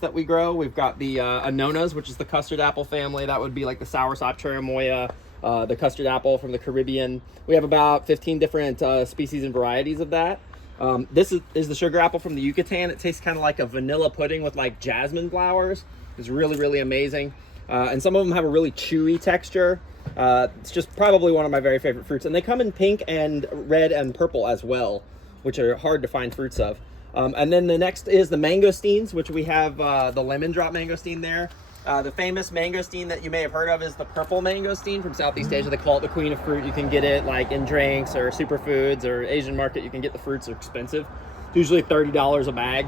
that we grow. We've got the Anonas, which is the custard apple family. That would be like the soursop cherimoya, the custard apple from the Caribbean. We have about 15 different species and varieties of that. This is the sugar apple from the Yucatan. It tastes kind of like a vanilla pudding with like jasmine flowers. It's really, really amazing. And some of them have a really chewy texture. It's just probably one of my very favorite fruits. And they come in pink and red and purple as well, which are hard to find fruits of. And then the next is the mangosteens, which we have the lemon drop mangosteen there. The famous mangosteen that you may have heard of is the purple mangosteen from Southeast Asia. They call it the queen of fruit. You can get it like in drinks or superfoods or Asian market. You can get the fruits. Are expensive. It's usually $30 a bag.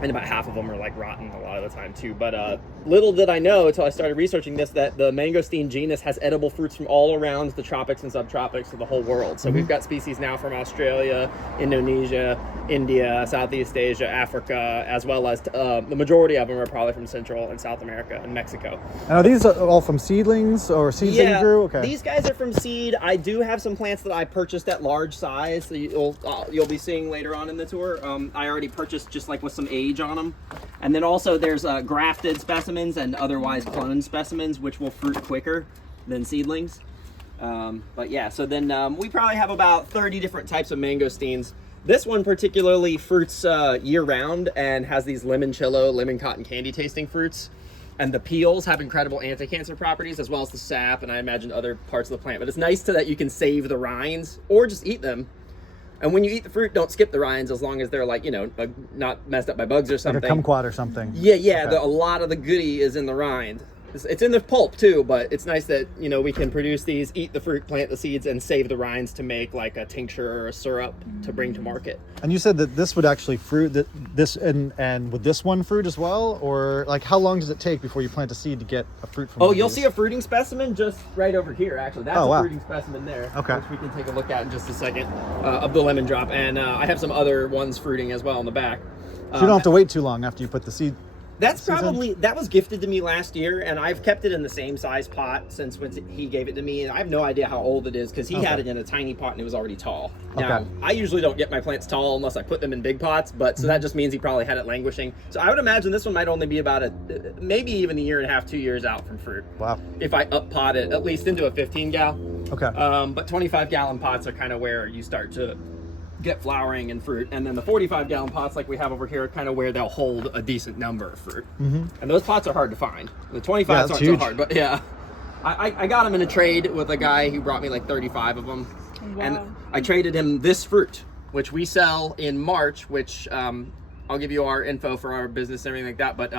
And about half of them are like rotten a lot of the time too. But little did I know until I started researching this that the mangosteen genus has edible fruits from all around the tropics and subtropics of the whole world. So we've got species now from Australia, Indonesia, India, Southeast Asia, Africa, as well as the majority of them are probably from Central and South America and Mexico. And are these all from seedlings or seeds that you grew? Okay. These guys are from seed. I do have some plants that I purchased at large size. So you'll be seeing later on in the tour. I already purchased just like with some age on them. And then also there's grafted specimens and otherwise cloned specimens, which will fruit quicker than seedlings. But yeah, so then we probably have about 30 different types of mangosteens. This one particularly fruits year-round and has these limoncello, lemon cotton candy tasting fruits. And the peels have incredible anti-cancer properties as well as the sap and I imagine other parts of the plant. But it's nice that you can save the rinds or just eat them. And when you eat the fruit, don't skip the rinds as long as they're like, not messed up by bugs or something. Like a kumquat or something. Yeah. Okay. A lot of the goodie is in the rind. It's in the pulp too, but it's nice that, we can produce these, eat the fruit, plant the seeds, and save the rinds to make like a tincture or a syrup to bring to market. And you said that this would actually fruit, and would this one fruit as well? Or like how long does it take before you plant a seed to get a fruit from you'll see a fruiting specimen just right over here, actually. That's a fruiting specimen there, okay, which we can take a look at in just a second, of the lemon drop. And I have some other ones fruiting as well in the back. So you don't have to wait too long after you put the seed. That was gifted to me last year, and I've kept it in the same size pot since when he gave it to me. And I have no idea how old it is because he had it in a tiny pot and it was already tall. Now, I usually don't get my plants tall unless I put them in big pots, but so that just means he probably had it languishing. So I would imagine this one might only be about maybe even a year and a half, 2 years out from fruit. Wow. If I up pot it at least into a 15 gal. Okay. But 25 gallon pots are kind of where you start to get flowering and fruit, and then the 45 gallon pots like we have over here are kind of where they'll hold a decent number of fruit. And those pots are hard to find. The 25s aren't so hard, but yeah, I got them in a trade with a guy who brought me like 35 of them. Wow. And I traded him this fruit, which we sell in March, which I'll give you our info for our business and everything like that, but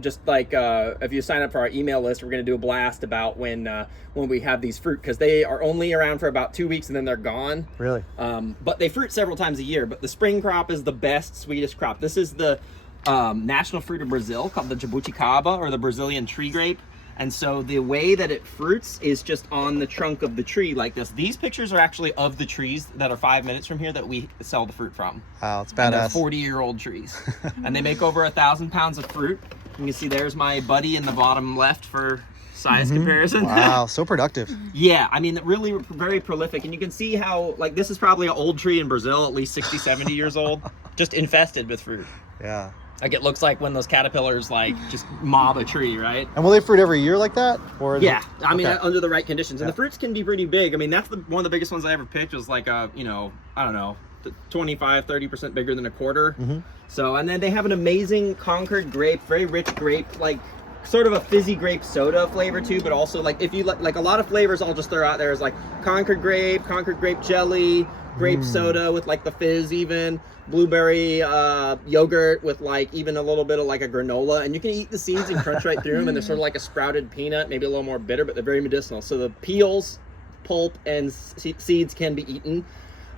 just like if you sign up for our email list, we're going to do a blast about when we have these fruit, because they are only around for about 2 weeks and then they're gone. Really? But they fruit several times a year. But the spring crop is the best, sweetest crop. This is the national fruit of Brazil called the jabuticaba, or the Brazilian tree grape. And so the way that it fruits is just on the trunk of the tree like this. These pictures are actually of the trees that are 5 minutes from here that we sell the fruit from. Wow, it's badass. 40-year-old trees. And they make over 1,000 pounds of fruit. You can see there's my buddy in the bottom left for size comparison. Wow, so productive. Yeah, I mean, really very prolific. And you can see how, like, this is probably an old tree in Brazil, at least 60, 70 years old, just infested with fruit. Yeah. Like, it looks like when those caterpillars, like, just mob a tree, right? And will they fruit every year like that? Or yeah, I mean, under the right conditions. And the fruits can be pretty big. I mean, that's one of the biggest ones I ever picked was like a, I don't know, 25, 30% bigger than a quarter. So, and then they have an amazing Concord grape, very rich grape, like sort of a fizzy grape soda flavor too, but also like if you like a lot of flavors I'll just throw out there is like Concord grape jelly, grape soda with like the fizz, even blueberry yogurt with like even a little bit of like a granola, and you can eat the seeds and crunch right through them, and they're sort of like a sprouted peanut, maybe a little more bitter, but they're very medicinal. So the peels, pulp, and seeds can be eaten.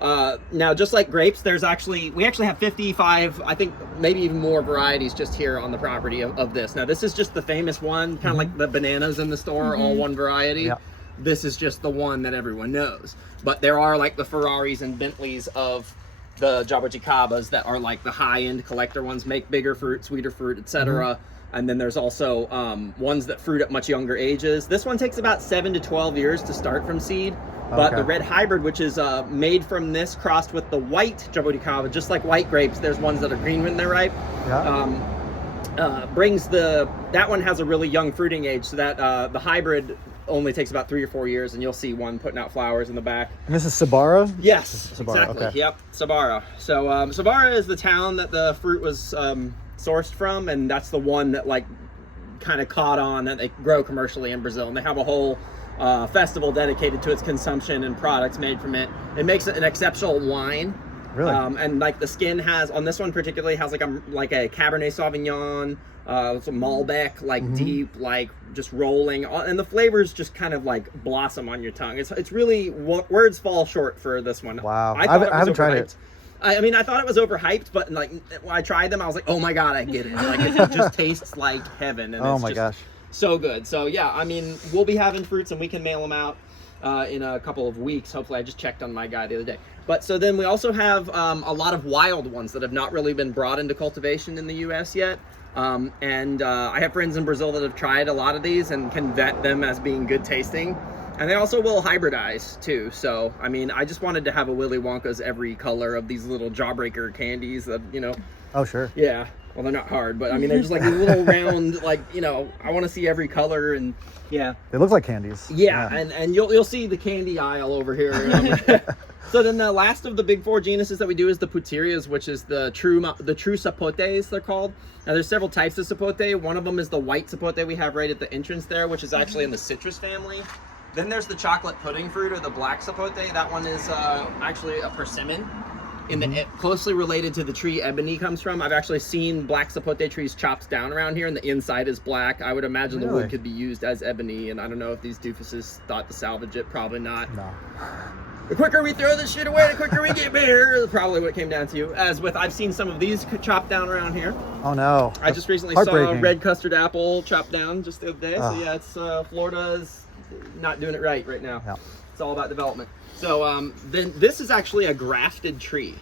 Now, just like grapes, we actually have 55, I think maybe even more varieties just here on the property of this. Now, this is just the famous one, kind of like the bananas in the store, all one variety. Yep. This is just the one that everyone knows. But there are like the Ferraris and Bentleys of the Jabuticabas that are like the high-end collector ones, make bigger fruit, sweeter fruit, etc. And then there's also ones that fruit at much younger ages. This one takes about 7 to 12 years to start from seed. But the red hybrid, which is made from this, crossed with the white Jabuticaba, just like white grapes, there's ones that are green when they're ripe. That one has a really young fruiting age, so that the hybrid only takes about 3 or 4 years, and you'll see one putting out flowers in the back. And this is Sabara? Yes, Sabara, exactly. okay. Yep, Sabara. So Sabara is the town that the fruit was sourced from, and that's the one that like kind of caught on that they grow commercially in Brazil, and they have a whole festival dedicated to its consumption and products made from it. It makes it an exceptional wine. Really? And like the skin has, on this one particularly, has like a Cabernet Sauvignon, some Malbec, like deep, like just rolling, and the flavors just kind of like blossom on your tongue. It's really, words fall short for this one. Wow. I haven't tried it. I mean, I thought it was overhyped, but like when I tried them, I was like, oh my God, I get it. Like it just tastes like heaven. And oh it's my just gosh. so good. So yeah, I mean, we'll be having fruits and we can mail them out in a couple of weeks. Hopefully. I just checked on my guy the other day. But so then we also have a lot of wild ones that have not really been brought into cultivation in the US yet. I have friends in Brazil that have tried a lot of these and can vet them as being good tasting. And they also will hybridize too. So, I mean, I just wanted to have a Willy Wonka's every color of these little jawbreaker candies that, you know. Oh, sure. Yeah. Well, they're not hard, but I mean, they're just like these little round, like, you know, I want to see every color and yeah. They look like candies. Yeah. And you'll see the candy aisle over here. So then the last of the big 4 genuses that we do is the Putirias, which is the true sapotes, they're called. Now there's several types of sapote. One of them is the white sapote we have right at the entrance there, which is actually in the citrus family. Then there's the chocolate pudding fruit, or the black sapote. That one is actually a persimmon, closely related to the tree ebony comes from. I've actually seen black sapote trees chopped down around here, and the inside is black. I would imagine the wood could be used as ebony, and I don't know if these doofuses thought to salvage it. Probably not. No. The quicker we throw this shit away, the quicker we get bigger. Probably what it came down to. As with, I've seen some of these chopped down around here. Oh no! I just recently saw red custard apple chopped down just the other day. So yeah, it's Florida's not doing it right now. Yeah. It's all about development. So then this is actually a grafted tree.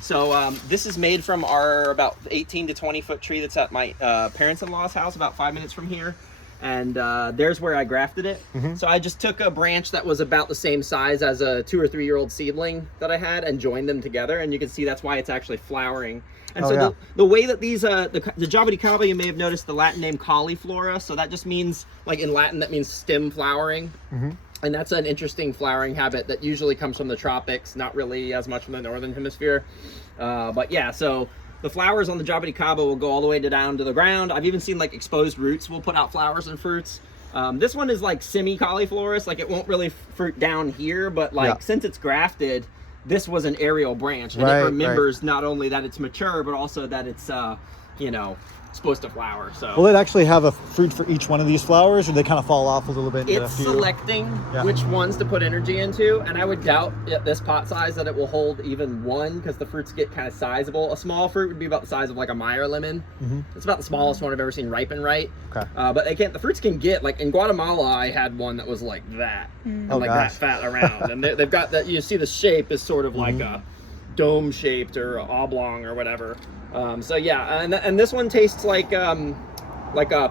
So this is made from our about 18 to 20 foot tree that's at my parents-in-law's house about 5 minutes from here. And there's where I grafted it. So I just took a branch that was about the same size as a 2 or 3 year old seedling that I had and joined them together. And you can see that's why it's actually flowering. And the way that these, the Jabuticaba, you may have noticed the Latin name cauliflora. So that just means, like in Latin, that means stem flowering. And that's an interesting flowering habit that usually comes from the tropics, not really as much from the northern hemisphere. But yeah, so the flowers on the Jabuticaba will go all the way down to the ground. I've even seen like exposed roots will put out flowers and fruits. This one is like semi-cauliflorous, like it won't really fruit down here, but like since it's grafted, this was an aerial branch, and it remembers not only that it's mature, but also that it's, you know, supposed to flower. So will it actually have a fruit for each one of these flowers, or they kind of fall off a little bit? It's selecting which ones to put energy into, and I would doubt at this pot size that it will hold even one, because the fruits get kind of sizable. A small fruit would be about the size of like a Meyer lemon. It's about the smallest one I've ever seen ripen right. But the fruits can get, like in Guatemala I had one that was like that, and like that fat around, and they've got that, you see the shape is sort of like a dome shaped or oblong or whatever. So yeah, and this one tastes like a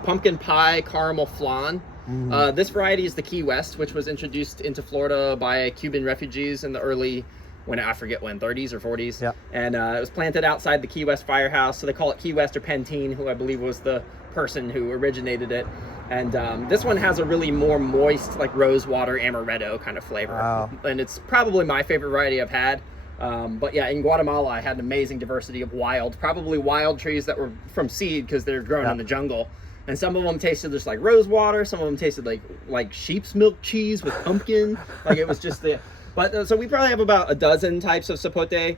pumpkin pie caramel flan. This variety is the Key West, which was introduced into Florida by Cuban refugees in the early, I forget when, 30s or 40s. Yeah. And it was planted outside the Key West firehouse, so they call it Key West or Pentine, who I believe was the person who originated it. And this one has a really more moist, like rosewater amaretto kind of flavor. Wow. And it's probably my favorite variety I've had. But yeah, in Guatemala, I had an amazing diversity of probably wild trees that were from seed because they're grown in the jungle. And some of them tasted just like rose water. Some of them tasted like sheep's milk cheese with pumpkin. Like it was just so we probably have about a dozen types of sapote.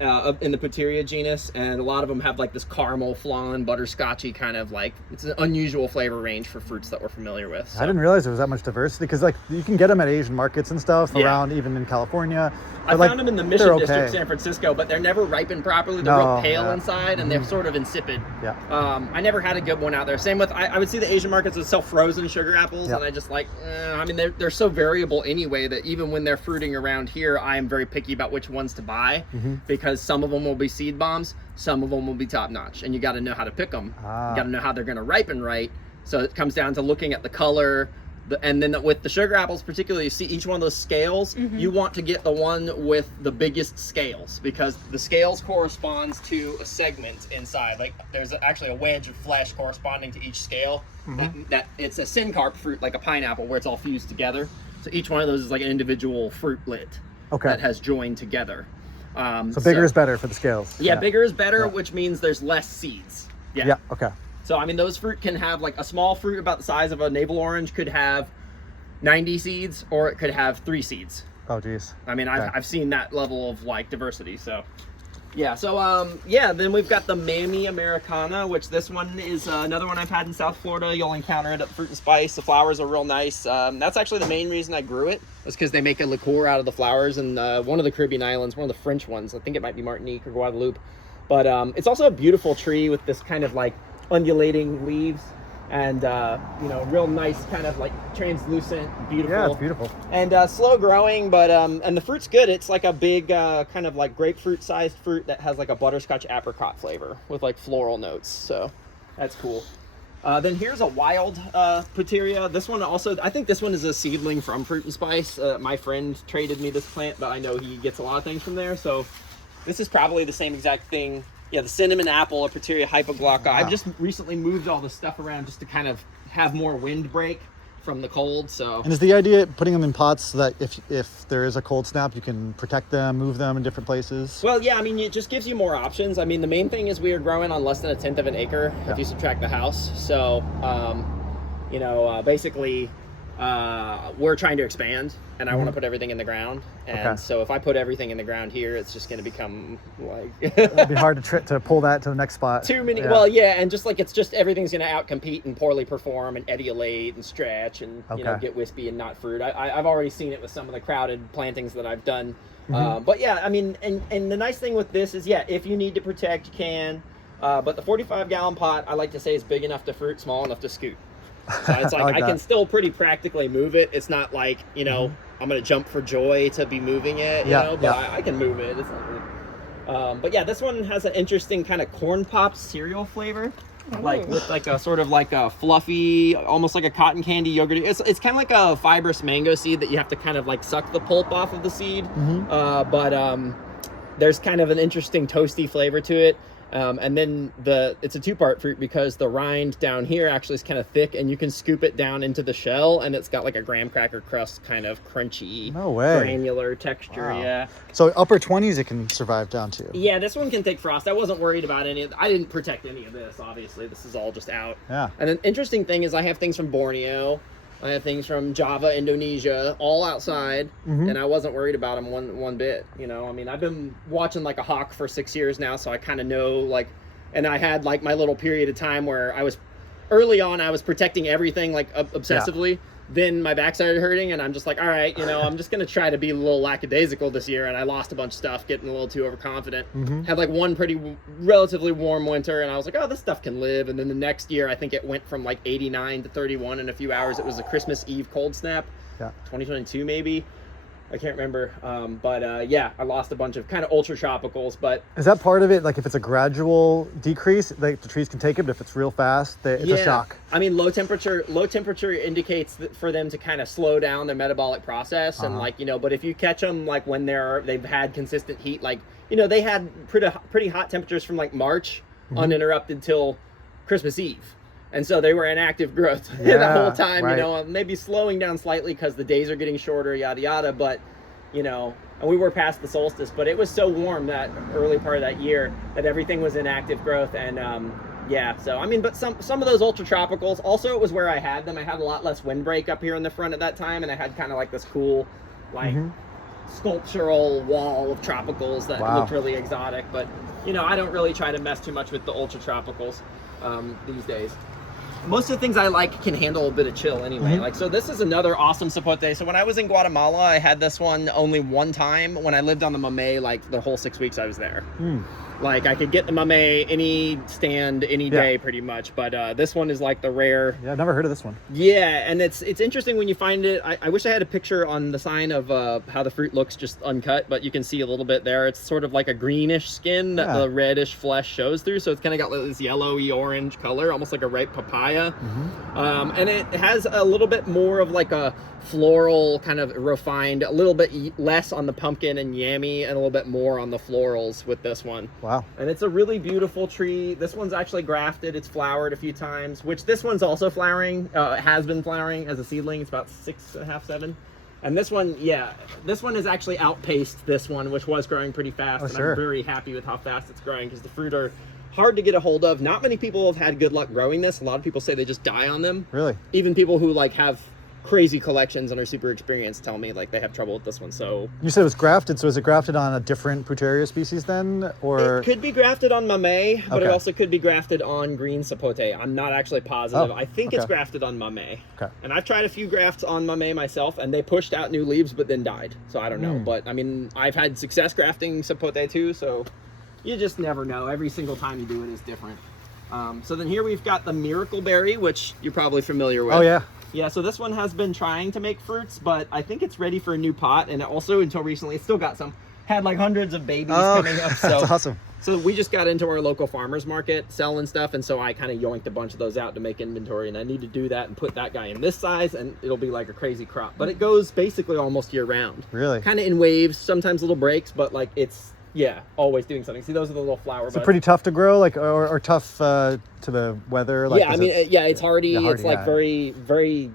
in the Puteria genus, and a lot of them have like this caramel, flan, butterscotchy kind of like, it's an unusual flavor range for fruits that we're familiar with. So. I didn't realize there was that much diversity, because like you can get them at Asian markets and stuff Yeah. around, even in California. I like, found them in the Mission they're District, okay. San Francisco, but they're never ripened properly. They're real pale inside, and they're sort of insipid. Yeah. I never had a good one out there. Same with, I would see the Asian markets that sell frozen sugar apples, Yeah. and I just like, I mean, they're so variable anyway that even when they're fruiting around here, I am very picky about which ones to buy, because some of them will be seed bombs, some of them will be top notch, and you got to know how to pick them. You got to know how they're going to ripen right. So it comes down to looking at the color. And then with the sugar apples particularly, you see each one of those scales, you want to get the one with the biggest scales, because the scales corresponds to a segment inside. Like there's actually a wedge of flesh corresponding to each scale. That it's a syncarp fruit, like a pineapple, where it's all fused together. So each one of those is like an individual fruitlet that has joined together. So bigger is better for the scales. Yeah, bigger is better, which means there's less seeds. Yeah, okay. So, I mean, those fruit can have, like, a small fruit about the size of a navel orange could have 90 seeds, or it could have 3 seeds. Oh, geez. I mean, I've seen that level of, like, diversity, so. Yeah, so, yeah, then we've got the Mammy Americana, which this one is another one I've had in South Florida. You'll encounter it at Fruit and Spice. The flowers are real nice. That's actually the main reason I grew it, was because they make a liqueur out of the flowers, and one of the Caribbean islands, one of the French ones, I think it might be Martinique or Guadeloupe. But it's also a beautiful tree with this kind of, like, undulating leaves, and you know, real nice kind of like translucent, beautiful. Yeah, it's beautiful. And slow growing, but and the fruit's good. It's like a big kind of like grapefruit sized fruit that has like a butterscotch apricot flavor with like floral notes, so that's cool. Then here's a wild Puteria. This one also, I think this one is a seedling from Fruit and Spice. My friend traded me this plant, but I know he gets a lot of things from there, so this is probably the same exact thing. Yeah, the cinnamon apple, or Puteria hypoglocca. Wow. I've just recently moved all this stuff around just to kind of have more wind break from the cold. So. And is the idea putting them in pots so that if there is a cold snap, you can protect them, move them in different places? Well, yeah, I mean, it just gives you more options. I mean, the main thing is we are growing on less than 1/10 of an acre if you subtract the house. So, you know, basically, we're trying to expand, and I want to put everything in the ground. And so if I put everything in the ground here, it's just going to become like it'd be hard to pull that to the next spot. Too many. Yeah. Well, yeah, and just like it's just everything's going to outcompete and poorly perform and etiolate and stretch and you know, get wispy and not fruit. I've already seen it with some of the crowded plantings that I've done. But yeah, I mean, and the nice thing with this is, yeah, if you need to protect, you can. But the 45-gallon pot, I like to say, is big enough to fruit, small enough to scoot. So it's like, I can still pretty practically move it. It's not like, you know, I'm going to jump for joy to be moving it, you know, but I can move it. It's not really... but yeah, this one has an interesting kind of corn pop cereal flavor, like with like a sort of like a fluffy, almost like a cotton candy yogurt. It's kind of like a fibrous mango seed that you have to kind of like suck the pulp off of the seed. But there's kind of an interesting toasty flavor to it. And then it's a 2-part fruit because the rind down here actually is kind of thick, and you can scoop it down into the shell, and it's got like a graham cracker crust kind of crunchy, granular texture. Wow. Yeah. So upper 20s it can survive down to. Yeah, this one can take frost. I wasn't worried about any of it. I didn't protect any of this, obviously. This is all just out. Yeah. And an interesting thing is I have things from Borneo. I have things from Java, Indonesia, all outside, and I wasn't worried about them one bit. You know, I mean, I've been watching like a hawk for 6 years now, so I kind of know, like, and I had like my little period of time where I was, early on, I was protecting everything like obsessively. Yeah. Then my back started hurting, and I'm just like, all right, you know, I'm just going to try to be a little lackadaisical this year, and I lost a bunch of stuff, getting a little too overconfident. Had like one pretty relatively warm winter, and I was like, oh, this stuff can live. And then the next year, I think it went from like 89 to 31 in a few hours. It was a Christmas Eve cold snap, 2022 maybe. I can't remember. But yeah, I lost a bunch of kind of ultra tropicals. But is that part of it? Like if it's a gradual decrease, like the trees can take it, but if it's real fast, it's a shock. I mean, low temperature indicates that for them to kind of slow down their metabolic process, and like, you know, but if you catch them like when they've had consistent heat, like, you know, they had pretty hot temperatures from like March uninterrupted till Christmas Eve. And so they were in active growth the whole time, you know, maybe slowing down slightly because the days are getting shorter, yada, yada. But, you know, and we were past the solstice, but it was so warm that early part of that year that everything was in active growth. And yeah, so, I mean, but some of those ultra tropicals, also it was where I had them. I had a lot less windbreak up here in the front at that time. And I had kind of like this cool, like, sculptural wall of tropicals that Wow. looked really exotic. But I don't really try to mess too much with the ultra tropicals these days. Most of the things I like can handle a bit of chill anyway. Like, so this is another awesome sapote. So when I was in Guatemala, I had this one only one time when I lived on the Mamey, like the whole 6 weeks I was there. Like, I could get the Mamey any stand, any day pretty much. But this one is like the rare. Yeah, I've never heard of this one. Yeah, and it's interesting when you find it. I wish I had a picture on the sign of how the fruit looks just uncut, but you can see a little bit there. It's sort of like a greenish skin that the reddish flesh shows through. So it's kind of got like this yellowy orange color, almost like a ripe papaya. And it has a little bit more of like a floral kind of refined, a little bit less on the pumpkin and yammy and a little bit more on the florals with this one. Wow. And it's a really beautiful tree. This one's actually grafted. It's flowered a few times, which this one's also flowering. It has been flowering as a seedling. It's about 6.5, 7. And this one, this one has actually outpaced this one, which was growing pretty fast. And I'm very happy with how fast it's growing because the fruit are hard to get a hold of. Not many people have had good luck growing this. A lot of people say they just die on them. Really? Even people who like have crazy collections and are super experienced tell me like they have trouble with this one. So you said it was grafted, so is it grafted on a different Puteria species then, or it could be grafted on Mamey, but it also could be grafted on green sapote. I'm not actually positive. I think it's grafted on Mamey. And I've tried a few grafts on Mamey myself, and they pushed out new leaves but then died, so I don't know. But I mean, I've had success grafting sapote too, so you just never know. Every single time you do it is different. So then here we've got the miracle berry, which you're probably familiar with. Oh yeah. Yeah, so this one has been trying to make fruits, but I think it's ready for a new pot. And it also, until recently, it's still got some, had like hundreds of babies coming up. So, that's awesome. So we just got into our local farmer's market selling stuff. And so I kind of yoinked a bunch of those out to make inventory. And I need to do that and put that guy in this size, and it'll be like a crazy crop. But it goes basically almost year round. Really? Kind of in waves, sometimes little breaks, but like it's, always doing something. See, those are the little flower buds. So pretty tough to grow, like, or tough to the weather? Like, I mean, it's hardy. It's like very, very,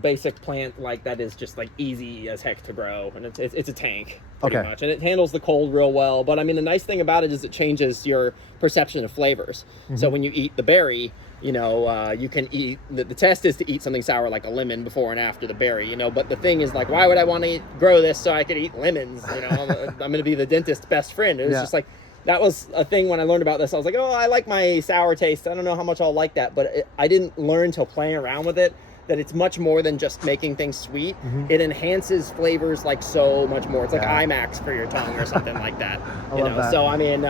basic plant like that is just like easy as heck to grow, and it's a tank pretty much, and it handles the cold real well. But I mean, the nice thing about it is it changes your perception of flavors. So when you eat the berry, you can eat the test is to eat something sour like a lemon before and after the berry, but the thing is like, why would I want to grow this so I could eat lemons? I'm going to be the dentist's best friend. It was just like, that was a thing when I learned about this. I was like, oh, I like my sour taste. I don't know how much I'll like that, but I didn't learn till playing around with it that it's much more than just making things sweet. It enhances flavors like so much more. It's like IMAX for your tongue or something like that. That. So I mean,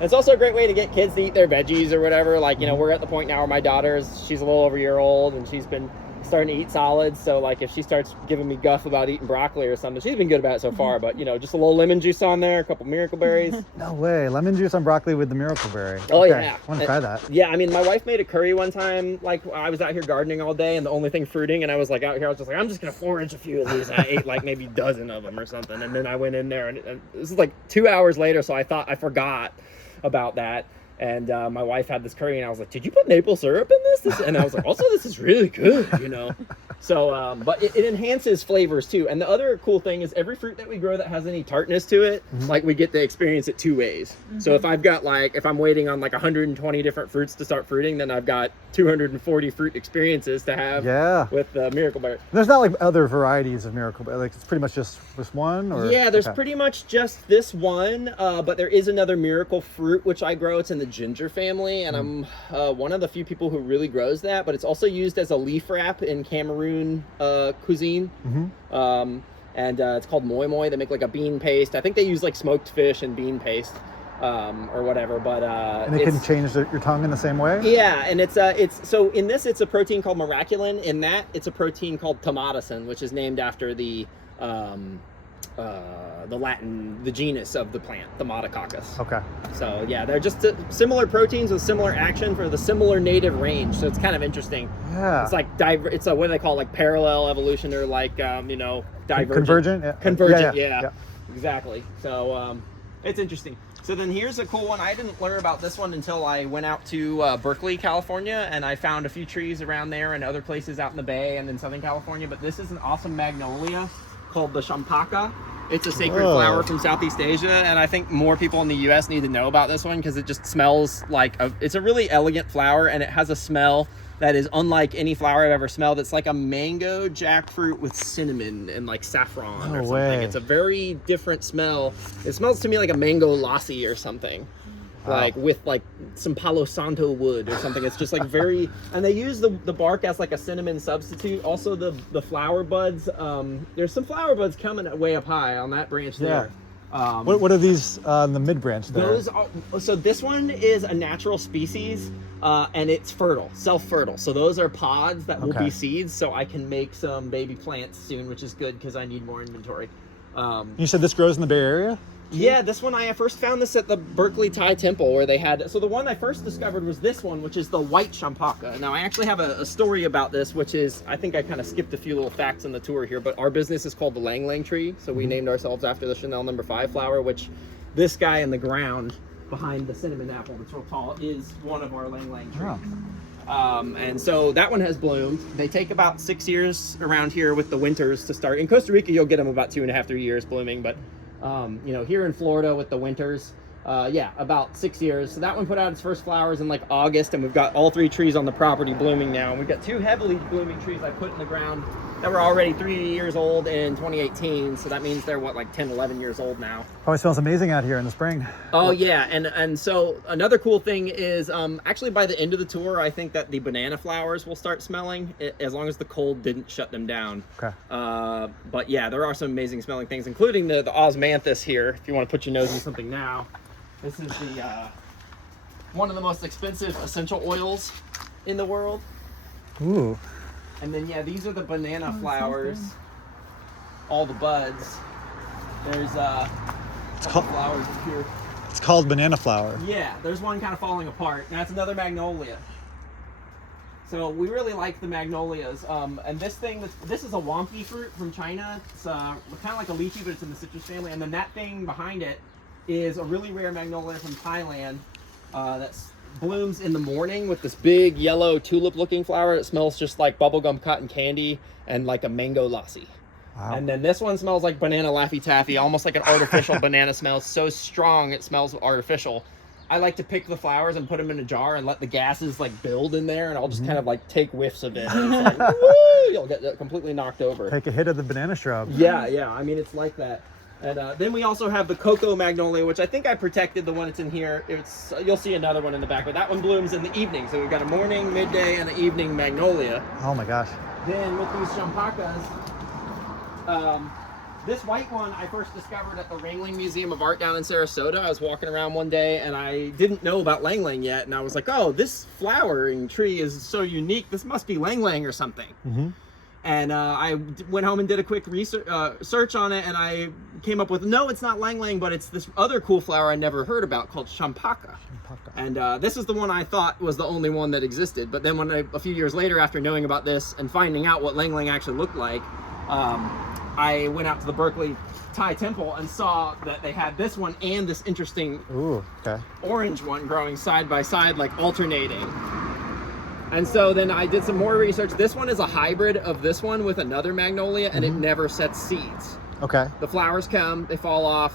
it's also a great way to get kids to eat their veggies or whatever. Like, we're at the point now where my she's a little over a year old, and she's been starting to eat solids. So like, if she starts giving me guff about eating broccoli or something, she's been good about it so far. But just a little lemon juice on there, a couple miracle berries. No way, lemon juice on broccoli with the miracle berry. Oh yeah, I want to try that. Yeah, I mean, my wife made a curry one time. Like, I was out here gardening all day, and the only thing fruiting, and I was like out here, I was just like, I'm just gonna forage a few of these. And I ate like maybe a dozen of them or something, and then I went in there, and this is like 2 hours later, so I thought I forgot about that. And my wife had this curry, and I was like, did you put maple syrup in this? And I was like, also, this is really good, So, but it enhances flavors too. And the other cool thing is every fruit that we grow that has any tartness to it, like, we get to experience it two ways. So if I've got if I'm waiting on like 120 different fruits to start fruiting, then I've got 240 fruit experiences to have with miracle berry. There's not like other varieties of miracle berry. Like, it's pretty much just this one, or there's pretty much just this one. But there is another miracle fruit which I grow. It's in the ginger family, and I'm one of the few people who really grows that. But it's also used as a leaf wrap in Cameroon cuisine. And it's called moi moi. They make like a bean paste. I think they use like smoked fish and bean paste. Or whatever, but and it can change your tongue in the same way. Yeah, and it's so in this it's a protein called miraculin. In that it's a protein called tomatocin, which is named after the genus of the plant, Tomatococcus. Okay. So yeah, they're just similar proteins with similar action for the similar native range. So it's kind of interesting. Yeah. It's like it's a what do they call, like parallel evolution, or like divergent. Convergent. Yeah. Convergent. Yeah. Exactly. So it's interesting. So then here's a cool one. I didn't learn about this one until I went out to Berkeley, California, and I found a few trees around there and other places out in the Bay and in Southern California. But this is an awesome magnolia called the champaka. It's a sacred flower from Southeast Asia, and I think more people in the U.S. need to know about this one because it just smells like it's a really elegant flower, and it has a smell that is unlike any flower I've ever smelled. It's like a mango jackfruit with cinnamon and like saffron or something. Way. It's a very different smell. It smells to me like a mango lassi or something. Like with like some Palo Santo wood or something. It's just like very, and they use the bark as like a cinnamon substitute. Also the flower buds, there's some flower buds coming way up high on that branch there. What are these in the mid branch there? Those are, so this one is a natural species and it's fertile, self-fertile. So those are pods that will be seeds, so I can make some baby plants soon, which is good because I need more inventory. You said this grows in the Bay Area? Yeah, this one, I first found this at the Berkeley Thai Temple where they had, so the one I first discovered was this one, which is the white champaka. Now I actually have a story about this, which is, I think I kind of skipped a few little facts in the tour here, but our business is called the Ylang Ylang tree. So we named ourselves after the Chanel No. 5 flower, which this guy in the ground behind the cinnamon apple that's real tall is one of our Ylang Ylang trees. And so that one has bloomed. They take about 6 years around here with the winters to start. In Costa Rica, you'll get them about 2.5, 3 years blooming, but you know, here in Florida with the winters, yeah, about 6 years. So that one put out its first flowers in like August, and we've got all 3 trees on the property blooming now. And we've got 2 heavily blooming trees I put in the ground that were already 3 years old in 2018. So that means they're what, like 10, 11 years old now. Probably smells amazing out here in the spring. Oh yeah, and so another cool thing is actually by the end of the tour, I think that the banana flowers will start smelling as long as the cold didn't shut them down. Okay. But yeah, there are some amazing smelling things, including the osmanthus here. If you want to put your nose in something now, this is the one of the most expensive essential oils in the world. Ooh. And then yeah, these are the banana flowers. All the buds. There's flowers up here. It's called banana flower. Yeah, there's one kind of falling apart. And that's another magnolia. So we really like the magnolias. And this thing, this is a wonky fruit from China. It's kind of like a lychee, but it's in the citrus family. And then that thing behind it is a really rare magnolia from Thailand that blooms in the morning with this big yellow tulip-looking flower. It smells just like bubblegum cotton candy and like a mango lassi. Wow. And then this one smells like banana Laffy Taffy, almost like an artificial banana smell. It's so strong, it smells artificial. I like to pick the flowers and put them in a jar and let the gases like build in there, and I'll just kind of like take whiffs of it. And it's like, woo! You'll get completely knocked over. Take a hit of the banana shrub. Yeah, yeah. I mean, it's like that. And then we also have the cocoa magnolia, which I think I protected the one that's in here. It's you'll see another one in the back, but that one blooms in the evening. So we've got a morning, midday, and an evening magnolia. Oh my gosh. Then with these champakas, this white one I first discovered at the Ringling Museum of Art down in Sarasota. I was walking around one day and I didn't know about Ylang Ylang yet, and I was like, oh, this flowering tree is so unique. This must be Ylang Ylang or something. And I went home and did a quick search on it, and I came up with, no, it's not Ylang Ylang, but it's this other cool flower I never heard about called champaka. And this is the one I thought was the only one that existed. But then when a few years later, after knowing about this and finding out what Ylang Ylang actually looked like, I went out to the Berkeley Thai Temple and saw that they had this one and this interesting orange one growing side by side, like alternating. And so then I did some more research. This one is a hybrid of this one with another magnolia, and it never sets seeds. Okay. The flowers come, they fall off,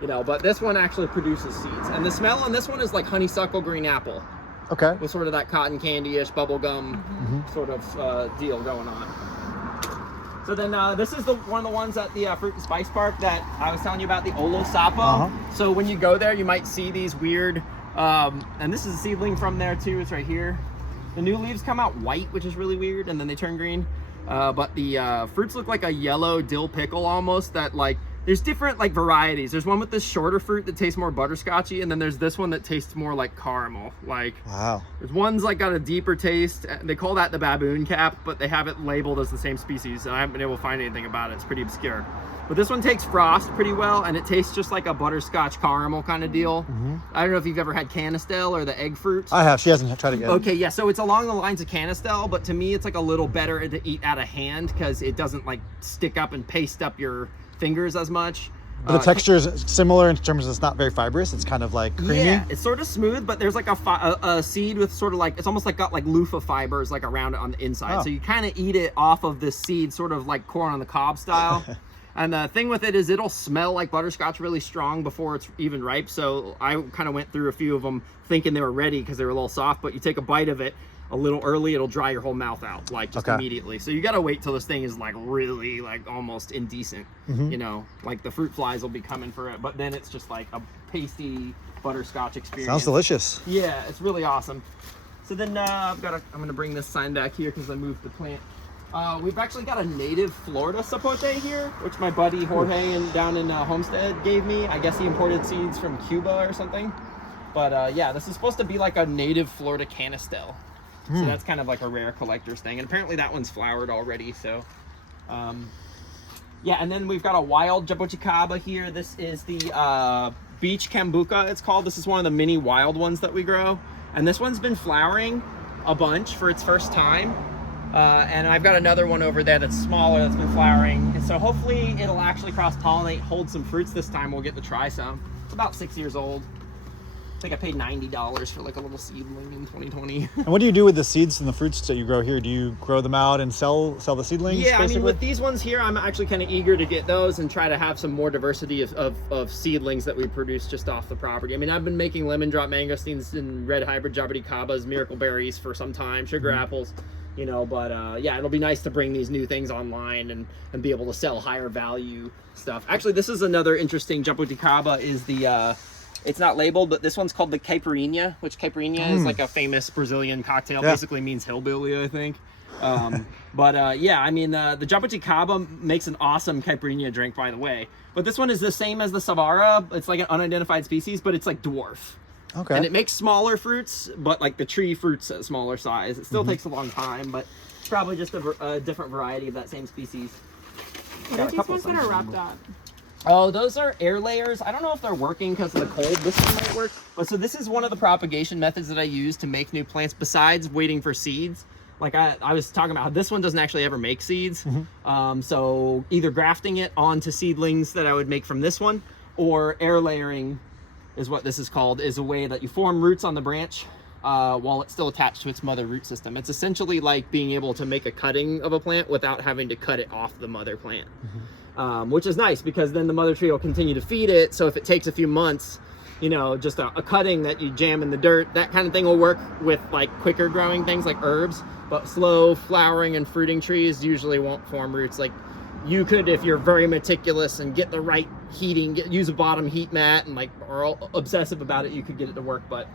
you know, but this one actually produces seeds. And the smell on this one is like honeysuckle green apple. Okay. With sort of that cotton candy-ish bubblegum sort of deal going on. So then this is one of the ones at the Fruit and Spice Park that I was telling you about, the Olo Sapo. So when you go there, you might see these weird, and this is a seedling from there too, it's right here. The new leaves come out white, which is really weird, and then they turn green. But the fruits look like a yellow dill pickle almost, that like, there's different like varieties. There's one with this shorter fruit that tastes more butterscotchy, and then there's this one that tastes more like caramel. Like, wow. There's one's like got a deeper taste. They call that the baboon cap, but they have it labeled as the same species, and I haven't been able to find anything about it. It's pretty obscure. But this one takes frost pretty well, and it tastes just like a butterscotch caramel kind of deal. I don't know if you've ever had canistel or the egg fruit. I have. She hasn't tried it yet. Okay, yeah, so it's along the lines of canistel, but to me it's like a little better to eat out of hand because it doesn't like stick up and paste up your fingers as much. But the texture is similar in terms of it's not very fibrous. It's kind of like creamy. Yeah, it's sort of smooth, but there's like a seed with sort of like, it's almost like got like loofah fibers like around it on the inside. So you kind of eat it off of this seed, sort of like corn on the cob style. And the thing with it is it'll smell like butterscotch really strong before it's even ripe. So I kind of went through a few of them thinking they were ready because they were a little soft, but you take a bite of it. a little early, it'll dry your whole mouth out like just immediately. So you gotta wait till this thing is like really like almost indecent. You know, like the fruit flies will be coming for it, but then it's just like a pasty butterscotch experience. Sounds delicious. Yeah, it's really awesome. So then I'm gonna bring this sign back here because I moved the plant. We've actually got a native Florida sapote here, which my buddy Jorge down in Homestead gave me. I guess he imported seeds from Cuba or something. But yeah, this is supposed to be like a native Florida canistel. So that's kind of like a rare collector's thing. And apparently that one's flowered already. So yeah, and then we've got a wild jaboticaba here. This is the beach cambuca, it's called. This is one of the mini wild ones that we grow. And this one's been flowering a bunch for its first time. And I've got another one over there that's smaller that's been flowering. And so hopefully it'll actually cross-pollinate, hold some fruits this time. We'll get to try some. It's about 6 years old. I think I paid $90 for like a little seedling in 2020. And what do you do with the seeds and the fruits that you grow here? Do you grow them out and sell the seedlings? Yeah, basically? I mean, with these ones here, I'm actually kind of eager to get those and try to have some more diversity of seedlings that we produce just off the property. I mean, I've been making lemon drop mangosteens and red hybrid jaboticabas, miracle berries for some time, sugar apples, you know, but yeah, it'll be nice to bring these new things online and be able to sell higher value stuff. Actually, this is another interesting jaboticaba is the it's not labeled, but this one's called the caipirinha, which caipirinha is like a famous Brazilian cocktail. Basically means hillbilly, I think. But yeah, I mean, the jaboticaba makes an awesome caipirinha drink, by the way. But this one is the same as the savara. It's like an unidentified species, but it's like dwarf. Okay. And it makes smaller fruits, but like the tree fruits at smaller size. It still takes a long time, but it's probably just a different variety of that same species. What are these ones that are wrapped up? Oh, those are air layers. I don't know if they're working because of the cold. This one might work. But so this is one of the propagation methods that I use to make new plants besides waiting for seeds. Like I was talking about, this one doesn't actually ever make seeds. So either grafting it onto seedlings that I would make from this one, or air layering is what this is called, is a way that you form roots on the branch while it's still attached to its mother root system. It's essentially like being able to make a cutting of a plant without having to cut it off the mother plant. Which is nice because then the mother tree will continue to feed it. So if it takes a few months, you know, just a cutting that you jam in the dirt, that kind of thing will work with like quicker growing things like herbs, but slow flowering and fruiting trees usually won't form roots. Like you could, if you're very meticulous and get the right heating, use a bottom heat mat and like are all obsessive about it, you could get it to work, but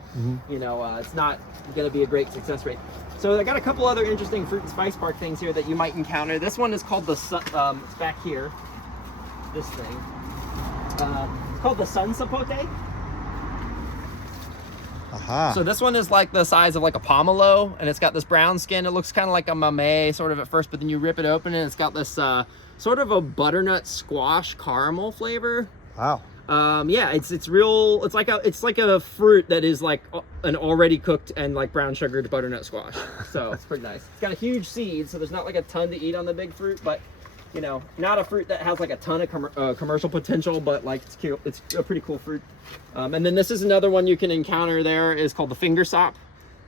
you know, it's not going to be a great success rate. So I got a couple other interesting fruit and spice park things here that you might encounter. This one is called the sun, it's back here, this thing. It's called the sun sapote. So this one is like the size of like a pomelo, and it's got this brown skin. It looks kind of like a mamey sort of at first, but then you rip it open and it's got this sort of a butternut squash caramel flavor. Wow. Yeah, it's real. It's like a fruit that is like an already cooked and like brown sugared butternut squash. So it's pretty nice. It's got a huge seed, so there's not like a ton to eat on the big fruit, but you know, not a fruit that has like a ton of commercial potential, but like it's cute. It's a pretty cool fruit. And then this is another one you can encounter there, is called the finger sop.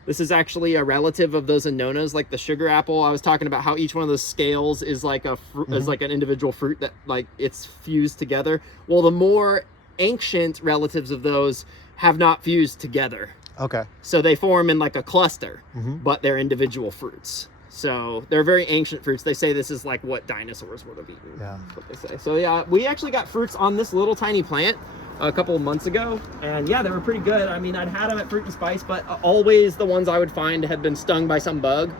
This is actually a relative of those anonas, like the sugar apple. I was talking about how each one of those scales is like a is like an individual fruit that like it's fused together. Well, the more ancient relatives of those have not fused together. Okay. So they form in like a cluster, but they're individual fruits. So they're very ancient fruits. They say this is like what dinosaurs would have eaten. Yeah. That's what they say. So yeah, we actually got fruits on this little tiny plant a couple of months ago, and yeah, they were pretty good. I mean, I'd had them at Fruit and Spice, but always the ones I would find had been stung by some bug,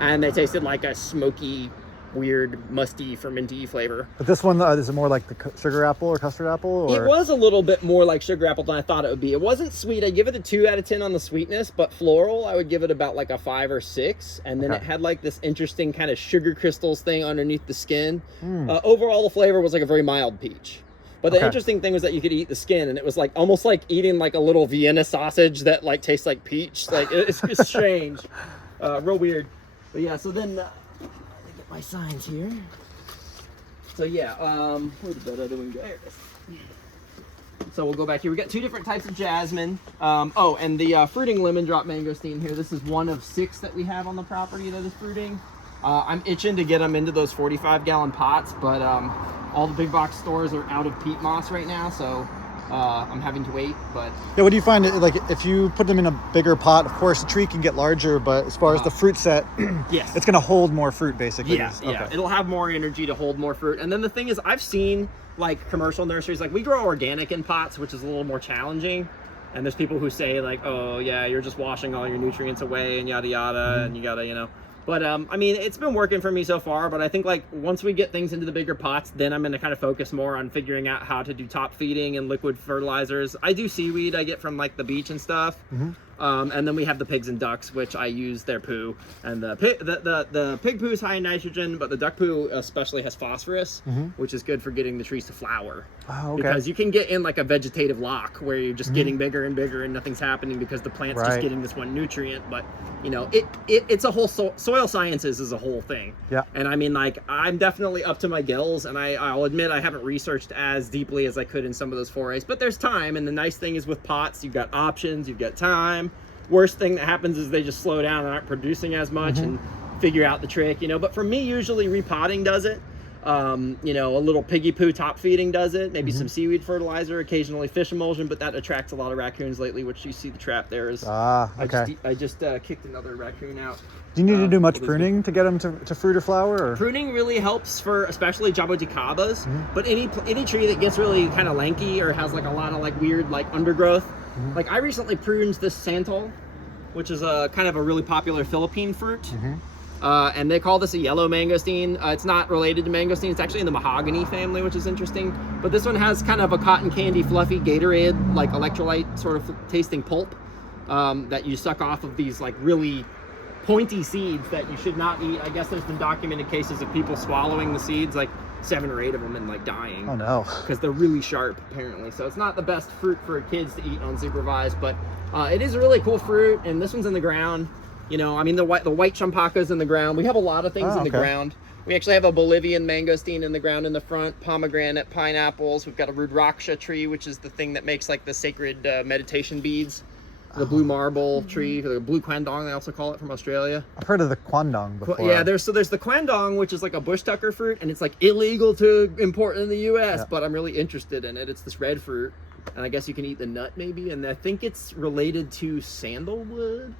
and they tasted like a smoky, weird, musty, fermenty flavor. But this one, is it more like the sugar apple or custard apple? Or? It was a little bit more like sugar apple than I thought it would be. It wasn't sweet. I'd give it a 2 out of 10 on the sweetness, but floral, I would give it about like a 5 or 6. And then it had like this interesting kind of sugar crystals thing underneath the skin. Overall, the flavor was like a very mild peach. But the interesting thing was that you could eat the skin, and it was like almost like eating like a little Vienna sausage that like tastes like peach. Like it's strange, real weird. But yeah, so then let me get my signs here. So yeah, where the other one go? There it is. So we'll go back here. We got 2 different types of jasmine. Oh, and the fruiting lemon drop mangosteen here. This is one of 6 that we have on the property that is fruiting. I'm itching to get them into those 45-gallon pots, but all the big box stores are out of peat moss right now, so I'm having to wait, but Yeah, what do you find? Like, if you put them in a bigger pot, of course, the tree can get larger, but as far as the fruit set, yes, it's going to hold more fruit, basically. Yeah, yeah. It'll have more energy to hold more fruit. And then the thing is, I've seen like commercial nurseries, like we grow organic in pots, which is a little more challenging. And there's people who say like, oh yeah, you're just washing all your nutrients away and yada yada, and you gotta, you know. But I mean, it's been working for me so far. But I think like once we get things into the bigger pots, then I'm gonna kind of focus more on figuring out how to do top feeding and liquid fertilizers. I do seaweed I get from like the beach and stuff. And then we have the pigs and ducks, which I use their poo. And the pig poo is high in nitrogen, but the duck poo especially has phosphorus, which is good for getting the trees to flower. Oh, okay. Because you can get in like a vegetative lock where you're just getting bigger and bigger and nothing's happening because the plant's just getting this one nutrient. But you know, it's a whole soil sciences is a whole thing. Yeah. And I mean, like, I'm definitely up to my gills, and I'll admit I haven't researched as deeply as I could in some of those forays, but there's time. And the nice thing is with pots, you've got options, you've got time. Worst thing that happens is they just slow down and aren't producing as much and figure out the trick, you know. But for me, usually repotting does it. You know, a little piggy poo top feeding does it. Maybe some seaweed fertilizer, occasionally fish emulsion, but that attracts a lot of raccoons lately, which you see the trap there is. Okay. I just kicked another raccoon out. Do you need to do much pruning to get them to fruit or flower? Or? Pruning really helps for especially jaboticabas, but any tree that gets really kind of lanky or has like a lot of like weird like undergrowth. Like I recently pruned this santol, which is a kind of a really popular Philippine fruit. And they call this a yellow mangosteen. It's not related to mangosteen. It's actually in the mahogany family, which is interesting. But this one has kind of a cotton candy, fluffy Gatorade, like electrolyte sort of tasting pulp that you suck off of these like really pointy seeds that you should not eat. I guess there's been documented cases of people swallowing the seeds, like 7 or 8 of them, and like dying. Oh no. Because they're really sharp, apparently. So it's not the best fruit for kids to eat unsupervised, but it is a really cool fruit. And this one's in the ground. You know, I mean, the white champaca's in the ground. We have a lot of things in the ground. We actually have a Bolivian mangosteen in the ground in the front, pomegranate, pineapples. We've got a rudraksha tree, which is the thing that makes like the sacred meditation beads. The blue marble tree, the blue quandong, they also call it, from Australia. I've heard of the quandong before. Yeah, there's the quandong, which is like a bush tucker fruit, and it's like illegal to import in the U.S., but I'm really interested in it. It's this red fruit, and I guess you can eat the nut maybe, and I think it's related to sandalwood.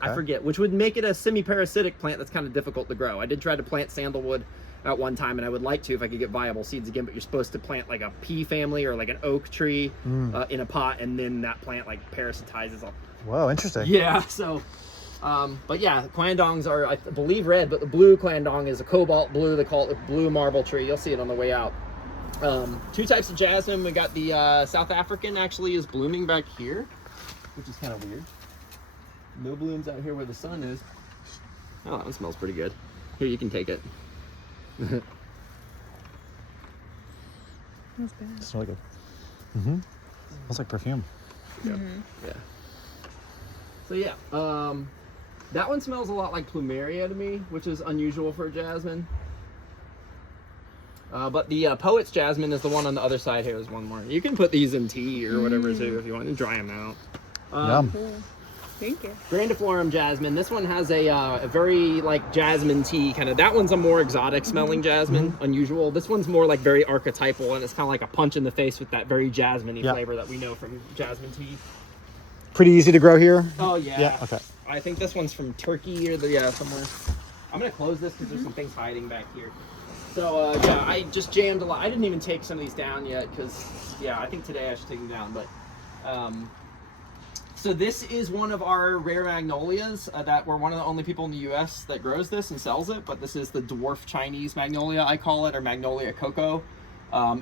I forget, which would make it a semi-parasitic plant that's kind of difficult to grow. I did try to plant sandalwood at one time, and I would like to if I could get viable seeds again, but you're supposed to plant like a pea family or like an oak tree in a pot, and then that plant like parasitizes up. Whoa, interesting. Yeah, so but yeah, quandongs are, I believe, red, but the blue quandong is a cobalt blue. They call it the blue marble tree. You'll see it on the way out. 2 types of jasmine. We got the South African actually is blooming back here, which is kind of weird. No blooms out here where the sun is. Oh, that one smells pretty good. Here, you can take it. That's bad. It's really good. Smells like perfume. Yeah. So yeah, that one smells a lot like plumeria to me, which is unusual for a jasmine. But the poet's jasmine is the one on the other side here. There's one more. You can put these in tea or whatever too if you want, and dry them out. Yum. Cool. Thank you. Grandiflorum jasmine. This one has a very like jasmine tea kind of. That one's a more exotic smelling jasmine, unusual. This one's more like very archetypal, and it's kind of like a punch in the face with that very jasmine-y flavor that we know from jasmine tea. Pretty easy to grow here? Oh yeah. Yeah, okay. I think this one's from Turkey or somewhere. I'm gonna close this because there's some things hiding back here. So yeah, I just jammed a lot. I didn't even take some of these down yet because I think today I should take them down. But so this is one of our rare magnolias that we're one of the only people in the U.S. that grows this and sells it. But this is the dwarf Chinese magnolia, I call it, or magnolia coco.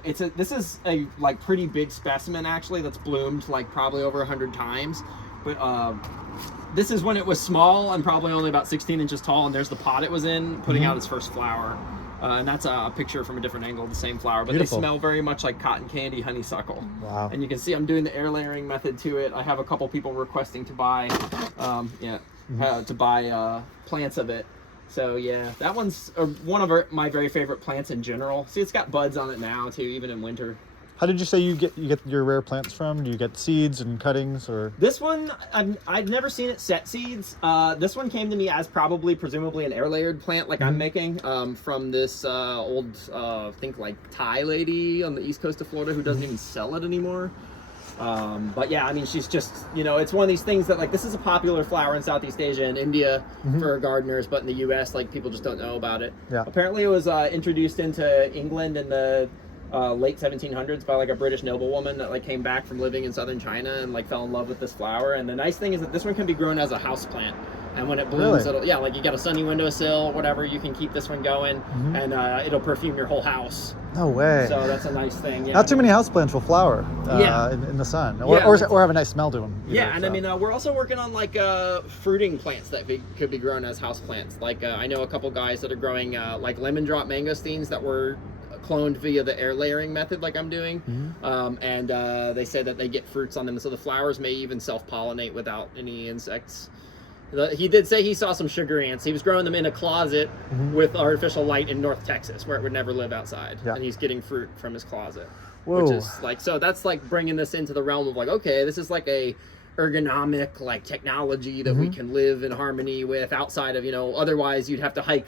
This is a like pretty big specimen actually that's bloomed like probably over 100 times. But this is when it was small and probably only about 16 inches tall, and there's the pot it was in putting out its first flower. And that's a picture from a different angle of the same flower, but Beautiful. They smell very much like cotton candy honeysuckle. Wow. And you can see I'm doing the air layering method to it. I have a couple people requesting to buy, plants of it. So yeah, that one's one of my very favorite plants in general. See, it's got buds on it now too, even in winter. How did you say you get your rare plants from? Do you get seeds and cuttings, or? This one, I've never seen it set seeds. This one came to me as presumably an air layered plant like I'm making from this old, I think like Thai lady on the east coast of Florida who doesn't even sell it anymore. But yeah, I mean, she's just, it's one of these things that like, this is a popular flower in Southeast Asia and India for gardeners, but in the US, like people just don't know about it. Yeah. Apparently it was introduced into England in the late 1700s by like a British noblewoman that like came back from living in southern China and like fell in love with this flower. And the nice thing is that this one can be grown as a house plant, and when it blooms, Really? it'll like you got a sunny windowsill, whatever, you can keep this one going, and it'll perfume your whole house. No way. So that's a nice thing. Yeah. Not too many houseplants will flower in the sun, or have a nice smell to them. Yeah, and I mean, we're also working on like fruiting plants that could be grown as house plants. Like I know a couple guys that are growing like lemon drop mangosteens that were cloned via the air layering method like I'm doing, and they say that they get fruits on them, so the flowers may even self-pollinate without any insects. He did say he saw some sugar ants. He was growing them in a closet with artificial light in North Texas where it would never live outside, and he's getting fruit from his closet. Whoa. Which is like, so that's like bringing this into the realm of like, okay, this is like a ergonomic like technology that we can live in harmony with outside of, otherwise you'd have to hike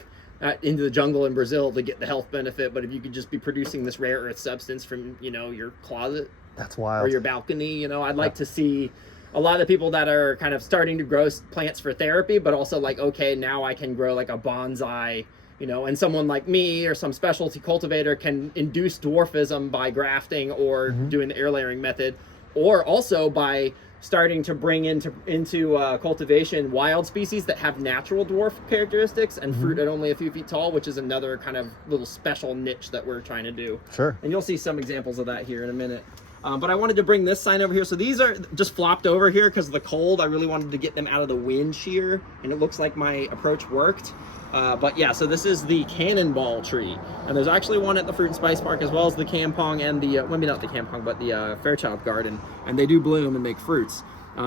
into the jungle in Brazil to get the health benefit. But if you could just be producing this rare earth substance from, your closet, that's wild, or your balcony, I'd like to see a lot of the people that are kind of starting to grow plants for therapy, but also like, okay, now I can grow like a bonsai, and someone like me or some specialty cultivator can induce dwarfism by grafting or doing the air layering method, or also by starting to bring into cultivation wild species that have natural dwarf characteristics and fruit at only a few feet tall, which is another kind of little special niche that we're trying to do. Sure. And you'll see some examples of that here in a minute. But I wanted to bring this sign over here. So these are just flopped over here because of the cold. I really wanted to get them out of the wind shear, and it looks like my approach worked. But yeah, so this is the cannonball tree, and there's actually one at the Fruit and Spice Park as well as the Kampong and the maybe not the Kampong, but the Fairchild Garden, and they do bloom and make fruits.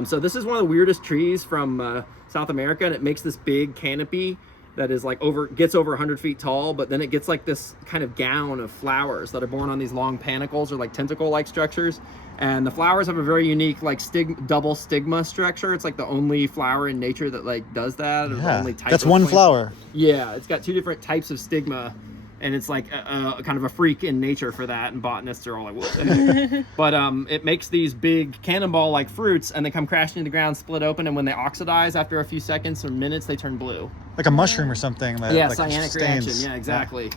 So this is one of the weirdest trees from South America, and it makes this big canopy that is like gets over 100 feet tall, but then it gets like this kind of gown of flowers that are borne on these long panicles or like tentacle-like structures. And the flowers have a very unique like double stigma structure. It's like the only flower in nature that like does that. Or the only type that's of one plant. flower. Yeah, it's got two different types of stigma, and it's like a kind of a freak in nature for that, and botanists are all like, whoa. Anyway. But it makes these big cannonball-like fruits, and they come crashing to the ground, split open, and when they oxidize after a few seconds or minutes, they turn blue. Like a mushroom or something. That, Yeah, like cyanic stains. reaction. Yeah, exactly.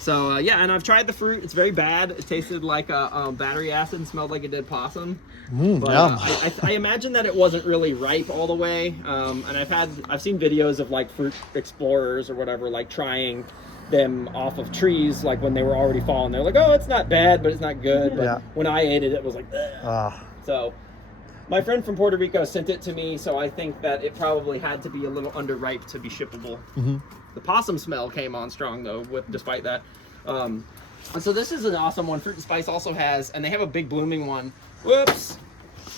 So yeah, and I've tried the fruit. It's very bad. It tasted like battery acid and smelled like a dead possum. But yum. I imagine that it wasn't really ripe all the way. And I've seen videos of like fruit explorers or whatever, like trying them off of trees, like when they were already fallen. They're like, oh, it's not bad, but it's not good. But when I ate it, it was like, ugh. So my friend from Puerto Rico sent it to me, so I think that it probably had to be a little underripe to be shippable. The possum smell came on strong though, despite that. And so this is an awesome one. Fruit and Spice also has, and they have a big blooming one. Whoops,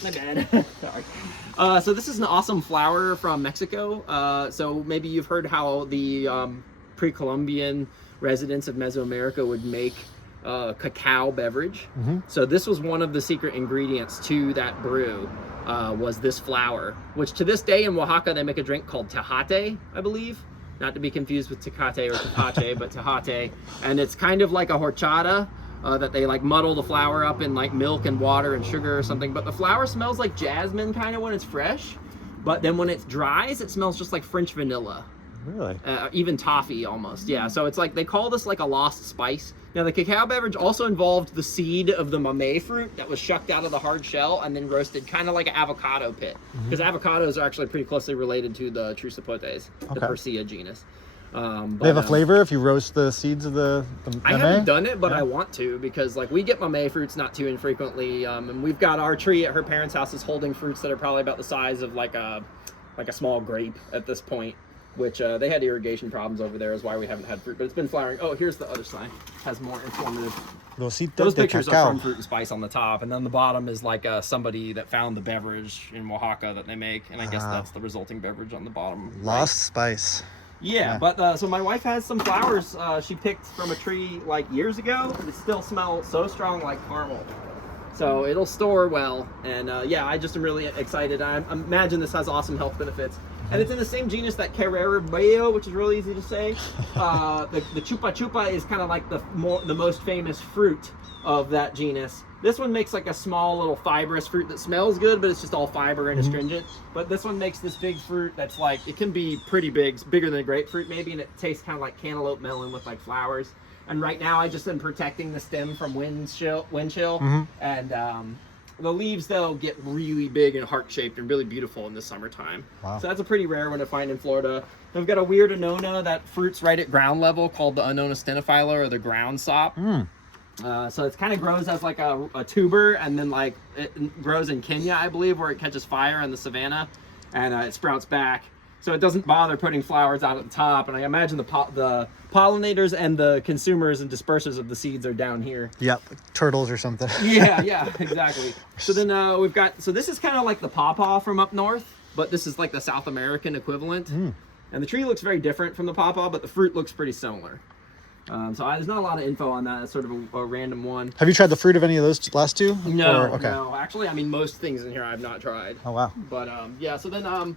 my bad. Sorry. So this is an awesome flower from Mexico. So maybe you've heard how the pre-Columbian residents of Mesoamerica would make cacao beverage. So this was one of the secret ingredients to that brew, was this flower, which to this day in Oaxaca they make a drink called tejate, I believe. Not to be confused with tecate or tepache, but tejate. And it's kind of like a horchata that they like muddle the flower up in like milk and water and sugar or something. But the flower smells like jasmine kind of when it's fresh. But then when it dries, it smells just like French vanilla. Really? Even toffee almost. Yeah, so it's like they call this like a lost spice. Now the cacao beverage also involved the seed of the mamey fruit that was shucked out of the hard shell and then roasted kind of like an avocado pit. Because avocados are actually pretty closely related to the true sapotes, the Persea genus. They have a flavor if you roast the seeds of the mamey? I haven't done it, but I want to, because like we get mamey fruits not too infrequently, and we've got our tree at her parents' house is holding fruits that are probably about the size of like a small grape at this point. Which they had irrigation problems over there, is why we haven't had fruit, but it's been flowering. Oh, here's the other sign. It has more informative. Those pictures are from Fruit and Spice on the top, and then the bottom is like somebody that found the beverage in Oaxaca that they make, and I guess that's the resulting beverage on the bottom. Lost Spice. Yeah, but so my wife has some flowers she picked from a tree like years ago. It still smells so strong like caramel. So it'll store well, and yeah, I just am really excited. I imagine this has awesome health benefits. And it's in the same genus that Carrera Bello, which is really easy to say. The Chupa Chupa is kind of like the most famous fruit of that genus. This one makes like a small little fibrous fruit that smells good, but it's just all fiber and astringent. But this one makes this big fruit that's like, it can be pretty big, it's bigger than a grapefruit maybe, and it tastes kind of like cantaloupe melon with like flowers. And right now I just am protecting the stem from wind chill. And the leaves though get really big and heart-shaped and really beautiful in the summertime. Wow. So that's a pretty rare one to find in Florida. We've got a weird annona that fruits right at ground level called the Annona stenophylla, or the ground sop. So it kind of grows as like a tuber, and then like it grows in Kenya, I believe, where it catches fire in the savannah, and it sprouts back. So it doesn't bother putting flowers out at the top, and I imagine the pollinators and the consumers and dispersers of the seeds are down here. Yep, like turtles or something. Yeah, exactly. So then we've got, so this is kind of like the pawpaw from up north, but this is like the South American equivalent. And the tree looks very different from the pawpaw, but the fruit looks pretty similar. So there's not a lot of info on that. It's sort of a random one. Have you tried the fruit of any of those last two? No, okay. no. Actually, I mean, most things in here I've not tried. Oh, wow. But yeah, so then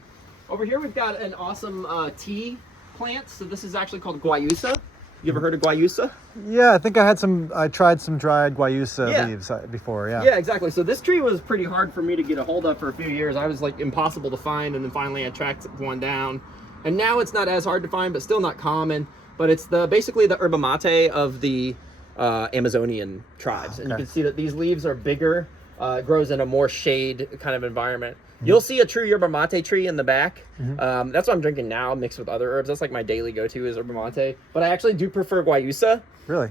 over here we've got an awesome tea plant. So this is actually called guayusa. You ever heard of guayusa? Yeah, I think I tried some dried guayusa leaves before, Yeah, exactly. So this tree was pretty hard for me to get a hold of for a few years. I was like impossible to find, and then finally I tracked one down. And now it's not as hard to find, but still not common. But it's basically the yerba mate of the Amazonian tribes. And you can see that these leaves are bigger. It grows in a more shade kind of environment. You'll see a true yerba mate tree in the back. That's what I'm drinking now, mixed with other herbs. That's like my daily go-to is yerba mate. But I actually do prefer guayusa. Really?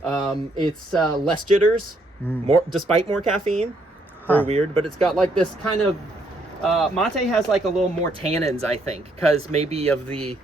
It's less jitters, despite more caffeine. Very weird, but it's got like this kind of mate has like a little more tannins, I think, because maybe of the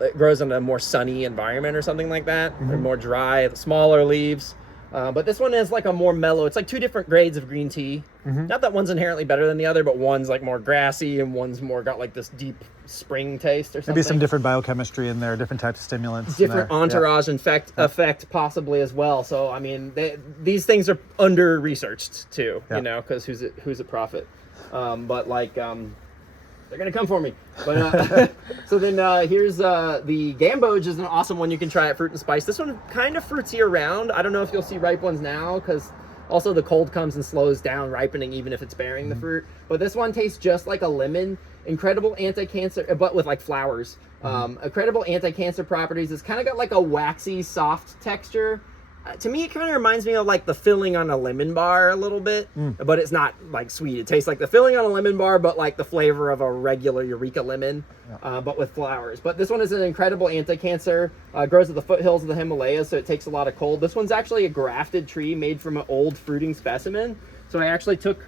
it grows in a more sunny environment or something like that. They're more dry, smaller leaves. But this one is like a more mellow, it's like two different grades of green tea. Not that one's inherently better than the other, but one's like more grassy and one's more got like this deep spring taste or something. Maybe some different biochemistry in there, different types of stimulants. Different entourage effect possibly as well. So, I mean, these things are under-researched too, you know, because who's a prophet? But like, they're gonna come for me. But so then here's the Gamboge is an awesome one you can try at Fruit and Spice. This one kind of fruits year round. I don't know if you'll see ripe ones now because also the cold comes and slows down ripening even if it's bearing the fruit. But this one tastes just like a lemon. Incredible anti-cancer, but with like flowers. Incredible anti-cancer properties. It's kind of got like a waxy, soft texture. To me, it kind of reminds me of like the filling on a lemon bar a little bit, but it's not like sweet. It tastes like the filling on a lemon bar, but like the flavor of a regular Eureka lemon, but with flowers. But this one is an incredible anti-cancer. Grows at the foothills of the Himalayas, so it takes a lot of cold. This one's actually a grafted tree made from an old fruiting specimen. So I actually took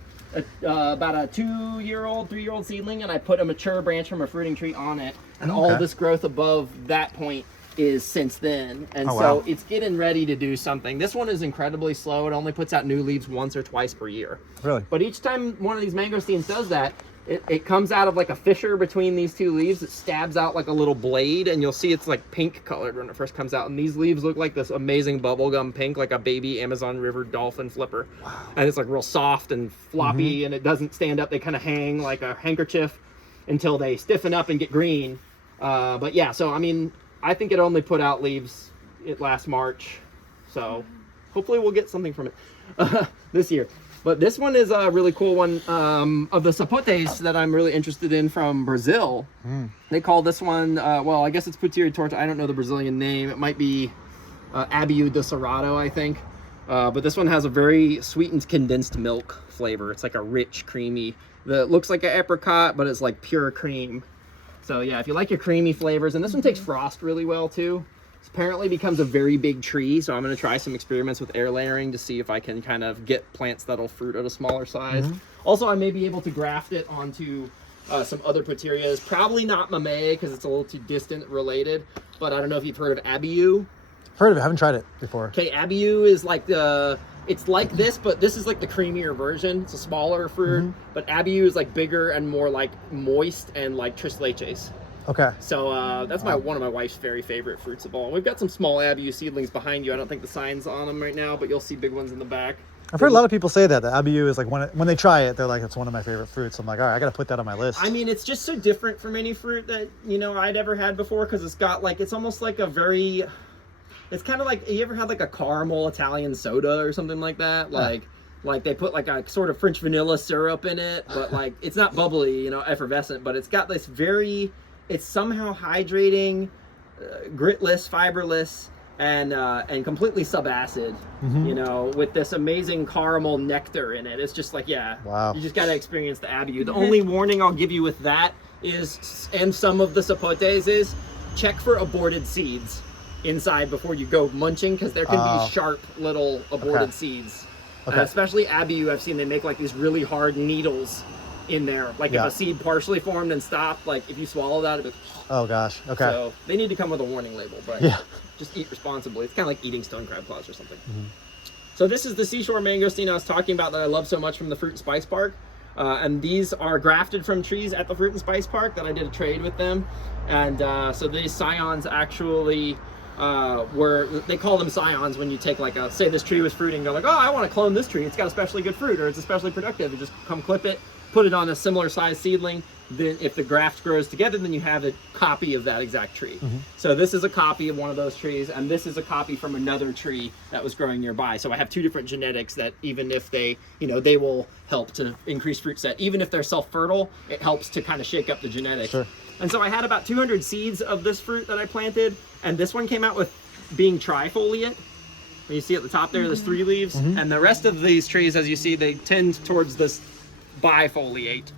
about a 2-year-old, 3-year-old seedling, and I put a mature branch from a fruiting tree on it, and all this growth above that point is since then, and so it's getting ready to do something. This one is incredibly slow. It only puts out new leaves once or twice per year. Really? But each time one of these mangosteens does that, it comes out of like a fissure between these two leaves. It stabs out like a little blade, and you'll see it's like pink colored when it first comes out. And these leaves look like this amazing bubblegum pink, like a baby Amazon River dolphin flipper. And it's like real soft and floppy, and it doesn't stand up. They kind of hang like a handkerchief until they stiffen up and get green. But yeah, so I mean, I think it only put out leaves last March, so hopefully we'll get something from it this year. But this one is a really cool one of the sapotes that I'm really interested in from Brazil. They call this one, well, I guess it's Putiri torta. I don't know the Brazilian name. It might be Abiu de Cerrado, I think. But this one has a very sweetened condensed milk flavor. It's like a rich, creamy, that looks like an apricot, but it's like pure cream. So yeah, if you like your creamy flavors, and this one takes frost really well too. This apparently becomes a very big tree, so I'm going to try some experiments with air layering to see if I can kind of get plants that'll fruit at a smaller size. Also, I may be able to graft it onto some other Puterias. Probably not Mamey because it's a little too distant related, but I don't know if you've heard of Abiu. Heard of it, haven't tried it before. Okay, Abiu is like it's like this, but this is like the creamier version. It's a smaller fruit, but Abiu is like bigger and more like moist and like Tres Leches. Okay. So that's one of my wife's very favorite fruits of all. And we've got some small Abiu seedlings behind you. I don't think the sign's on them right now, but you'll see big ones in the back. I've heard a lot of people say that Abiu is like when they try it, they're like, it's one of my favorite fruits. I'm like, all right, I got to put that on my list. I mean, it's just so different from any fruit that, you know, I'd ever had before, because it's got like, it's almost like a very, it's kind of like, you ever had like a caramel Italian soda or something like that? Like they put like a sort of French vanilla syrup in it, but like it's not bubbly, you know, effervescent, but it's got this very, it's somehow hydrating, gritless, fiberless, and completely subacid, you know, with this amazing caramel nectar in it. It's just like, yeah, wow. You just got to experience the Abiu. The only warning I'll give you with that is, and some of the sapotes, is check for aborted seeds inside before you go munching, because there can be sharp little aborted seeds. Okay. Especially Abiu, I've seen they make like these really hard needles in there. Like if a seed partially formed and stopped, like if you swallow that, it'd be... Oh gosh. Okay. So they need to come with a warning label, but just eat responsibly. It's kind of like eating stone crab claws or something. So this is the seashore mangosteen I was talking about that I love so much from the Fruit and Spice Park. And these are grafted from trees at the Fruit and Spice Park that I did a trade with them. And so these scions actually they call them scions when you take like say this tree was fruiting, go like, oh, I want to clone this tree. It's got especially good fruit, or it's especially productive. You just come clip it, put it on a similar size seedling. Then if the graft grows together, then you have a copy of that exact tree. So this is a copy of one of those trees, and this is a copy from another tree that was growing nearby. So I have two different genetics that, even if they, you know, they will help to increase fruit set. Even if they're self-fertile, it helps to kind of shake up the genetics. Sure. And so I had about 200 seeds of this fruit that I planted, and this one came out with being trifoliate. You see at the top there, there's 3 leaves, and the rest of these trees, as you see, they tend towards this bifoliate,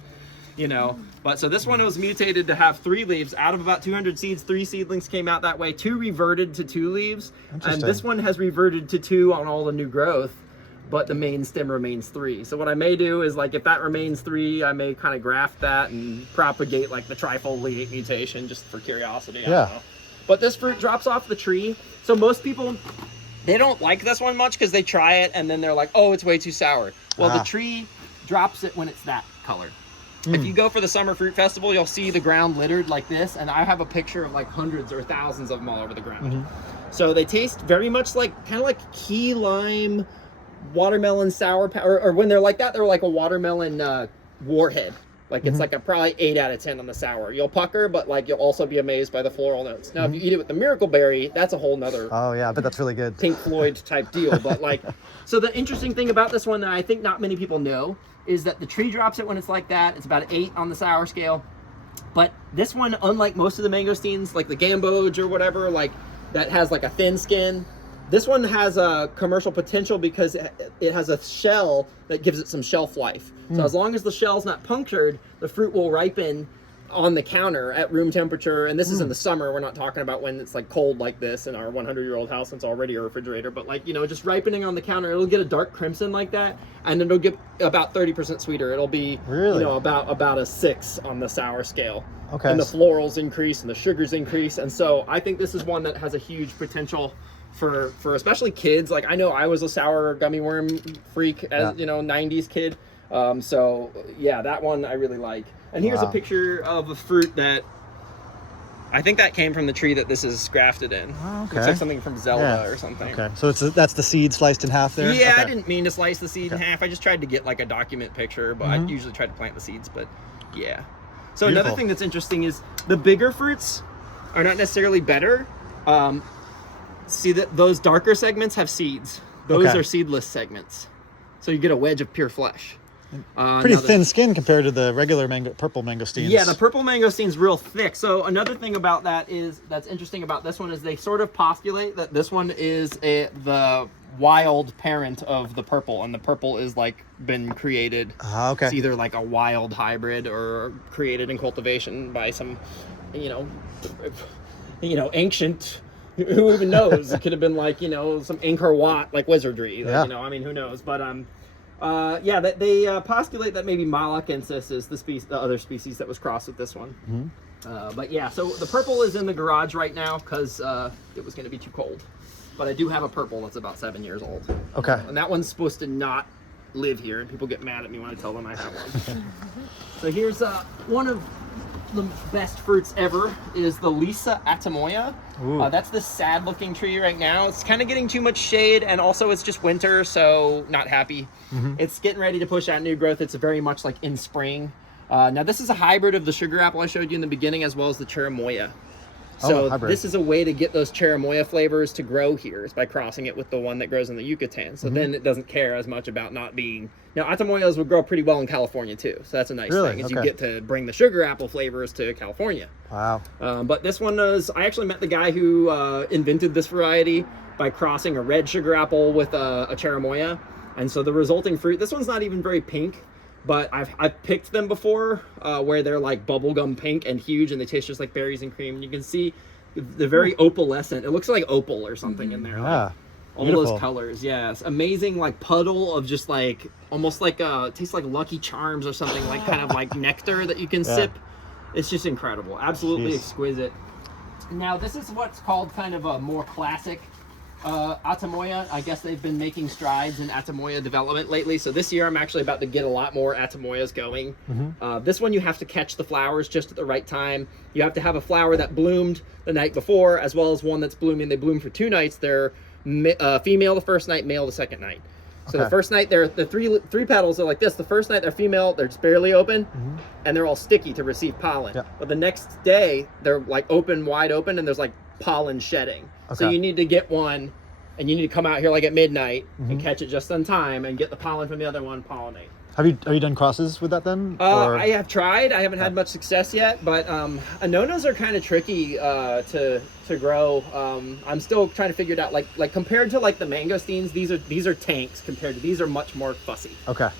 you know. But so this one was mutated to have 3 leaves. Out of about 200 seeds, 3 seedlings came out that way. 2 reverted to 2 leaves, and this one has reverted to 2 on all the new growth, but the main stem remains 3. So what I may do is, like, if that remains 3, I may kind of graft that and propagate like the trifoliate mutation just for curiosity. I don't know. But this fruit drops off the tree. So most people, they don't like this one much because they try it and then they're like, oh, it's way too sour. Well, the tree drops it when it's that color. If you go for the summer fruit festival, you'll see the ground littered like this, and I have a picture of like hundreds or thousands of them all over the ground. So they taste very much like, kind of like key lime, watermelon sour, or when they're like that, they're like a watermelon warhead. Like it's like a probably 8 out of 10 on the sour. You'll pucker, but like you'll also be amazed by the floral notes. Now, if you eat it with the miracle berry, that's a whole nother. Oh yeah, I bet that's really good. Pink Floyd type deal. But like, so the interesting thing about this one that I think not many people know is that the tree drops it when it's like that. It's about an 8 on the sour scale. But this one, unlike most of the mangosteens, like the gamboge or whatever, like that has like a thin skin, this one has a commercial potential because it has a shell that gives it some shelf life. So as long as the shell's not punctured, the fruit will ripen on the counter at room temperature. And this is in the summer. We're not talking about when it's like cold like this in our 100-year-old house. It's already a refrigerator, but like, you know, just ripening on the counter, it'll get a dark crimson like that, and it'll get about 30% sweeter. It'll be, you know, about a 6 on the sour scale. Okay. And the florals increase and the sugars increase. And so I think this is one that has a huge potential for especially kids. Like, I know I was a sour gummy worm freak as, you know, 90s kid. So yeah, that one I really like. And here's a picture of a fruit that I think that came from the tree that this is grafted in. Oh, okay. Looks like something from Zelda or something. Okay, so that's the seed sliced in half there? Yeah, I didn't mean to slice the seed in half. I just tried to get like a document picture, but I usually try to plant the seeds, but yeah. So another thing that's interesting is the bigger fruits are not necessarily better. See that those darker segments have seeds. Those are seedless segments. So you get a wedge of pure flesh. Pretty thin skin compared to the regular purple mangosteens. Yeah, the purple mangosteen's real thick. So another thing about that is, that's interesting about this one, is they sort of postulate that this one is the wild parent of the purple, and the purple is like been created. Okay. It's either like a wild hybrid or created in cultivation by some, you know, ancient. Who even knows? It could have been like, you know, some Angkor Wat like wizardry. Like, you know, I mean, who knows? But yeah, they postulate that maybe Malacensis is the other species that was crossed with this one. But yeah, so the purple is in the garage right now because it was going to be too cold. But I do have a purple that's about 7 years old. Okay. And that one's supposed to not live here, and people get mad at me when I tell them I have one. So here's one of the best fruits ever is the Lisa Atamoya. That's the sad looking tree right now. It's kind of getting too much shade, and also it's just winter, so not happy. It's getting ready to push out new growth. It's very much like in spring. Now this is a hybrid of the sugar apple I showed you in the beginning, as well as the cherimoya. So this is a way to get those cherimoya flavors to grow here, is by crossing it with the one that grows in the Yucatan. So then it doesn't care as much about not being... Now, Atamoyas would grow pretty well in California too. So that's a nice thing, is you get to bring the sugar apple flavors to California. Wow. But this one is... I actually met the guy who invented this variety by crossing a red sugar apple with a cherimoya. And so the resulting fruit... This one's not even very pink. But I've picked them before where they're like bubblegum pink and huge, and they taste just like berries and cream. And you can see the very opalescent. It looks like opal or something in there. Yeah. Like, all those colors. Yes. Amazing, like puddle of just like almost like tastes like Lucky Charms or something, like kind of like nectar that you can sip. It's just incredible. Absolutely exquisite. Now this is what's called kind of a more classic Atamoya. I guess they've been making strides in Atamoya development lately. So this year I'm actually about to get a lot more Atamoyas going. This one you have to catch the flowers just at the right time. You have to have a flower that bloomed the night before, as well as one that's blooming. They bloom for 2 nights. They're female the first night, male the second night. So the first night, they're the three petals are like this. The first night they're female, they're just barely open, and they're all sticky to receive pollen. But the next day they're like open, wide open, and there's like pollen shedding. So you need to get one, and you need to come out here like at midnight and catch it just on time and get the pollen from the other one, pollinate. Have you done crosses with that then? I have tried. I haven't had much success yet, but Anonas are kind of tricky to grow. I'm still trying to figure it out. Like compared to like the mangosteens, these are tanks compared to these are much more fussy. Okay.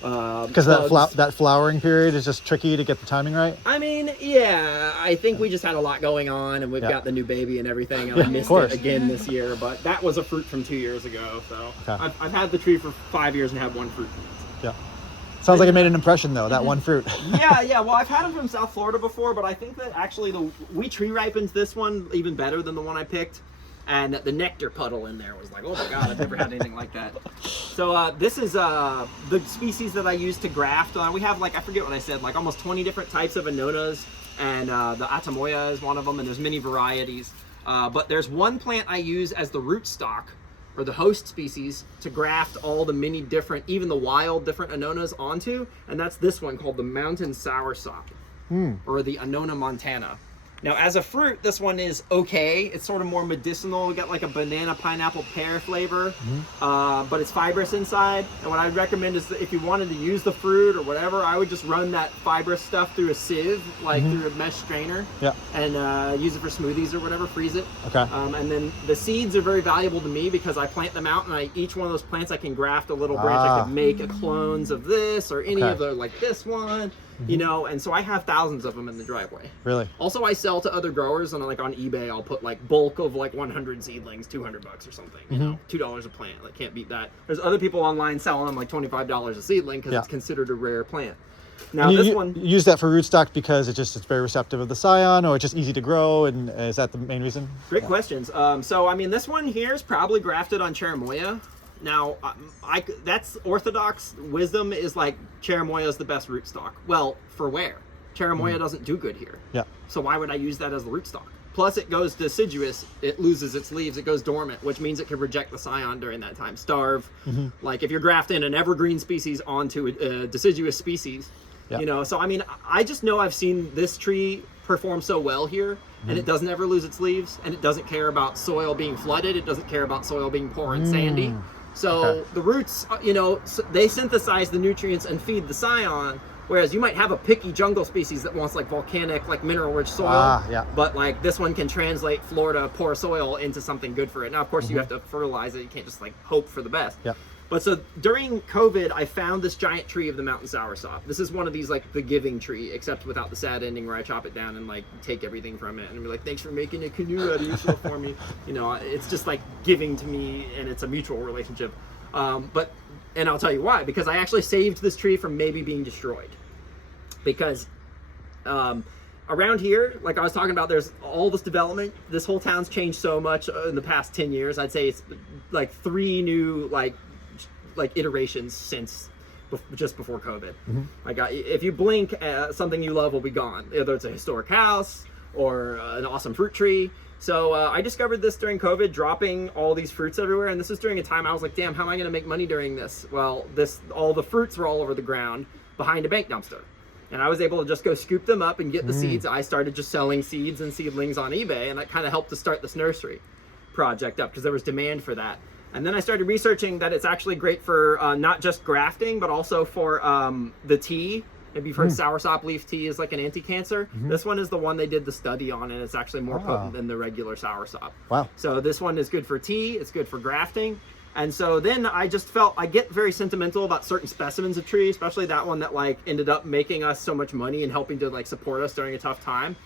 Because that flowering period is just tricky to get the timing right. I mean, yeah, I think we just had a lot going on, and we've got the new baby and everything. And I missed it again this year, but that was a fruit from 2 years ago. So I've had the tree for 5 years and had one fruit from it. Yeah. Sounds like it made an impression though, that one fruit. yeah. Well, I've had them from South Florida before, but I think that actually we tree ripened this one even better than the one I picked. And the nectar puddle in there was like, oh my God, I've never had anything like that. So this is the species that I use to graft. We have like, I forget what I said, like almost 20 different types of Anonas, and the Atamoya is one of them, and there's many varieties. But there's one plant I use as the rootstock, or the host species, to graft all the many different, even the wild different Anonas onto, and that's this one called the mountain soursop, or the Anona montana. Now, as a fruit, this one is okay. It's sort of more medicinal. We got like a banana, pineapple, pear flavor, but it's fibrous inside. And what I'd recommend is that if you wanted to use the fruit or whatever, I would just run that fibrous stuff through a sieve, like through a mesh strainer, and use it for smoothies or whatever, freeze it. And then the seeds are very valuable to me because I plant them out, and each one of those plants I can graft a little branch. I can make clones of this or any of the, like this one. You know, and so I have thousands of them in the driveway. Really? Also, I sell to other growers, and like on eBay, I'll put like bulk of like 100 seedlings, $200 or something. You know, $2 a plant. Like, can't beat that. There's other people online selling them like $25 a seedling because it's considered a rare plant. Now this one, you use that for rootstock because it's very receptive of the scion, or it's just easy to grow, and is that the main reason? Great questions. So I mean, this one here is probably grafted on cherimoya. Now, that's orthodox wisdom is like cherimoya is the best rootstock. Well, for where? Cherimoya doesn't do good here. Yeah. So why would I use that as the rootstock? Plus, it goes deciduous. It loses its leaves. It goes dormant, which means it can reject the scion during that time. Starve. Like if you're grafting an evergreen species onto a deciduous species, you know. So I mean, I just know I've seen this tree perform so well here, and it doesn't ever lose its leaves, and it doesn't care about soil being flooded. It doesn't care about soil being poor and sandy. So the roots, you know, they synthesize the nutrients and feed the scion, whereas you might have a picky jungle species that wants like volcanic, like mineral-rich soil, but like this one can translate Florida poor soil into something good for it. Now, of course, you have to fertilize it. You can't just like hope for the best. But so during COVID, I found this giant tree of the mountain soursop. This is one of these like the giving tree, except without the sad ending where I chop it down and like take everything from it and be like, thanks for making a canoe out of yourself for me. You know, it's just like giving to me, and it's a mutual relationship. And I'll tell you why, because I actually saved this tree from maybe being destroyed. Because around here, like I was talking about, there's all this development. This whole town's changed so much in the past 10 years. I'd say it's like 3 new like iterations since just before COVID. Like if you blink, something you love will be gone. Whether it's a historic house or an awesome fruit tree. So I discovered this during COVID, dropping all these fruits everywhere. And this is during a time I was like, damn, how am I going to make money during this? Well, all the fruits were all over the ground behind a bank dumpster. And I was able to just go scoop them up and get the seeds. I started just selling seeds and seedlings on eBay, and that kind of helped to start this nursery project up because there was demand for that. And then I started researching that it's actually great for not just grafting, but also for the tea. Maybe you've heard soursop leaf tea is like an anti-cancer. This one is the one they did the study on, and it's actually more potent than the regular soursop. Wow. So this one is good for tea. It's good for grafting. And so then I just felt, I get very sentimental about certain specimens of trees, especially that one that like ended up making us so much money and helping to like support us during a tough time.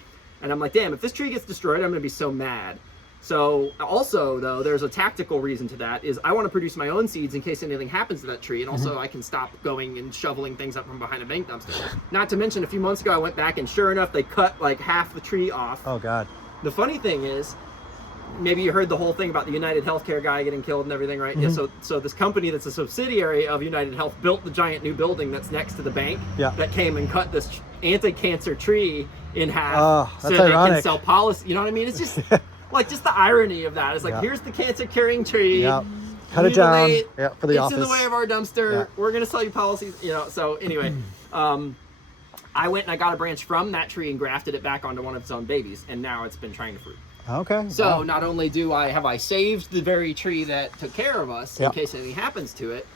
And I'm like, damn, if this tree gets destroyed, I'm gonna be so mad. So also though, there's a tactical reason to that is I want to produce my own seeds in case anything happens to that tree. And also I can stop going and shoveling things up from behind a bank dumpster. Not to mention a few months ago, I went back and sure enough, they cut like half the tree off. Oh God. The funny thing is, maybe you heard the whole thing about the United Healthcare guy getting killed and everything, right? Yeah. So this company that's a subsidiary of United Health built the giant new building that's next to the bank. Yeah. That came and cut this anti-cancer tree in half. Oh, that's so ironic. they can sell policy. You know what I mean? It's just like just the irony of that. It's like here's the cancer-carrying tree. Yeah. Cut it down. Mutilate. Yeah, for the office. It's in the way of our dumpster. Yeah. We're gonna sell you policies. You know. So anyway, I went and I got a branch from that tree and grafted it back onto one of its own babies, and now it's been trying to fruit. Okay. So not only have I saved the very tree that took care of us in case anything happens to it,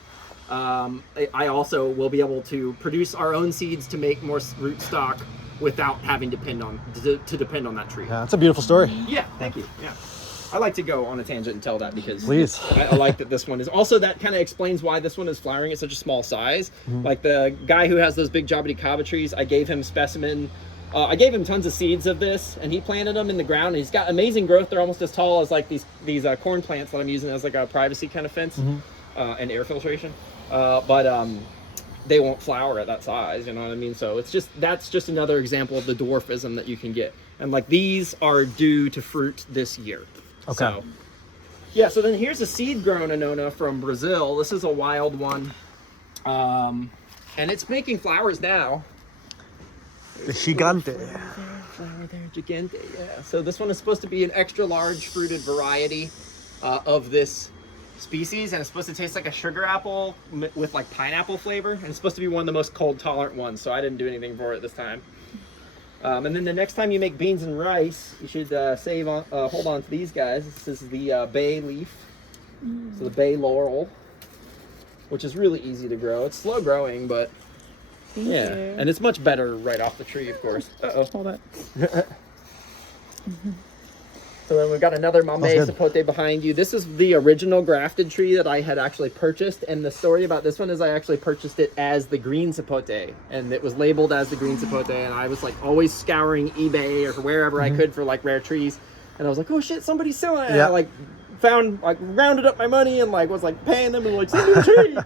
I also will be able to produce our own seeds to make more root stock without having to depend on that tree. Yeah, it's a beautiful story. Yeah, thank you. Yeah. I like to go on a tangent and tell that because Please. I like that this one is also, that kind of explains why this one is flowering at such a small size. Like the guy who has those big Jabuticaba trees, I gave him specimen. I gave him tons of seeds of this, and he planted them in the ground. And he's got amazing growth. They're almost as tall as like these corn plants that I'm using as like a privacy kind of fence and air filtration. But they won't flower at that size. You know what I mean? So that's just another example of the dwarfism that you can get. And like these are due to fruit this year. Okay. So, yeah. So then here's a seed-grown Annona from Brazil. This is a wild one, and it's making flowers now. The Gigante. Flower there, Gigante, yeah. So this one is supposed to be an extra large fruited variety of this species, and it's supposed to taste like a sugar apple with like pineapple flavor, and it's supposed to be one of the most cold tolerant ones, so I didn't do anything for it this time. And then the next time you make beans and rice, you should hold on to these guys. This is the bay leaf, so the bay laurel, which is really easy to grow. It's slow growing, but Thank you. and it's much better right off the tree, of course. Hold it. So then we've got another Mamey Sapote behind you. This is the original grafted tree that I had actually purchased, and the story about this one is I actually purchased it as the green Sapote, and it was labeled as the green Sapote, and I was like always scouring eBay or wherever I could for like rare trees, and I was like, oh shit, somebody's selling it. And I rounded up my money and like was like paying them and like, send me a tree.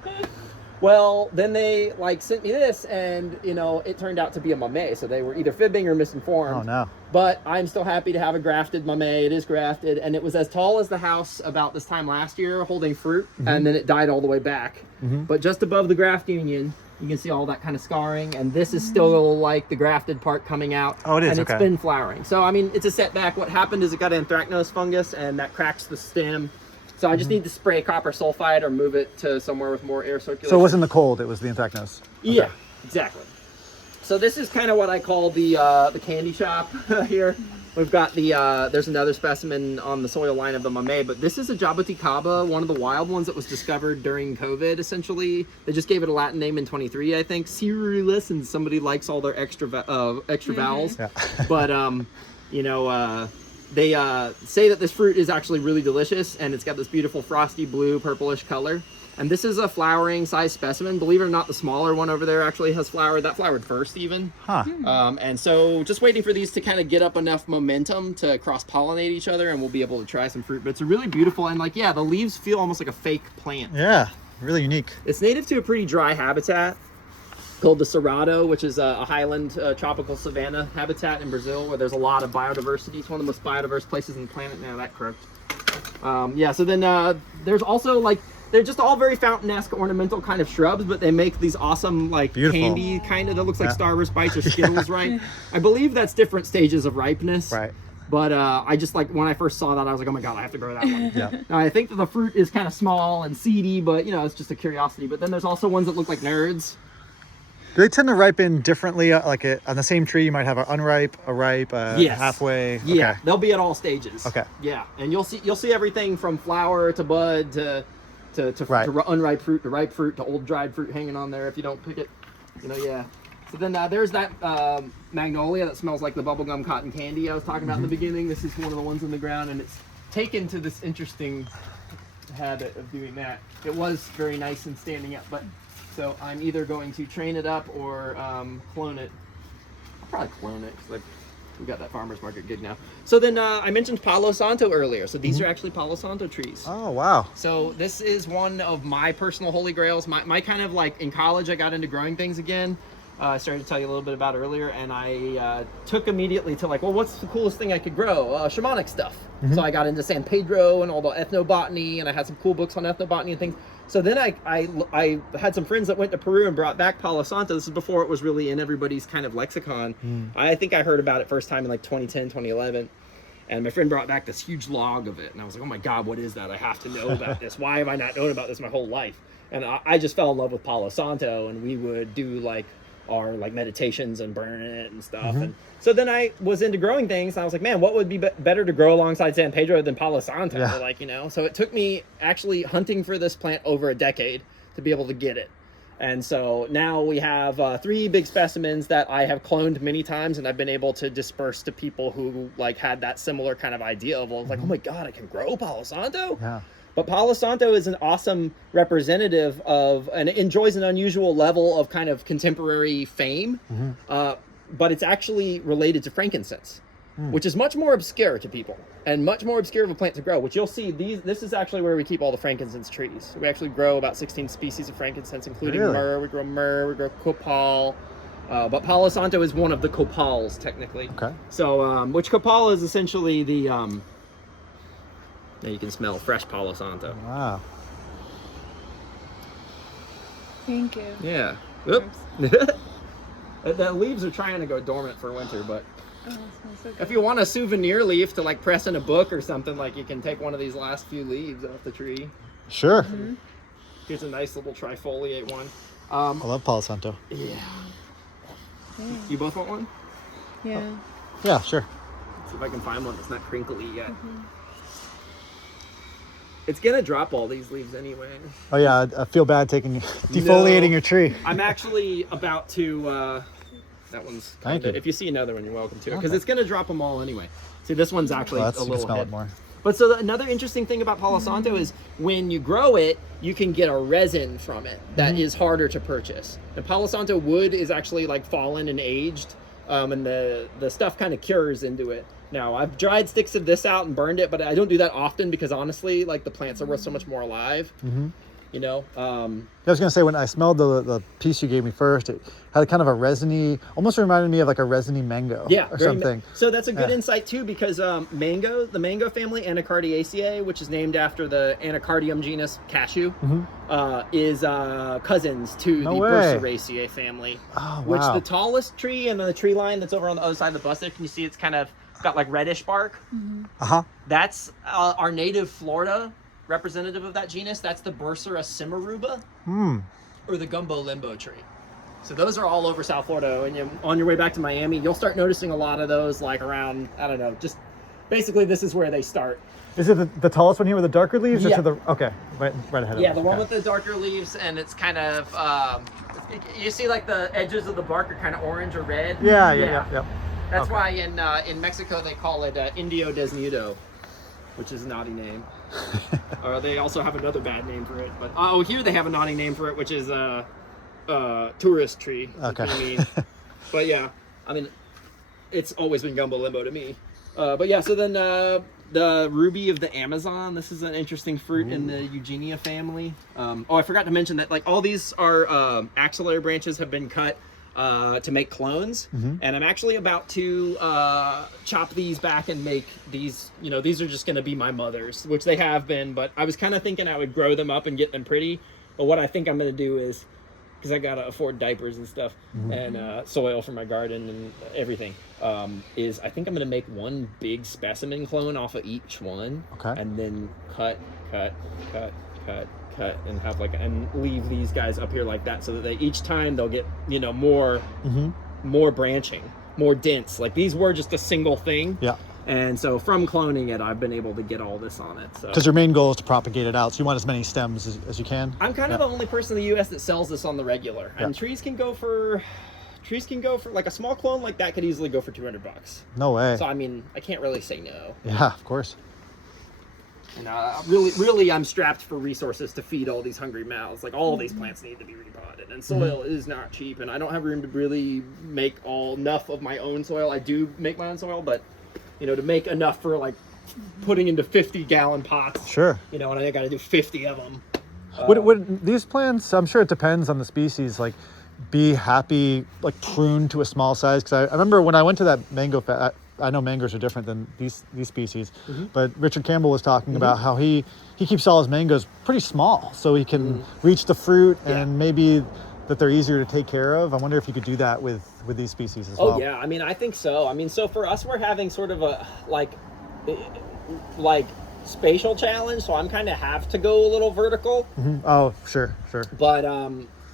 Well, then they like sent me this, and you know, it turned out to be a Mamey, so they were either fibbing or misinformed. Oh no. But I'm still happy to have a grafted Mamey. It is grafted, and it was as tall as the house about this time last year, holding fruit, and then it died all the way back. But just above the graft union, you can see all that kind of scarring, and this is still like the grafted part coming out. Oh, it is, and it's okay. been flowering. So I mean, it's a setback. What happened is it got anthracnose fungus, and that cracks the stem. So I just need to spray copper sulfide or move it to somewhere with more air circulation. So it wasn't the cold, it was the anthracnose. Okay. Yeah, exactly. So this is kind of what I call the candy shop here. We've got there's another specimen on the soil line of the Mamey, but this is a Jabuticaba, one of the wild ones that was discovered during COVID, essentially. They just gave it a Latin name in 23, I think. Cerealis, and somebody likes all their extra vowels. Yeah. But, you know, they say that this fruit is actually really delicious, and it's got this beautiful frosty blue purplish color. And this is a flowering size specimen. Believe it or not, the smaller one over there actually has flowered. That flowered first even. Huh. And so just waiting for these to kind of get up enough momentum to cross-pollinate each other, and we'll be able to try some fruit. But it's really beautiful, and like, yeah, the leaves feel almost like a fake plant. Yeah, really unique. It's native to a pretty dry habitat called the Cerrado, which is a highland tropical savanna habitat in Brazil where there's a lot of biodiversity. It's one of the most biodiverse places on the planet. Now that correct. Yeah, so then there's also like they're just all very fountain-esque, ornamental kind of shrubs, but they make these awesome, like, Beautiful. candy kind of, that looks like Starburst Bites or Skittles, right? I believe that's different stages of ripeness. Right. But I just, like, when I first saw that, I was like, oh my God, I have to grow that one. Yeah. Now, I think that the fruit is kind of small and seedy, but, you know, it's just a curiosity. But then there's also ones that look like nerds. Do they tend to ripen differently? Like on the same tree, you might have an unripe, a ripe, Yes. halfway. Yeah, Okay. they'll be at all stages. Okay. Yeah, and you'll see everything from flower to bud to Right. unripe fruit to ripe fruit to old dried fruit hanging on there if you don't pick it. You know, yeah. So then there's that magnolia that smells like the bubblegum cotton candy I was talking about in the beginning. This is one of the ones in the ground, and it's taken to this interesting habit of doing that. It was very nice and standing up, but so I'm either going to train it up or clone it. I'll probably clone it because we got that farmer's market gig now. So then I mentioned Palo Santo earlier. So these are actually Palo Santo trees. Oh, wow. So this is one of my personal holy grails. My kind of like in college, I got into growing things again. I started to tell you a little bit about earlier, and I took immediately to like, well, what's the coolest thing I could grow? Shamanic stuff. So I got into San Pedro and all the ethnobotany, and I had some cool books on ethnobotany and things. So then I had some friends that went to Peru and brought back Palo Santo. This is before it was really in everybody's kind of lexicon. I think I heard about it first time in like 2010, 2011. And my friend brought back this huge log of it. And I was like, oh my God, what is that? I have to know about this. Why have I not known about this my whole life? And I just fell in love with Palo Santo, and we would do like our like meditations and burn it and stuff. And so then I was into growing things, and I was like, man, what would be better to grow alongside San Pedro than Palo Santo? Yeah. Like, you know, so it took me actually hunting for this plant over a decade to be able to get it. And so now we have 3 big specimens that I have cloned many times, and I've been able to disperse to people who like had that similar kind of idea of like, oh my God, I can grow Palo Santo? Yeah. But Palo Santo is an awesome representative of, and it enjoys an unusual level of kind of contemporary fame, but it's actually related to frankincense, which is much more obscure to people and much more obscure of a plant to grow, which you'll see this is actually where we keep all the frankincense trees. We actually grow about 16 species of frankincense, including Really? myrrh, we grow copal, but Palo Santo is one of the copals technically. Okay. So, which copal is essentially the, now you can smell fresh Palo Santo. Wow. Thank you. Yeah. Oop. The leaves are trying to go dormant for winter, but Oh, it smells so good. if you want a souvenir leaf to like press in a book or something, like you can take one of these last few leaves off the tree. Sure. Here's a nice little trifoliate one. I love Palo Santo. Yeah. Yeah. You both want one? Yeah. Yeah, sure. Let's see if I can find one that's not crinkly yet. It's gonna drop all these leaves anyway. Oh, yeah. I feel bad defoliating your tree. I'm actually about to. That one's. Thank you. If you see another one, you're welcome to, because Okay. it's gonna drop them all anyway. See, this one's actually Well, a you can little smell head. it more. But so another interesting thing about Palo Santo is when you grow it, you can get a resin from it that is harder to purchase. The Palo Santo wood is actually like fallen and aged, and the stuff kind of cures into it. Now, I've dried sticks of this out and burned it, but I don't do that often because honestly, like the plants are worth so much more alive. You know, I was gonna say, when I smelled the piece you gave me first, it had kind of a resiny, almost reminded me of like a resiny mango, yeah, or very something. So that's a good Yeah. insight too, because the mango family, Anacardiaceae, which is named after the Anacardium genus cashew, is cousins to No the way. Burseraceae family. Oh, Which wow. the tallest tree and the tree line that's over on the other side of the bus there, can you see it's kind of got like reddish bark? That's our native Florida representative of that genus. That's the Bursera cimaruba, or the gumbo limbo tree. So those are all over South Florida, and on your way back to Miami, you'll start noticing a lot of those like around, I don't know, just basically this is where they start. Is it the tallest one here with the darker leaves? Yeah. Or to the, okay, right ahead of Yeah, us. the one Okay. with the darker leaves, and it's kind of, you see like the edges of the bark are kind of orange or red. Yeah. That's Okay. why in Mexico they call it Indio desnudo, which is a naughty name. Or they also have another bad name for it. But here they have a naughty name for it, which is tourist tree. Okay. I mean, but yeah, I mean, it's always been gumbo limbo to me. But yeah, so then the ruby of the Amazon. This is an interesting fruit in the Eugenia family. I forgot to mention that like all these are axillary branches have been cut to make clones, and I'm actually about to chop these back and make these. You know, these are just going to be my mothers, which they have been, but I was kind of thinking I would grow them up and get them pretty. But what I think I'm going to do is, because I got to afford diapers and stuff, and soil for my garden and everything, is I think I'm going to make one big specimen clone off of each one, and then cut, and have like, and leave these guys up here like that, so that they, each time they'll get, you know, more branching, more dense. Like these were just a single thing. Yeah. And so from cloning it, I've been able to get all this on it. So because your main goal is to propagate it out, so you want as many stems as you can. I'm kind of the only person in the U.S. that sells this on the regular, and trees can go for like a small clone like that could easily go for $200. No way. So I mean, I can't really say no. Yeah, of course. And really, I'm strapped for resources to feed all these hungry mouths. Like all these plants need to be repotted, and soil is not cheap, and I don't have room to really make enough of my own soil. I do make my own soil, but you know, to make enough for like putting into 50-gallon pots. Sure. You know, and I got to do 50 of them. Would these plants, I'm sure it depends on the species, like be happy, like pruned to a small size? Because I remember when I went to that mango I know mangoes are different than these species, but Richard Campbell was talking about how he keeps all his mangoes pretty small so he can reach the fruit, and maybe that they're easier to take care of. I wonder if you could do that with these species as well. Oh yeah, I mean, I think so. I mean, so for us, we're having sort of a like spatial challenge, so I'm kind of have to go a little vertical. Oh, sure. But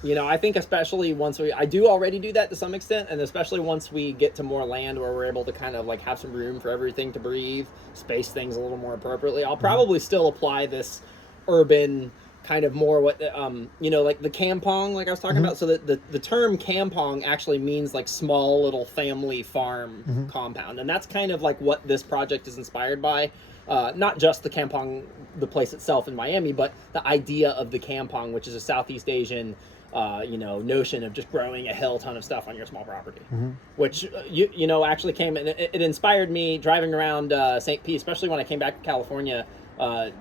you know, I think especially once I do already do that to some extent, and especially once we get to more land where we're able to kind of like have some room for everything to breathe, space things a little more appropriately, I'll probably still apply this urban kind of more what you know, like the campong, like I was talking about. So that the term campong actually means like small little family farm compound, and that's kind of like what this project is inspired by. Not just the campong, the place itself in Miami, but the idea of the campong, which is a Southeast Asian you know, notion of just growing a hell ton of stuff on your small property, which you know, actually came and it inspired me driving around St. Pete, especially when I came back to California. I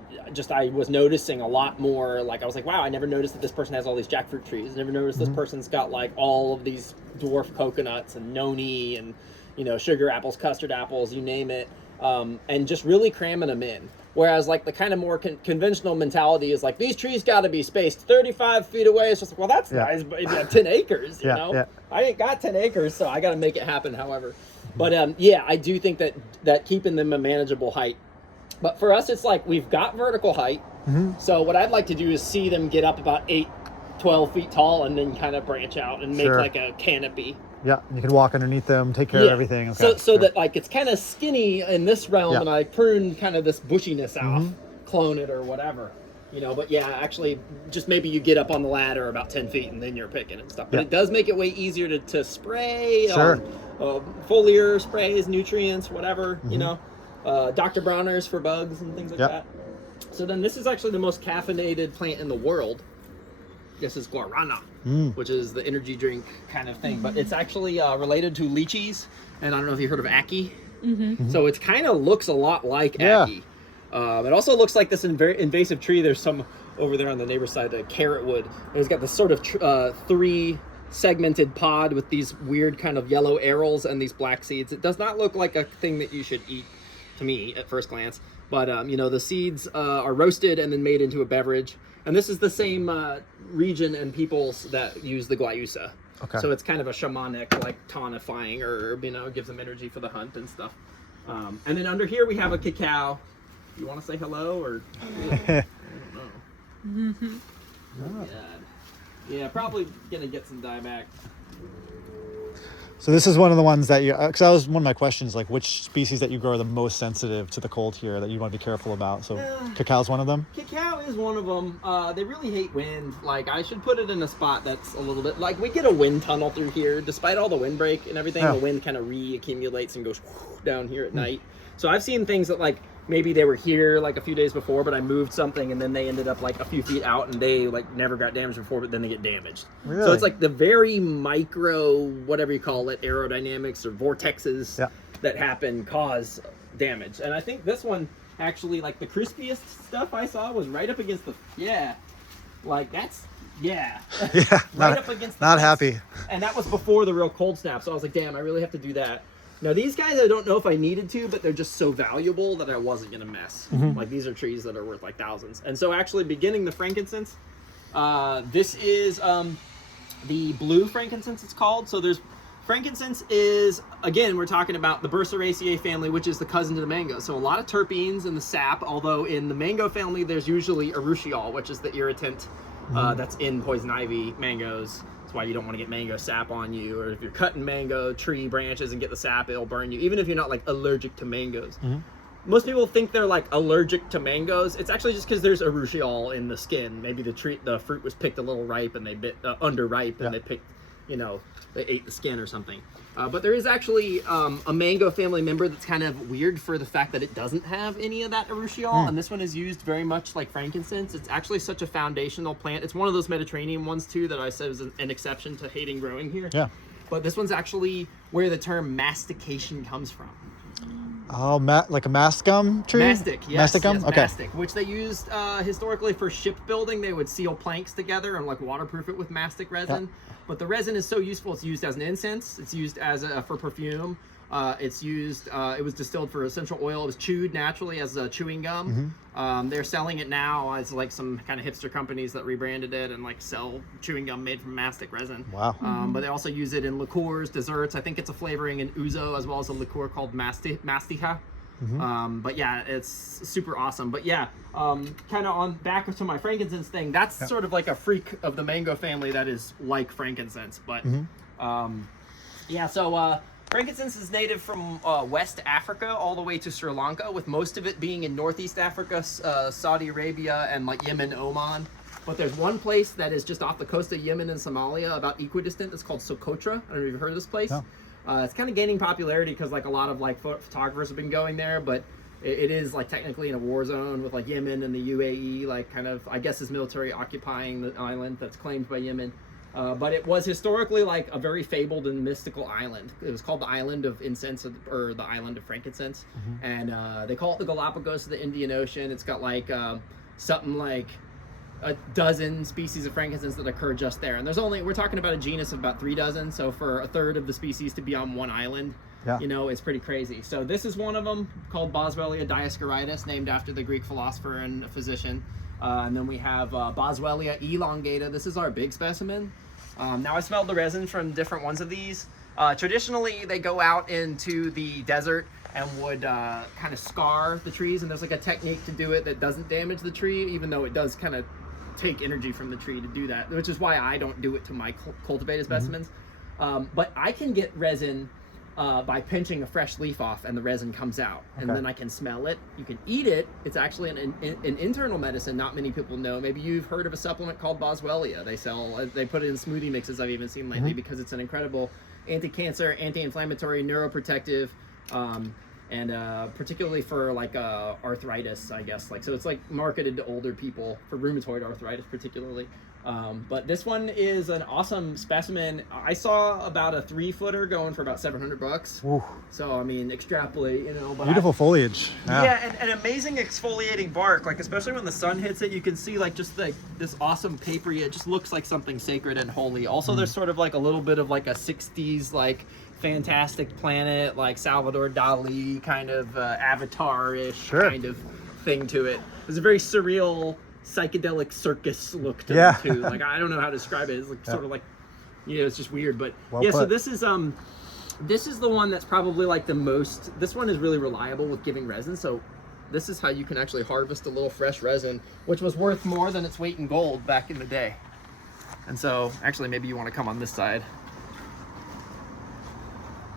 was noticing a lot more, like I was like, wow, I never noticed that this person has all these jackfruit trees. I never noticed this person's got like all of these dwarf coconuts and noni and, you know, sugar apples, custard apples, you name it, and just really cramming them in. Whereas like the kind of more conventional mentality is like, these trees got to be spaced 35 feet away. It's just like, well, that's nice, but if you have 10 acres, you know, I ain't got 10 acres, so I got to make it happen however. But yeah, I do think that keeping them a manageable height. But for us, it's like we've got vertical height. So what I'd like to do is see them get up about 12 feet tall and then kind of branch out and make like a canopy. Yeah, you can walk underneath them, take care of everything. Okay. So that like it's kind of skinny in this realm, and I prune kind of this bushiness off, clone it or whatever. You know, but yeah, actually, just maybe you get up on the ladder about 10 feet and then you're picking and stuff. But it does make it way easier to spray, foliar sprays, nutrients, whatever, you know. Dr. Browners for bugs and things like that. So then this is actually the most caffeinated plant in the world. This is guarana, which is the energy drink kind of thing. But it's actually related to lychees. And I don't know if you heard of ackee. So it kind of looks a lot like ackee. It also looks like this invasive tree. There's some over there on the neighbor's side, carrot wood. And it's got this sort of 3-segmented pod with these weird kind of yellow arils and these black seeds. It does not look like a thing that you should eat, to me at first glance, but you know, the seeds are roasted and then made into a beverage, and this is the same region and peoples that use the guayusa. So it's kind of a shamanic, like tonifying herb, you know, gives them energy for the hunt and stuff. And then under here we have a cacao. You want to say hello or? I don't know. Yeah, probably gonna get some dieback. So this is one of the ones that you, because that was one of my questions, like which species that you grow are the most sensitive to the cold here that you want to be careful about. So cacao's one of them? Cacao is one of them. They really hate wind. Like I should put it in a spot that's a little bit, like we get a wind tunnel through here. Despite all the windbreak and everything, the wind kind of reaccumulates and goes down here at night. So I've seen things that like, maybe they were here like a few days before, but I moved something and then they ended up like a few feet out and they like never got damaged before, but then they get damaged. Really? So it's like the very micro, whatever you call it, aerodynamics or vortexes that happen cause damage. And I think this one actually, like the crispiest stuff I saw was right up against the, like Yeah. Yeah, Right not, up against the not fence. happy. And that was before the real cold snap, so I was like, damn, I really have to do that. Now these guys, I don't know if I needed to, but they're just so valuable that I wasn't gonna mess. Like these are trees that are worth like thousands. And so actually beginning the frankincense, this is the blue frankincense it's called. So there's, frankincense is, again, we're talking about the Burseraceae family, which is the cousin to the mango. So a lot of terpenes in the sap, although in the mango family, there's usually urushiol, which is the irritant that's in poison ivy mangoes. That's why you don't want to get mango sap on you, or if you're cutting mango tree branches and get the sap, it'll burn you, even if you're not like allergic to mangoes. Most people think they're like allergic to mangoes. It's actually just because there's urushiol in the skin. Maybe the fruit was picked a little ripe and they bit underripe, and they picked, you know, they ate the skin or something. But there is actually a mango family member that's kind of weird for the fact that it doesn't have any of that urushiol, and this one is used very much like frankincense. It's actually such a foundational plant. It's one of those Mediterranean ones too that I said was an exception to hating growing here. Yeah. But this one's actually where the term mastication comes from. Oh, like a masticum tree? Mastic, yes. Masticum? Yes, Okay. mastic, which they used historically for shipbuilding. They would seal planks together and like waterproof it with mastic resin. But the resin is so useful. It's used as an incense. It's used as for perfume. It's used. It was distilled for essential oil. It was chewed naturally as a chewing gum. They're selling it now as like some kind of hipster companies that rebranded it and like sell chewing gum made from mastic resin. Wow. But they also use it in liqueurs, desserts. I think it's a flavoring in ouzo as well as a liqueur called mastica. But yeah, it's super awesome. But yeah, kind of on back to my frankincense thing, that's sort of like a freak of the mango family that is like frankincense. But yeah, so frankincense is native from West Africa all the way to Sri Lanka, with most of it being in Northeast Africa, Saudi Arabia, and like Yemen, Oman. But there's one place that is just off the coast of Yemen and Somalia, about equidistant. It's called Socotra. I don't know if you've heard of this place. No. It's kind of gaining popularity because like a lot of like photographers have been going there, but it is like technically in a war zone with like Yemen and the UAE, like kind of, I guess, is military occupying the island that's claimed by Yemen. But it was historically like a very fabled and mystical island. It was called the Island of Incense, or the Island of Frankincense. And they call it the Galapagos of the Indian Ocean. It's got like something like a dozen species of frankincense that occur just there. And we're talking about a genus of about 3 dozen. So for a third of the species to be on one island, you know, it's pretty crazy. So this is one of them, called Boswellia dioscoritis, named after the Greek philosopher and physician. And then we have Boswellia elongata. This is our big specimen. Now I smelled the resin from different ones of these. Traditionally, they go out into the desert and would kind of scar the trees. And there's like a technique to do it that doesn't damage the tree, even though it does kind of take energy from the tree to do that, which is why I don't do it to my cultivated specimens. But I can get resin by pinching a fresh leaf off, and the resin comes out, and then I can smell it. You can eat it. It's actually an internal medicine. Not many people know. Maybe you've heard of a supplement called Boswellia. They put it in smoothie mixes I've even seen lately, because it's an incredible anti-cancer, anti-inflammatory, neuroprotective, and particularly for like arthritis, I guess. Like, so it's like marketed to older people for rheumatoid arthritis particularly. But this one is an awesome specimen. I saw about a 3-footer going for about $700. Ooh. So I mean, extrapolate, you know. But Beautiful foliage. yeah, and amazing exfoliating bark. Like, especially when the sun hits it, you can see like just like this awesome papery. It just looks like something sacred and holy. Also, there's sort of like a little bit of like a 60s like Fantastic Planet, like Salvador Dali kind of Avatar-ish kind of thing to it. There's a very surreal, psychedelic circus look to it too. Like, I don't know how to describe it. It's like sort of like, you know, it's just weird. But so this is the one that's probably like the most. This one is really reliable with giving resin. So this is how you can actually harvest a little fresh resin, which was worth more than its weight in gold back in the day. And so, actually, maybe you want to come on this side.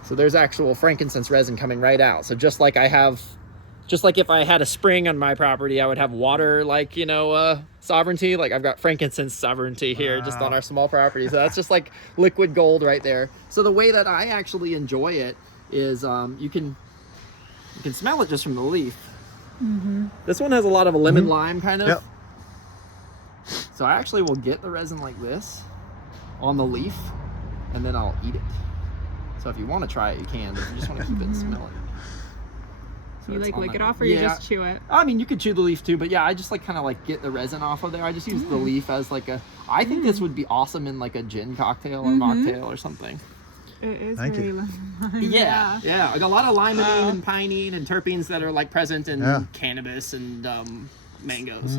So there's actual frankincense resin coming right out. So just like if I had a spring on my property, I would have water, like, you know, sovereignty. Like, I've got frankincense sovereignty here just on our small property. So that's just like liquid gold right there. So the way that I actually enjoy it is you can smell it just from the leaf. This one has a lot of a lemon lime kind of. Yep. So I actually will get the resin like this on the leaf, and then I'll eat it. So if you want to try it, you can, but if you just want to keep it and smell it. So You it's like on lick the- it off, or you just chew it? I mean, you could chew the leaf too, but yeah, I just like kind of like get the resin off of there. I just use the leaf as like a. I think this would be awesome in like a gin cocktail or mocktail or something. It is Thank very you. lemon. Yeah, like a lot of limonene and pinene and terpenes that are like present in cannabis and mangoes.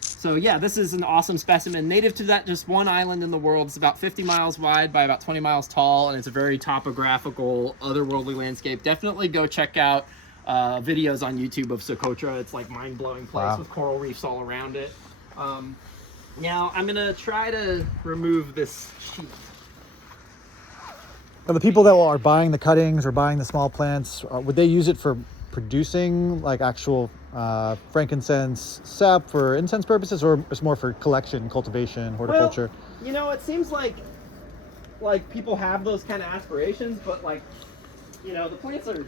So yeah, this is an awesome specimen, native to that just one island in the world. It's about 50 miles wide by about 20 miles tall, and it's a very topographical, otherworldly landscape. Definitely go check out videos on YouTube of Socotra. It's like mind-blowing place with coral reefs all around it. Now I'm gonna try to remove this sheet. Now, the people that are buying the cuttings or buying the small plants, would they use it for producing like actual frankincense sap for incense purposes, or it's more for collection, cultivation, horticulture? Well, you know, it seems like people have those kind of aspirations, but like, you know, the plants are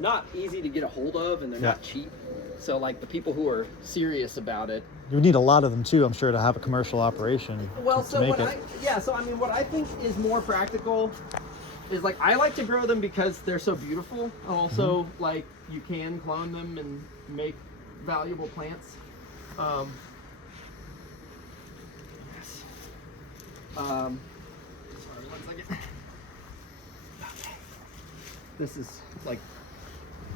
not easy to get a hold of, and they're not cheap. So like the people who are serious about it, You would need a lot of them too, I'm sure, to have a commercial operation. well, to so make what it. so I mean, what I think is more practical is like I like to grow them because they're so beautiful, and also like you can clone them and make valuable plants. Sorry, one second. This is like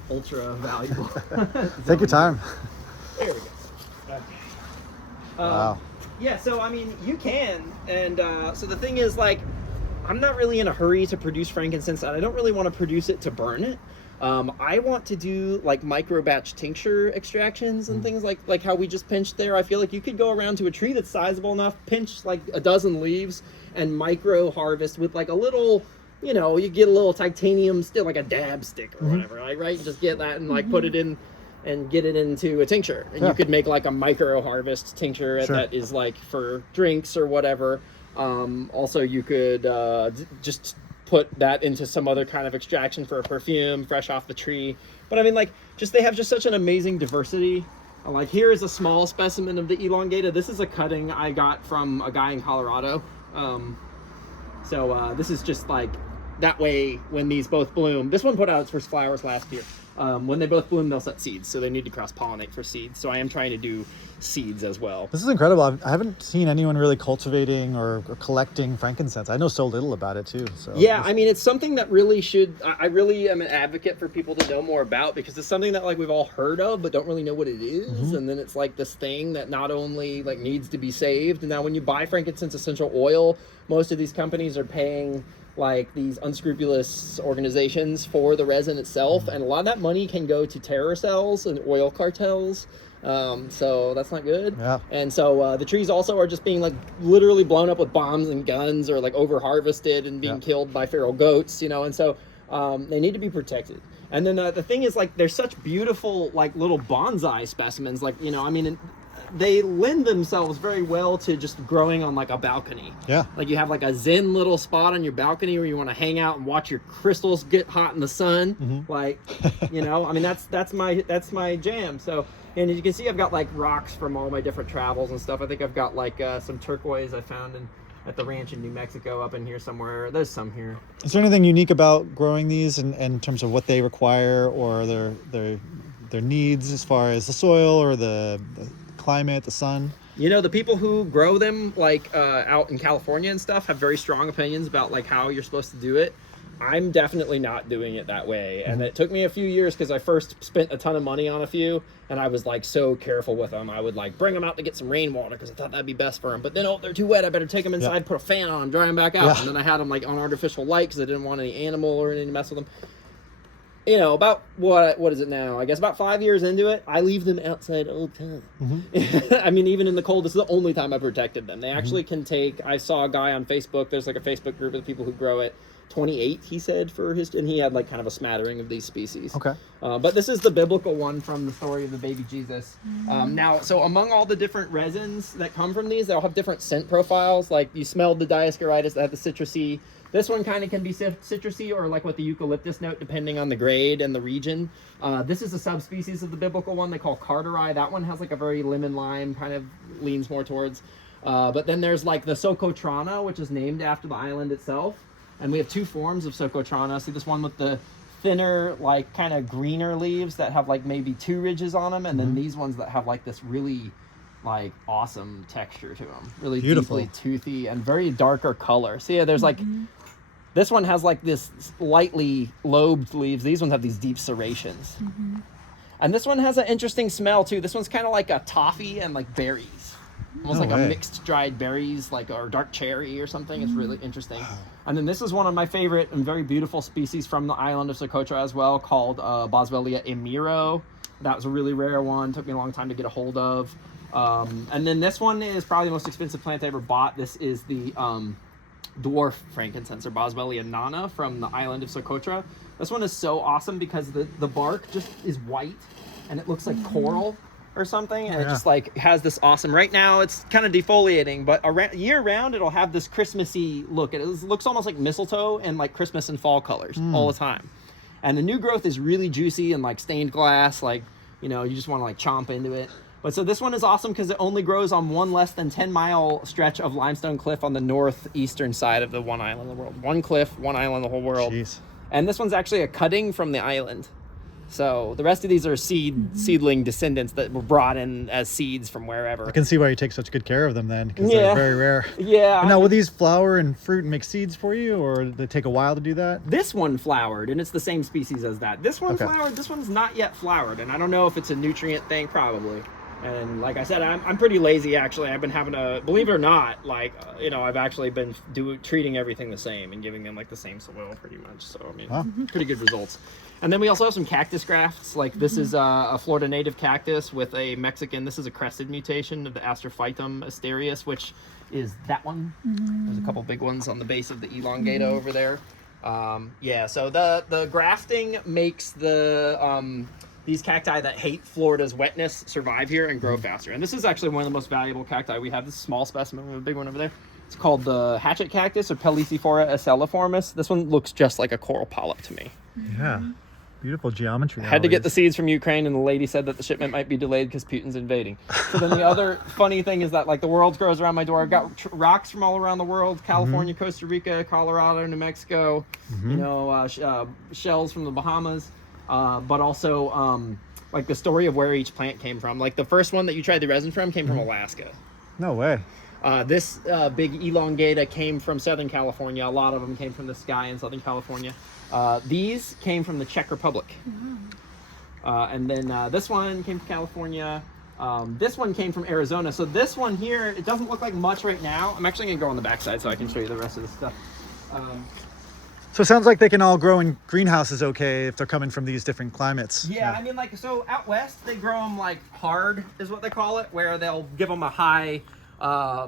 ultra valuable. Take your time. There we go. Okay. Wow. Yeah, so I mean, you can, and so the thing is, like, I'm not really in a hurry to produce frankincense, and I don't really want to produce it to burn it. I want to do like micro batch tincture extractions and things like how we just pinched there. I feel like you could go around to a tree that's sizable enough, pinch like a dozen leaves, and micro harvest with like a little, you know, you get a little titanium stick, like a dab stick or whatever, like, right? You just get that and like put it in and get it into a tincture, and you could make like a micro harvest tincture that is like for drinks or whatever. Also you could just put that into some other kind of extraction for a perfume fresh off the tree. But I mean, like, just they have just such an amazing diversity. Like, here is a small specimen of the elongated. This is a cutting I got from a guy in Colorado. So this is just like that way when these both bloom. This one put out its first flowers last year. When they both bloom, they'll set seeds, so they need to cross-pollinate for seeds. So I am trying to do seeds as well. This is incredible. I haven't seen anyone really cultivating or collecting frankincense. I know so little about it too. So yeah, I mean, it's something that really should. I really am an advocate for people to know more about, because it's something that like we've all heard of but don't really know what it is. And then it's like this thing that not only like needs to be saved. And now when you buy frankincense essential oil, most of these companies are paying like these unscrupulous organizations for the resin itself, and a lot of that money can go to terror cells and oil cartels. So that's not good. And so the trees also are just being like literally blown up with bombs and guns, or like over harvested and being killed by feral goats, you know. And so they need to be protected. And then the thing is, like, they're such beautiful like little bonsai specimens, like, you know, I mean, they lend themselves very well to just growing on like a balcony. Like you have like a zen little spot on your balcony where you want to hang out and watch your crystals get hot in the sun. Like, you know, I mean, that's my jam. So, and as you can see, I've got like rocks from all my different travels and stuff. I think I've got like some turquoise I found at the ranch in New Mexico up in here somewhere. There's some here. Is there anything unique about growing these in terms of what they require or their needs as far as the soil or the climate, the sun? You know, the people who grow them like out in California and stuff have very strong opinions about like how you're supposed to do it. I'm definitely not doing it that way, and it took me a few years because I first spent a ton of money on a few, and I was like so careful with them. I would like bring them out to get some rainwater because I thought that'd be best for them, but then, oh, they're too wet, I better take them inside, put a fan on them, dry them back out. And then I had them like on artificial light because I didn't want any animal or anything to mess with them. You know, about what is it now? I guess about 5 years into it, I leave them outside all the time. I mean, even in the cold, this is the only time I protected them. They actually can take, I saw a guy on Facebook, there's like a Facebook group of people who grow it, 28, he said, for his, and he had like kind of a smattering of these species. But this is the biblical one from the story of the baby Jesus. Now, so among all the different resins that come from these, they'll have different scent profiles. Like you smelled the Dioscoritis that had the citrusy. This one kind of can be citrusy or like with the eucalyptus note, depending on the grade and the region. This is a subspecies of the biblical one they call Carteri. That one has like a very lemon lime, kind of leans more towards. But then there's like the Socotrana, which is named after the island itself. And we have two forms of Socotrana. See this one with the thinner, like kind of greener leaves that have like maybe 2 ridges on them, and then these ones that have like this really like awesome texture to them, really Beautiful. deeply toothy and very darker color. So yeah, there's like this one has like this lightly lobed leaves. These ones have these deep serrations. And this one has an interesting smell too. This one's kind of like a toffee and like berries, almost No like way. a mixed dried berries, like or dark cherry or something. It's really interesting. And then this is one of my favorite and very beautiful species from the island of Socotra as well, called Boswellia emiro. That was a really rare one. Took me a long time to get a hold of. And then this one is probably the most expensive plant I ever bought. This is the dwarf frankincense, or Boswellia nana, from the island of Socotra. This one is so awesome because the bark just is white and it looks like coral or something, and it just like has this awesome, right now it's kind of defoliating, but year round it'll have this Christmassy look. It looks almost like mistletoe and like Christmas and fall colors all the time. And the new growth is really juicy and like stained glass, like, you know, you just want to like chomp into it. But so this one is awesome because it only grows on one less than 10-mile stretch of limestone cliff on the northeastern side of the one island of the world. One cliff, one island, the whole world. Jeez. And this one's actually a cutting from the island. So the rest of these are seedling descendants that were brought in as seeds from wherever. I can see why you take such good care of them then, because Yeah. they're very rare. Yeah. And now, will these flower and fruit and make seeds for you, or do they take a while to do that? This one flowered, and it's the same species as that. This one Okay. flowered, this one's not yet flowered, and I don't know if it's a nutrient thing, probably. And like I said, I'm pretty lazy, actually. I've been having to, believe it or not, like, you know, I've actually been treating everything the same and giving them like the same soil pretty much. So, I mean, Wow. pretty good results. And then we also have some cactus grafts. Like this is a Florida native cactus with a Mexican, this is a crested mutation of the Astrophytum asterius, which is that one. There's a couple big ones on the base of the elongata over there. Yeah, so the grafting makes the these cacti that hate Florida's wetness survive here and grow faster. And this is actually one of the most valuable cacti we have. This small specimen, we have a big one over there. It's called the hatchet cactus, or Peliciphora acelliformis. This one looks just like a coral polyp to me. Yeah. Beautiful geometry. Had to get the always. seeds from Ukraine, and the lady said that the shipment might be delayed because Putin's invading. So then the other funny thing is that like the world grows around my door. I've got rocks from all around the world: California, Costa Rica, Colorado, New Mexico. You know, shells from the Bahamas, but also like the story of where each plant came from. Like the first one that you tried the resin from came from Alaska. No way. This big elongata came from Southern California. A lot of them came from this guy in Southern California. These came from the Czech Republic. And then this one came from California. This one came from Arizona. So this one here, it doesn't look like much right now. I'm actually going to go on the backside so I can show you the rest of the stuff. So it sounds like they can all grow in greenhouses okay if they're coming from these different climates. Yeah, I mean, like, so out west, they grow them like hard, is what they call it, where they'll give them a high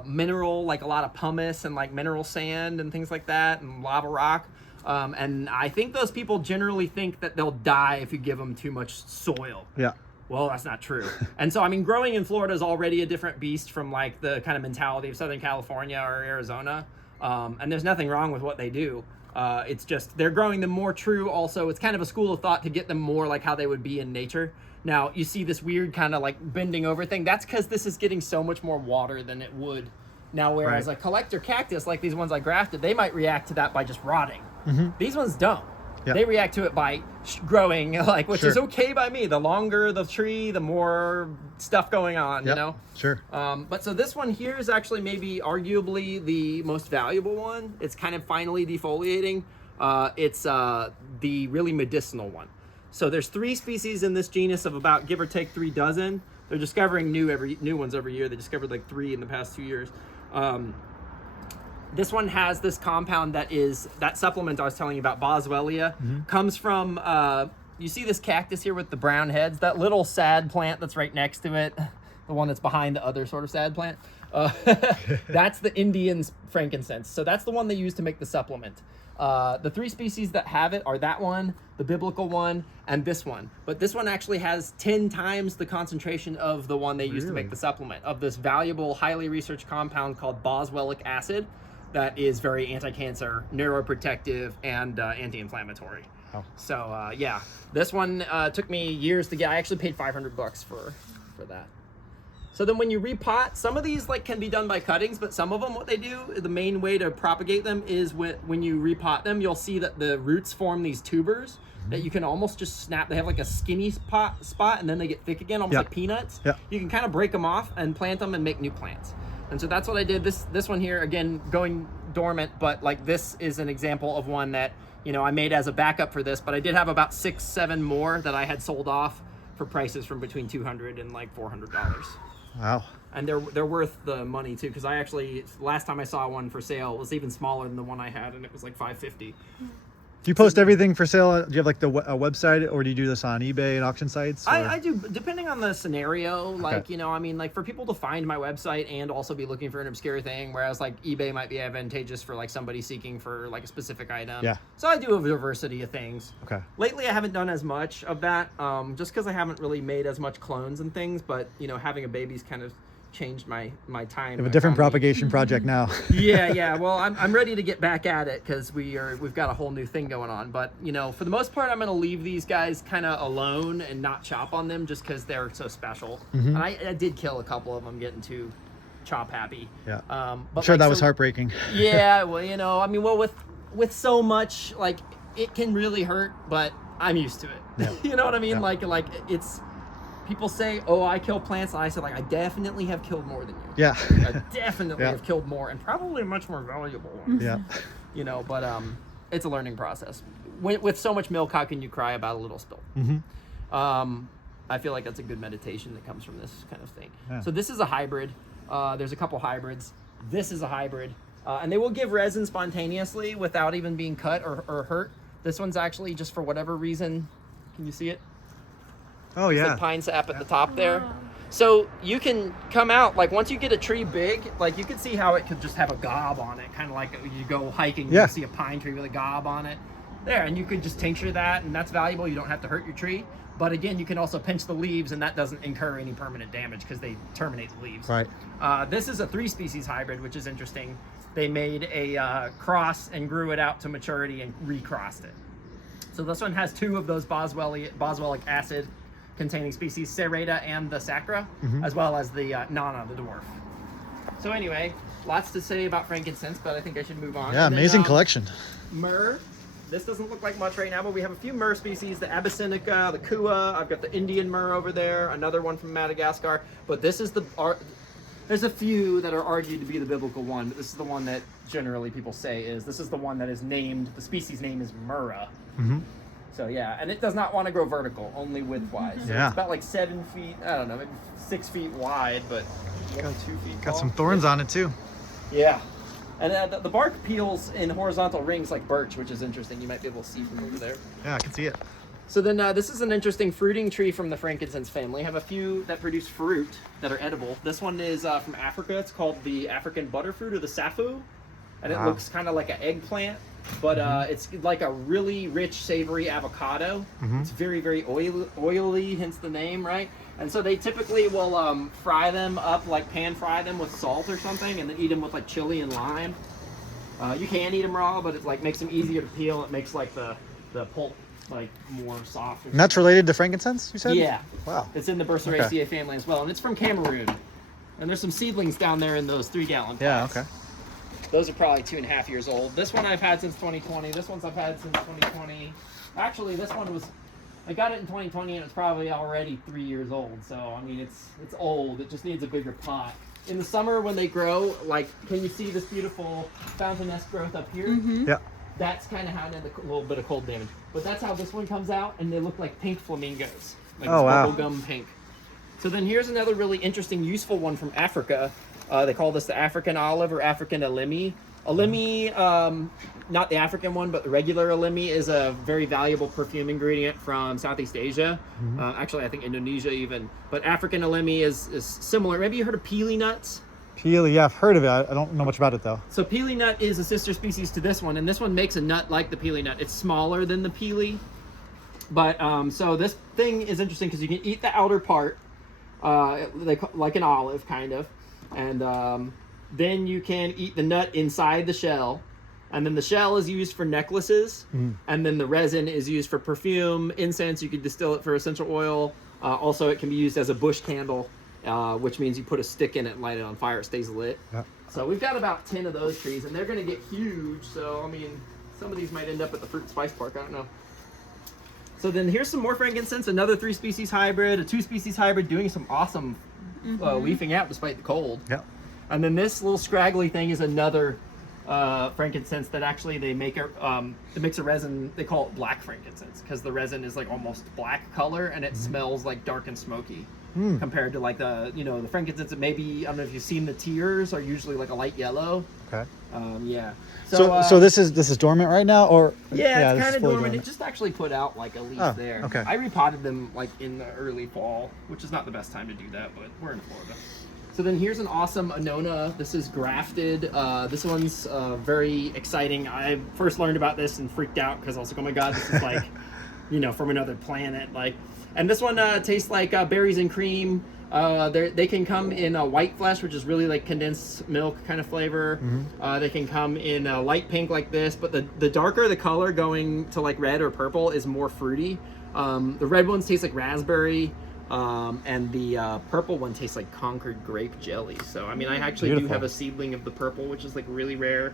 mineral, like a lot of pumice and like mineral sand and things like that, and lava rock. And I think those people generally think that they'll die if you give them too much soil. Yeah. Well, that's not true. And so, I mean, growing in Florida is already a different beast from like the kind of mentality of Southern California or Arizona. And there's nothing wrong with what they do. It's just they're growing them more true. Also, it's kind of a school of thought to get them more like how they would be in nature. Now, you see this weird kind of like bending over thing. That's because this is getting so much more water than it would. Now, whereas a collector cactus, like these ones I grafted, they might react to that by just rotting. These ones don't. Yeah. They react to it by growing, like, which is Sure. okay by me. The longer the tree, the more stuff going on, you Yep. know? Sure. But so this one here is actually maybe arguably the most valuable one. It's kind of finally defoliating. It's the really medicinal one. So there's 3 species in this genus of about, give or take, 3 dozen. They're discovering new ones every year. They discovered like 3 in the past 2 years. This one has this compound that supplement I was telling you about, Boswellia, comes from, you see this cactus here with the brown heads, that little sad plant that's right next to it, the one that's behind the other sort of sad plant. That's the Indian frankincense. So that's the one they use to make the supplement. The 3 species that have it are that one, the biblical one, and this one. But this one actually has 10 times the concentration of the one they use to make the supplement, of this valuable, highly researched compound called boswellic acid that is very anti-cancer, neuroprotective, and anti-inflammatory. Wow. So yeah, this one took me years to get. I actually paid $500 for that. So then when you repot, some of these like can be done by cuttings, but some of them, what they do, the main way to propagate them is when you repot them, you'll see that the roots form these tubers. that you can almost just snap. They have like a skinny spot, and then they get thick again, almost Yeah. like peanuts. Yeah. You can kind of break them off and plant them and make new plants. And so that's what I did. This one here, again, going dormant, but like this is an example of one that, you know, I made as a backup for this, but I did have about 6-7 more that I had sold off for prices from between $200 and like $400. Wow. And they're worth the money too, because I actually, last time I saw one for sale, it was even smaller than the one I had, and it was like $550. Do you post everything for sale? Do you have like a website, or do you do this on eBay and auction sites? I do, depending on the scenario. Like, Okay. you know, I mean, like for people to find my website and also be looking for an obscure thing, whereas like eBay might be advantageous for like somebody seeking for like a specific item. Yeah. So I do a diversity of things. Okay. Lately, I haven't done as much of that, just because I haven't really made as much clones and things. But you know, having a baby's kind of changed my time. You have a different economy. propagation project now. Yeah. Well, I'm ready to get back at it because we've got a whole new thing going on. But you know, for the most part, I'm going to leave these guys kind of alone and not chop on them just because they're so special. And I did kill a couple of them getting too chop happy. Yeah. But I'm sure like, that was so- heartbreaking. Yeah. Well, you know, I mean, well, with so much, like it can really hurt, but I'm used to it. Yeah. You know what I mean? Yeah. Like it's. People say, "Oh, I kill plants," and I said, "Like I definitely have killed more than you. Yeah. I definitely Yeah. have killed more, and probably much more valuable ones." Yeah. You know, but it's a learning process. With so much milk, how can you cry about a little spill? I feel like that's a good meditation that comes from this kind of thing. Yeah. So this is a hybrid. There's a couple hybrids. This is a hybrid, and they will give resin spontaneously without even being cut or hurt. This one's actually just for whatever reason. Can you see it? Oh It's yeah. like pine sap at the top there. So you can come out, like once you get a tree big, like you can see how it could just have a gob on it, kind of like you go hiking, Yeah. you see a pine tree with a gob on it. There, and you could just tincture that, and that's valuable. You don't have to hurt your tree. But again, you can also pinch the leaves, and that doesn't incur any permanent damage because they terminate the leaves. Right. This is a 3-species hybrid, which is interesting. They made a cross and grew it out to maturity and recrossed it. So this one has 2 of those boswellic acid containing species, Serrata and the Sacra, as well as the Nana, the dwarf. So anyway, lots to say about frankincense, but I think I should move on. Yeah. And then, Amazing collection. Myrrh. This doesn't look like much right now, but we have a few myrrh species, the Abyssinica, the Kua. I've got the Indian myrrh over there, another one from Madagascar. But this is there's a few that are argued to be the biblical one, but this is the one that generally people say is. This is the one that is named, the species name is Myrrha. So yeah, and it does not want to grow vertical, only widthwise. So Yeah. it's about like 7 feet, I don't know, maybe 6 feet wide, but only 2 feet Got tall. some thorns on it too. Yeah. And the bark peels in horizontal rings like birch, which is interesting. You might be able to see from over there. Yeah, I can see it. So then this is an interesting fruiting tree from the frankincense family. I have a few that produce fruit that are edible. This one is from Africa. It's called the African butterfruit or the safu. And it Wow. looks kind of like an eggplant, but it's like a really rich, savory avocado. It's very, very oily, hence the name, right? And so they typically will fry them up, like pan fry them with salt or something, and then eat them with like chili and lime. You can eat them raw, but it like makes them easier to peel. It makes like the pulp like more soft. And that's related to frankincense, you said? Yeah. Wow. It's in the Burseraceae family as well, and it's from Cameroon. And there's some seedlings down there in those 3-gallon Yeah. pots. Okay. Those are probably 2.5 years old. This one I've had since 2020. This one's I've had since 2020. Actually, this one was, I got it in 2020 and it's probably already 3 years old. So, I mean, it's old. It just needs a bigger pot. In the summer when they grow, like, can you see this beautiful fountain-esque growth up here? Yeah. That's kind of how it had a little bit of cold damage. But that's how this one comes out, and they look like pink flamingos. Like Oh, wow. bubblegum pink. So then here's another really interesting, useful one from Africa. They call this the African olive or African alimi. Alimi, not the African one, but the regular alimi is a very valuable perfume ingredient from Southeast Asia. Actually, I think Indonesia even. But African alimi is similar. Maybe you heard of peely nuts? Peely, yeah, I've heard of it. I don't know much about it though. So peely nut is a sister species to this one, and this one makes a nut like the peely nut. It's smaller than the peely. But so this thing is interesting because you can eat the outer part, like an olive, kind of. And then you can eat the nut inside the shell. And then the shell is used for necklaces. And then the resin is used for perfume, incense. You could distill it for essential oil. Also, it can be used as a bush candle, which means you put a stick in it and light it on fire. It stays lit. Yeah. So we've got about 10 of those trees, and they're going to get huge. So, I mean, some of these might end up at the Fruit and Spice Park. I don't know. So then here's some more frankincense, another 3-species hybrid, a 2-species hybrid doing some awesome leafing out despite the cold. Yep. And then this little scraggly thing is another frankincense that actually they make it makes a resin. They call it black frankincense because the resin is like almost black color and it smells like dark and smoky compared to like the the frankincense that maybe, I don't know if you've seen the tears, are usually like a light yellow. Okay. Yeah. So this is dormant right now, or yeah, it's this kind is of fully dormant. It just actually put out like a leaf there. Okay. I repotted them like in the early fall, which is not the best time to do that, but we're in Florida. So then here's an awesome Annona. This is grafted. This one's very exciting. I first learned about this and freaked out because I was like, oh my god, this is like, from another planet. Like, and this one tastes like berries and cream. They can come in white flesh, which is really like condensed milk kind of flavor. They can come in light pink like this, but the darker the color going to like red or purple is more fruity. The red ones taste like raspberry. And the purple one tastes like Concord grape jelly. So, I mean, I actually do have a seedling of the purple, which is like really rare.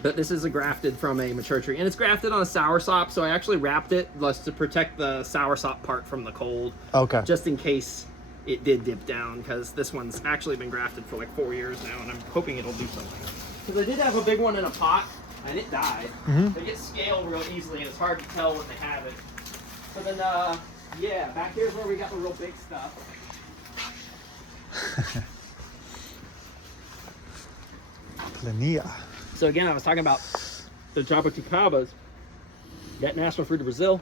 But this is grafted from a mature tree. And it's grafted on a soursop, so I actually wrapped it just to protect the soursop part from the cold. Okay. Just in case it did dip down, because this one's actually been grafted for like 4 years now, and I'm hoping it'll do something. Because I did have a big one in a pot, and it died. They get scaled real easily, and it's hard to tell when they have it. So then, yeah, back here's where we got the real big stuff. Linnea. So again, I was talking about the jabuticabas, that national fruit of Brazil,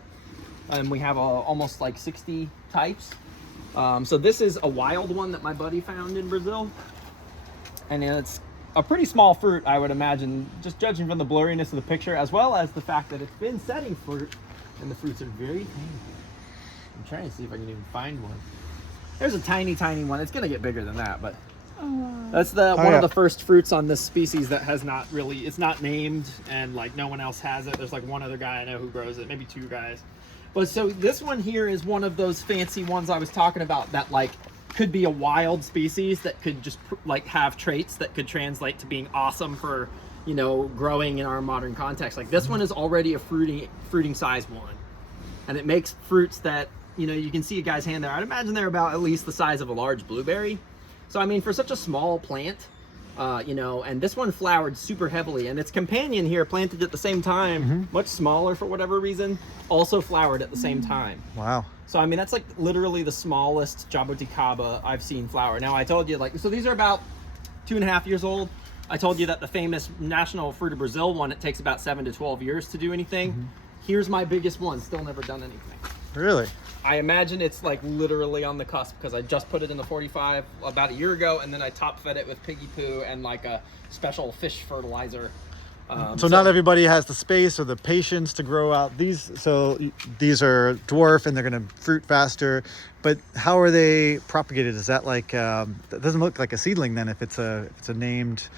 and we have almost like 60 types. So this is a wild one that my buddy found in Brazil, and it's a pretty small fruit, I would imagine, just judging from the blurriness of the picture, as well as the fact that it's been setting fruit, and the fruits are very tiny. I'm trying to see if I can even find one. There's a tiny, tiny one. It's gonna get bigger than that, but that's one of the first fruits on this species that has not really, it's not named, and like no one else has it. There's like one other guy I know who grows it, maybe 2 guys. But so this one here is one of those fancy ones I was talking about that like could be a wild species that could just like have traits that could translate to being awesome for, growing in our modern context. Like this one is already a fruiting size one. And it makes fruits that, you can see a guy's hand there. I'd imagine they're about at least the size of a large blueberry. So, I mean, for such a small plant, and this one flowered super heavily. And its companion here, planted at the same time, much smaller for whatever reason, also flowered at the same time. Wow. So, I mean, that's like literally the smallest jabuticaba I've seen flower. Now, I told you, so these are about 2.5 years old. I told you that the famous national fruit of Brazil one, it takes about 7 to 12 years to do anything. Here's my biggest one, still never done anything. Really? I imagine it's like literally on the cusp because I just put it in the 45 about a year ago, and then I top fed it with piggy poo and like a special fish fertilizer. So not everybody has the space or the patience to grow out these. So these are dwarf and they're going to fruit faster. But how are they propagated? Is that like that doesn't look like a seedling then if it's a named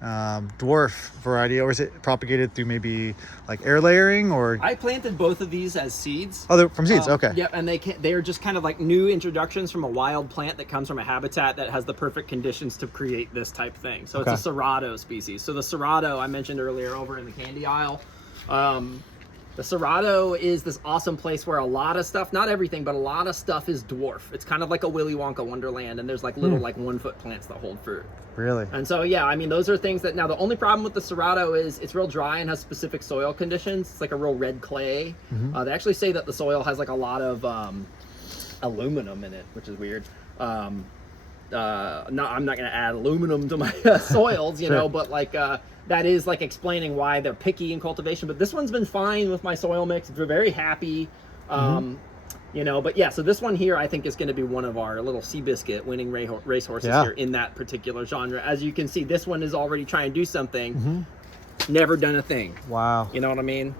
dwarf variety, or is it propagated through maybe like air layering? Or I planted both of these as seeds. Oh, they're from seeds. Okay. Yep, and they are just kind of like new introductions from a wild plant that comes from a habitat that has the perfect conditions to create this type thing. So it's a Cerrado species. So the Cerrado I mentioned earlier over in the candy aisle. The Cerrado is this awesome place where a lot of stuff, not everything, but a lot of stuff is dwarf. It's kind of like a Willy Wonka wonderland, and there's like little like 1-foot plants that hold fruit. Really? And so, yeah, I mean, those are things that, now the only problem with the Cerrado is it's real dry and has specific soil conditions. It's like a real red clay. They actually say that the soil has like a lot of aluminum in it, which is weird. I'm not going to add aluminum to my soils, you know, but like that is like explaining why they're picky in cultivation. But this one's been fine with my soil mix. We're very happy. You know, but yeah, so this one here I think is going to be one of our little Seabiscuit winning racehorses here in that particular genre. As you can see, this one is already trying to do something, never done a thing. Wow. You know what I mean?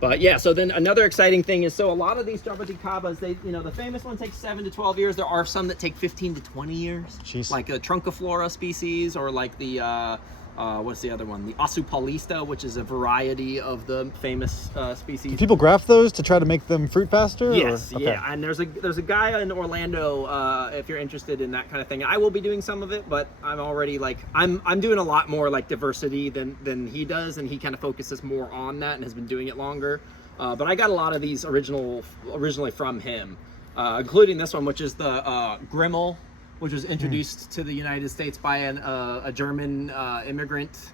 But yeah, so then another exciting thing is, so a lot of these jabuticabas, they, you know, the famous one takes 7 to 12 years. There are some that take 15 to 20 years. Jeez. Like a Trunciflora species, or like the, what's the other one? The Osu paulista, which is a variety of the famous species. Do people graft those to try to make them fruit faster? Yes, yeah. And there's a guy in Orlando, if you're interested in that kind of thing. I will be doing some of it, but I'm already like, I'm doing a lot more like diversity than he does, and he kind of focuses more on that and has been doing it longer. But I got a lot of these originally from him, including this one, which is the Grimmel, which was introduced to the United States by a German immigrant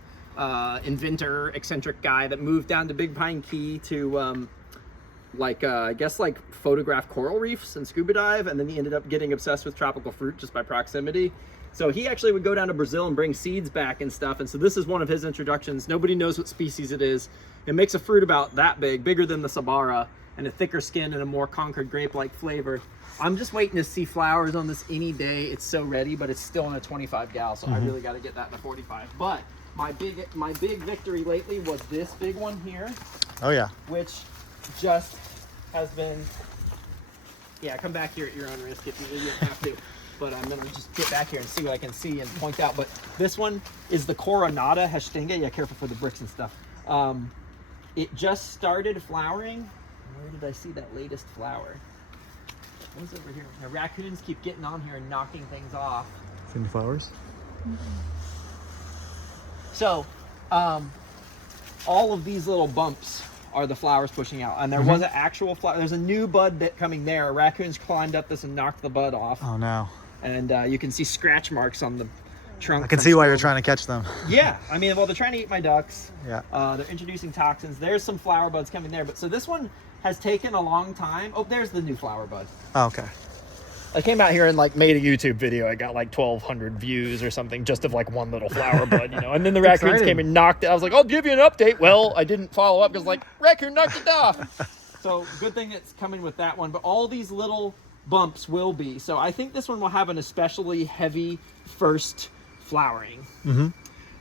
inventor, eccentric guy that moved down to Big Pine Key to I guess photograph coral reefs and scuba dive, and then he ended up getting obsessed with tropical fruit just by proximity. So he actually would go down to Brazil and bring seeds back and stuff, and so this is one of his introductions. Nobody knows what species it is. It makes a fruit about that big, bigger than the Sabara, and a thicker skin and a more Concord grape-like flavor. I'm just waiting to see flowers on this any day. It's so ready, but it's still in a 25 gal, so I really got to get that in a 45. But my big victory lately was this big one here. Oh yeah. Which just has been, yeah, come back here at your own risk if you don't have to. But I'm gonna just get back here and see what I can see and point out. But this one is the Coronata Hashtinga. Yeah, careful for the bricks and stuff. It just started flowering. Where did I see that latest flower? What's over here? Now, raccoons keep getting on here and knocking things off. Any flowers? So, all of these little bumps are the flowers pushing out, and there was an actual flower. There's a new bud bit coming there. Raccoons climbed up this and knocked the bud off. Oh no. And you can see scratch marks on the trunk. I can see why you're trying to catch them. Yeah, I mean, well, they're trying to eat my ducks. Yeah. They're introducing toxins. There's some flower buds coming there, but so this one has taken a long time. Oh, there's the new flower bud. Oh, okay. I came out here and made a YouTube video. I got 1,200 views or something just of one little flower bud, And then the raccoons exciting. came and knocked it. I was like, I'll give you an update. Well, I didn't follow up because raccoon knocked it off. So good thing it's coming with that one. But all these little bumps will be. So I think this one will have an especially heavy first flowering.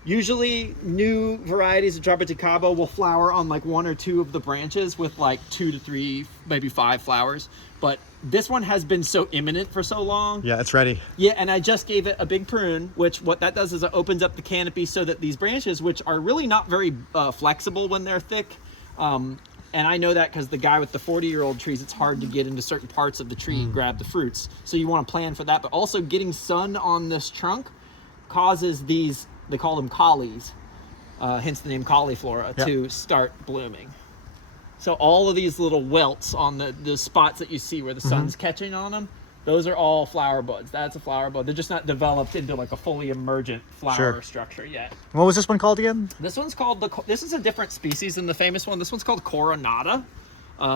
Usually new varieties of Jabuticaba will flower on one or two of the branches with 2 to 3, maybe 5 flowers. But this one has been so imminent for so long. Yeah, it's ready. Yeah, and I just gave it a big prune, which what that does is it opens up the canopy so that these branches, which are really not very flexible when they're thick, and I know that because the guy with the 40-year-old trees, it's hard to get into certain parts of the tree and grab the fruits. So you want to plan for that. But also getting sun on this trunk causes these, they call them collies, hence the name cauliflora, to start blooming. So all of these little welts on the spots that you see where the sun's catching on them, those are all flower buds. That's a flower bud. They're just not developed into a fully emergent flower structure yet. What was this one called again? This one's called this is a different species than the famous one. This one's called Coronata,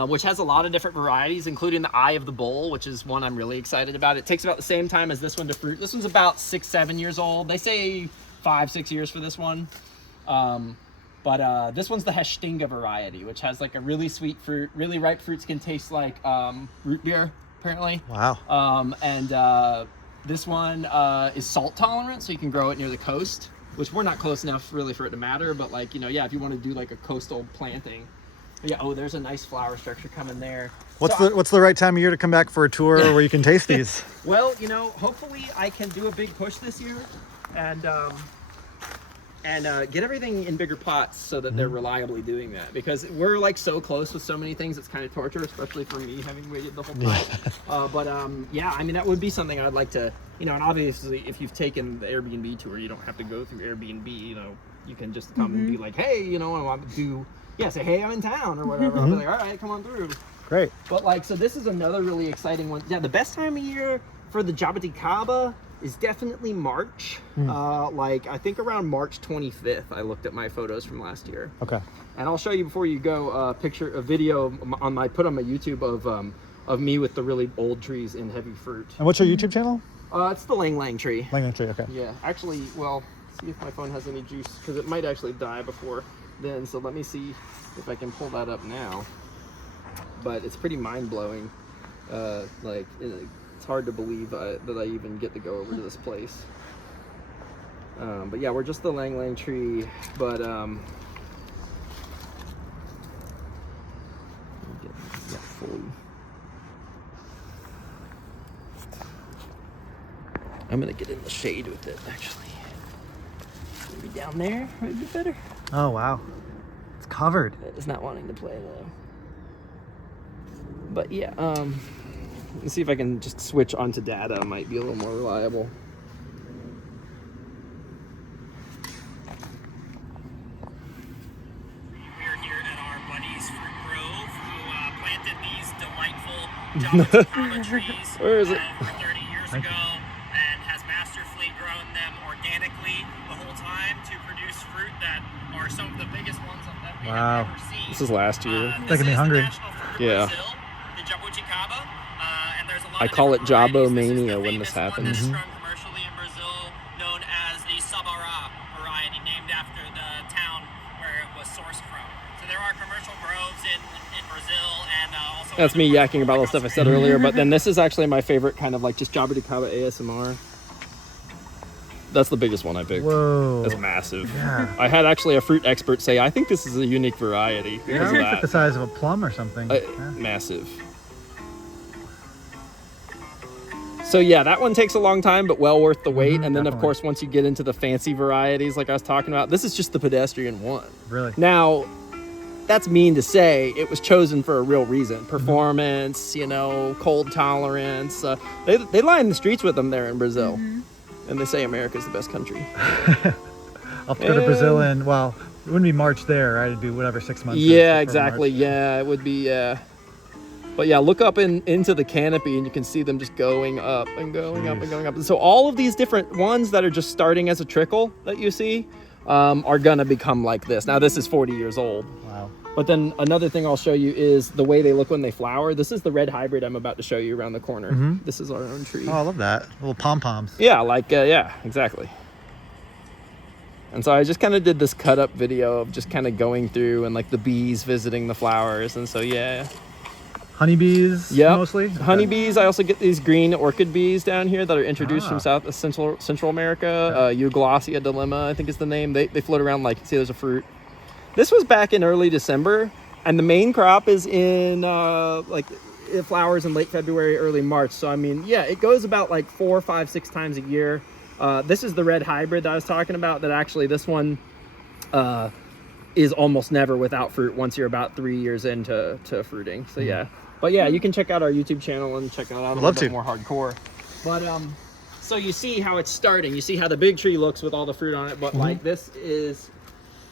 which has a lot of different varieties, including the Eye of the Bull, which is one I'm really excited about. It takes about the same time as this one to fruit. This one's about 6-7 years old. They say 5-6 years for this one. But this one's the Hashtinga variety, which has a really sweet fruit. Really ripe fruits can taste like root beer, apparently. Wow. And this one is salt tolerant, so you can grow it near the coast, which we're not close enough really for it to matter. But yeah, if you want to do a coastal planting. But yeah, oh, there's a nice flower structure coming there. What's the right time of year to come back for a tour where you can taste these? Well, hopefully I can do a big push this year, and get everything in bigger pots so that they're reliably doing that, because we're so close with so many things. It's kind of torture, especially for me having waited the whole time. Yeah, I mean, that would be something I'd like to, and obviously if you've taken the Airbnb tour, you don't have to go through Airbnb. You can just come and be like, hey, I want to do, say, hey, I'm in town or whatever. I'll be like, all right, come on through. Great. But so this is another really exciting one. Yeah, the best time of year for the Jabuticaba is definitely March. I think around March 25th, I looked at my photos from last year. Okay. And I'll show you before you go a video put on my YouTube of me with the really old trees in heavy fruit. And what's your YouTube channel? It's the Ylang Ylang tree. Ylang Ylang tree, okay. Yeah, actually, well, see if my phone has any juice, because it might actually die before then. So let me see if I can pull that up now. But it's pretty mind-blowing. It's hard to believe that I even get to go over to this place. But yeah, we're just the Ylang Ylang tree, but I'm gonna get in the shade with it, actually. Maybe down there would be better. Oh wow, it's covered. It's not wanting to play though. But yeah, let's see if I can just switch onto data. Might be a little more reliable. We're here at our buddy's fruit grove. Jabuticaba trees. Where is it? Over 30 years Thank ago, and has masterfully grown them organically the whole time to produce fruit that are some of the biggest ones that we Wow. have ever seen. This is last year. This Making me is hungry. the national fruit of Yeah. Brazil, the Jabuticaba, and there's a lot I of call it different Jabo varieties. This is Mania the when this famous one happens. that's grown commercially in Brazil, known as the Sabará variety, named after the town where it was sourced from. So there are commercial groves in Brazil, and also That's me other parts yakking of about all the like stuff I said Australia. earlier, but then this is actually my favorite kind of like just Jabuticaba ASMR. That's the biggest one I picked. Whoa. That's massive. Yeah. I had actually a fruit expert say, I think this is a unique variety Yeah, because it's of like the that. size of a plum or something. Yeah. Massive. So yeah, that one takes a long time, but well worth the wait. And then of definitely. course, once you get into the fancy varieties like I was talking about, this is just the pedestrian one. Really? Now, that's mean to say. It was chosen for a real reason. Performance, you know, cold tolerance. They line the streets with them there in Brazil. And they say America's the best country. I'll have to go to Brazil in, well, it wouldn't be March there, right? It'd be whatever, 6 months. Yeah, before exactly. March. Yeah, it would be, yeah. But yeah, look up into the canopy and you can see them just going up and going up and going up. So all of these different ones that are just starting as a trickle that you see are gonna become like this. Now this is 40 years old. Wow. But then another thing I'll show you is the way they look when they flower. This is the red hybrid I'm about to show you around the corner. This is our own tree. Oh, I love that. Little pom-poms. Yeah, like, yeah, exactly. And so I just kind of did this cut up video of just kind of going through and like the bees visiting the flowers. And so, yeah. Honeybees, Yep. mostly? Honeybees. I also get these green orchid bees down here that are introduced from Central America. Euglossia dilemma, I think is the name. They float around like, see, there's a fruit. This was back in early December, and the main crop is in like it flowers in late February, early March. So I mean, yeah, it goes about like 4, 5, 6 times a year. This is the red hybrid that I was talking about. That actually this one is almost never without fruit once you're about 3 years into fruiting. So yeah, but yeah, you can check out our YouTube channel and check it out a little bit more hardcore. But so you see how it's starting. You see how the big tree looks with all the fruit on it. But like this is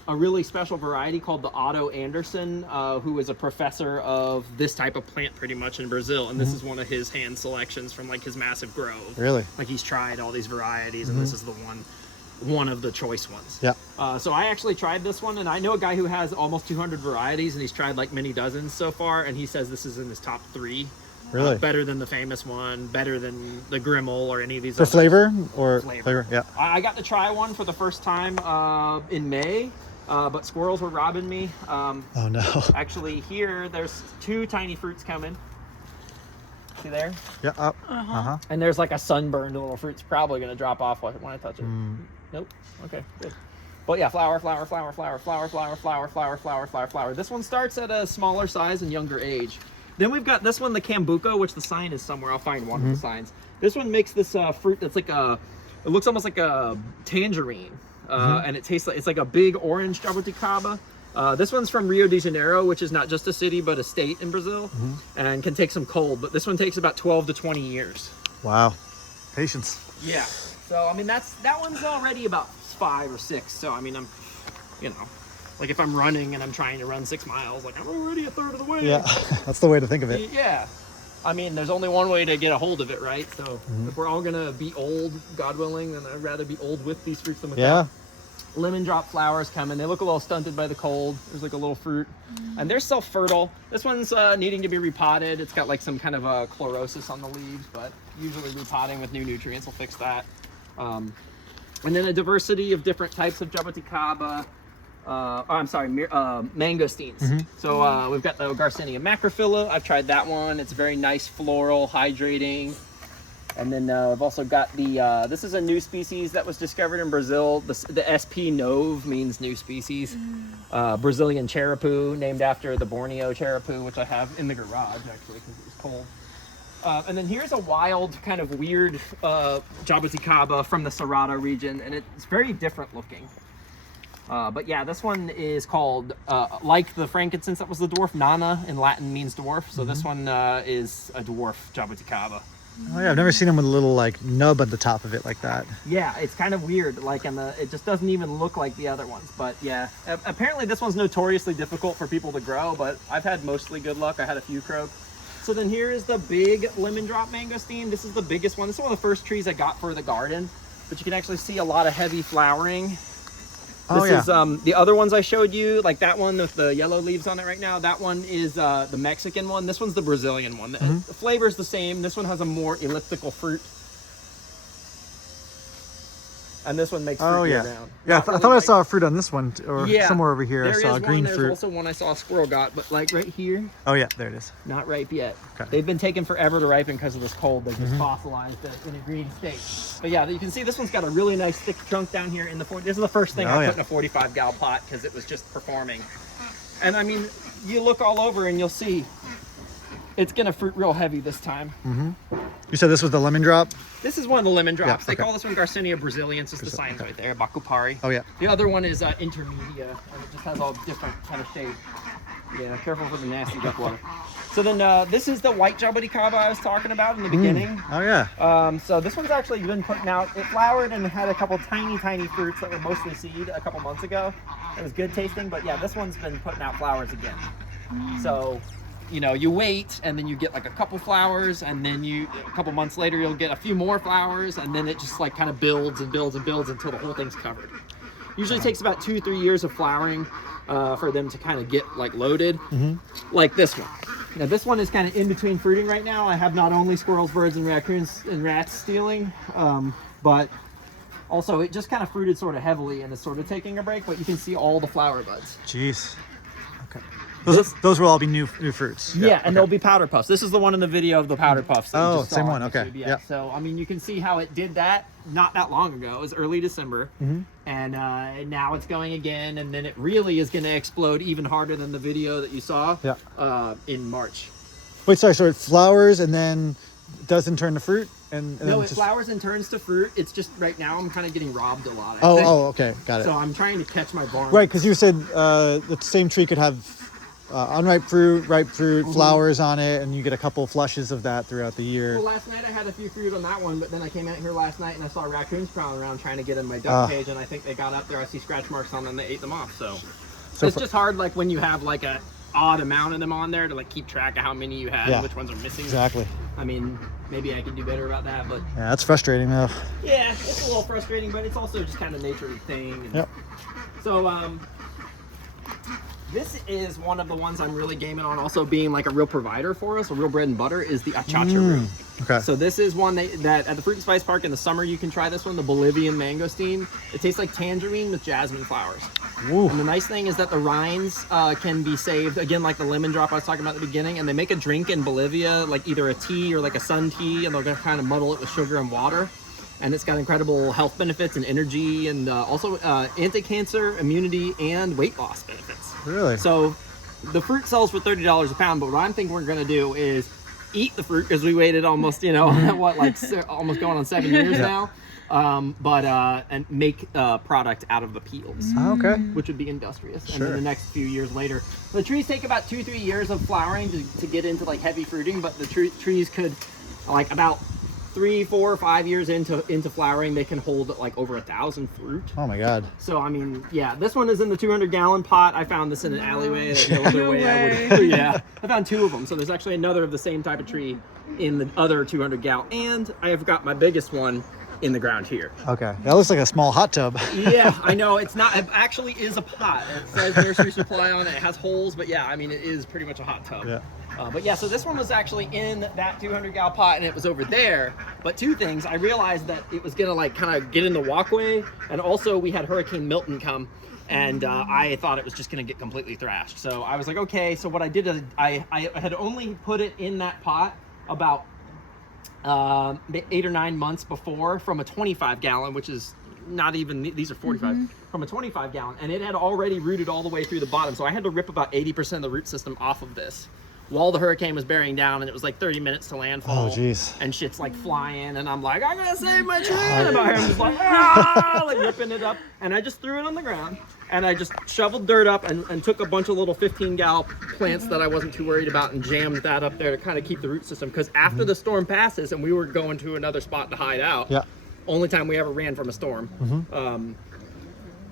a really special variety called the Otto Anderson, who is a professor of this type of plant pretty much in Brazil. And this is one of his hand selections from like his massive grove. Really? Like he's tried all these varieties and this is the one of the choice ones. Yeah. So I actually tried this one, and I know a guy who has almost 200 varieties and he's tried like many dozens so far, and he says this is in his top 3. Really? Better than the famous one, better than the Grimmel or any of these For others. flavor or Flavor. Yeah. I got to try one for the first time in May, but squirrels were robbing me. Oh no. Actually, here there's 2 tiny fruits coming. See there? Yeah. Uh-huh. And there's like a sunburned little fruit's probably gonna drop off when I touch it. Nope. Okay, good. But yeah, flower, flower, flower, flower, flower, flower, flower, flower, flower, flower, flower. This one starts at a smaller size and younger age. Then we've got this one, the Cambuco, which the sign is somewhere. I'll find one of the signs. This one makes this fruit that's like it looks almost like a tangerine. And it tastes like, it's like a big orange jabuticaba. This one's from Rio de Janeiro, which is not just a city, but a state in Brazil, and can take some cold. But this one takes about 12 to 20 years. Wow. Patience. Yeah. So, I mean, that one's already about 5 or 6. So, I mean, I'm, you know, like if I'm running and I'm trying to run 6 miles, like I'm already a third of the way. Yeah. That's the way to think of it. Yeah. I mean, there's only one way to get a hold of it, right? So if we're all going to be old, God willing, then I'd rather be old with these fruits than without. Yeah. Lemon drop flowers coming. They look a little stunted by the cold. There's like a little fruit. And they're self-fertile. This one's needing to be repotted. It's got like some kind of a chlorosis on the leaves, but usually repotting with new nutrients will fix that. And then a diversity of different types of jabuticaba. Mangosteens. So we've got the Garcinia macrophylla. I've tried that one. It's very nice, floral, hydrating. And then I've also got the, this is a new species that was discovered in Brazil. The SP Nove means new species. Brazilian Charapoo, named after the Borneo Charapoo, which I have in the garage actually because it was cold. And then here's a wild, kind of weird jabuticaba from the Cerrado region, and it's very different looking. But yeah, this one is called, like the frankincense that was the dwarf, nana in Latin means dwarf. So this one is a dwarf jabuticaba. Oh yeah, I've never seen them with a little like nub at the top of it like that. Yeah, it's kind of weird. Like, it just doesn't even look like the other ones. But yeah, apparently this one's notoriously difficult for people to grow. But I've had mostly good luck. I had a few croak. So then here is the big lemon drop mangosteen. This is the biggest one. This is one of the first trees I got for the garden, but you can actually see a lot of heavy flowering. Oh, This yeah. is the other ones I showed you, like that one with the yellow leaves on it right now. That one is the Mexican one. This one's the Brazilian one. The flavor is the same. This one has a more elliptical fruit. And this one makes fruit Oh, year yeah. round. Yeah, I Not really thought I like- saw a fruit on this one, or Yeah, somewhere over here. I there saw is green one. There's fruit. also one I saw a squirrel got, but like right here, Oh, yeah, there it is. not ripe yet. Okay. They've been taking forever to ripen because of this cold. They just fossilized it in a green state. But yeah, you can see this one's got a really nice thick trunk down here in the this is the first thing Oh, I yeah. put in a 45 gal pot because it was just performing. And I mean, you look all over and you'll see it's gonna fruit real heavy this time. You said this was the lemon drop? This is one of the lemon drops. Yeah, They okay. call this one Garcinia Braziliensis. It's the signs right there, Bakupari. Oh, yeah. The other one is Intermedia, and it just has all different kind of shades. Yeah, careful for the nasty duck water. So then this is the white jabuticaba I was talking about in the beginning. Oh, yeah. So this one's actually been putting out, it flowered and had a couple tiny fruits that were mostly seed a couple months ago. It was good tasting, but yeah, this one's been putting out flowers again. So, you know, you wait and then you get like a couple flowers, and then a couple months later you'll get a few more flowers, and then it just like kind of builds and builds and builds until the whole thing's covered. Usually takes about 2-3 years of flowering for them to kind of get like loaded, like this one. Now this one is kind of in between fruiting right now. I have not only squirrels, birds, and raccoons and rats stealing, but also it just kind of fruited sort of heavily and is sort of taking a break, but you can see all the flower buds. Jeez. Okay. Those will all be new fruits. Yeah, and they'll be powder puffs. This is the one in the video of the powder puffs. That you Oh, just saw same on one, okay, YouTube. yeah. So, I mean, you can see how it did that not that long ago. It was early December. And now it's going again. And then it really is going to explode even harder than the video that you saw in March. Wait, sorry, so it flowers and then doesn't turn to fruit? And No, then it just... flowers and turns to fruit. It's just right now I'm kind of getting robbed a lot. I Oh, think. okay, got it. So I'm trying to catch my barn. Right, because you said the same tree could have unripe fruit, ripe fruit, flowers on it, and you get a couple flushes of that throughout the year. Well, last night I had a few fruit on that one, but then I came out here last night and I saw raccoons prowling around trying to get in my duck cage, and I think they got up there. I see scratch marks on them, and they ate them off. So it's just hard, like when you have like a odd amount of them on there to like keep track of how many you had and which ones are missing. Exactly. I mean, maybe I could do better about that, but Yeah, that's frustrating though. yeah, it's a little frustrating, but it's also just kind of nature of the thing. And Yep. So this is one of the ones I'm really gaming on also being like a real provider for us, a real bread and butter, is the achacha root. Okay. So this is one that at the Fruit and Spice Park in the summer you can try this one, the Bolivian mangosteen. It tastes like tangerine with jasmine flowers. Ooh. And the nice thing is that the rinds can be saved, again, like the lemon drop I was talking about at the beginning, and they make a drink in Bolivia, like either a tea or like a sun tea, and they're gonna kind of muddle it with sugar and water. And it's got incredible health benefits and energy, and also anti-cancer, immunity, and weight loss benefits. Really? So the fruit sells for $30 a pound, but what I'm thinking we're gonna do is eat the fruit, because we waited almost, you know, what, like almost going on 7 years now. And make product out of the peels, Okay. which would be industrious. And Sure. then the next few years later, the trees take about 2-3 years of flowering to get into like heavy fruiting, but the trees could, like about 3, 4, 5 years into flowering, they can hold like over 1,000 fruit. Oh my God. So I mean, yeah, this one is in the 200-gallon pot. I found this in an alleyway. There's no other No way I way. would. Yeah, I found 2 of them. So there's actually another of the same type of tree in the other 200-gallon, and I have got my biggest one in the ground here. Okay. That looks like a small hot tub. Yeah, I know it's not. It actually is a pot. It says Nursery Supply on it. It has holes, but yeah, I mean it is pretty much a hot tub. Yeah. But yeah, so this one was actually in that 200-gallon pot, and it was over there. But 2 things, I realized that it was gonna like kind of get in the walkway, and also we had Hurricane Milton come, and I thought it was just gonna get completely thrashed. So I was like, okay. So what I did is I had only put it in that pot about 8 or 9 months before from a 25-gallon, which is not even, these are 45, from a 25-gallon, and it had already rooted all the way through the bottom. So I had to rip about 80% of the root system off of this while the hurricane was bearing down, and it was like 30 minutes to landfall. Oh, jeez. And shit's like flying, and I'm like, I'm gonna save my tree. And I'm out here, I'm just like, ah, like ripping it up. And I just threw it on the ground, and I just shoveled dirt up and took a bunch of little 15-gallon plants that I wasn't too worried about and jammed that up there to kind of keep the root system. Because after the storm passes and we were going to another spot to hide out, Yeah. only time we ever ran from a storm.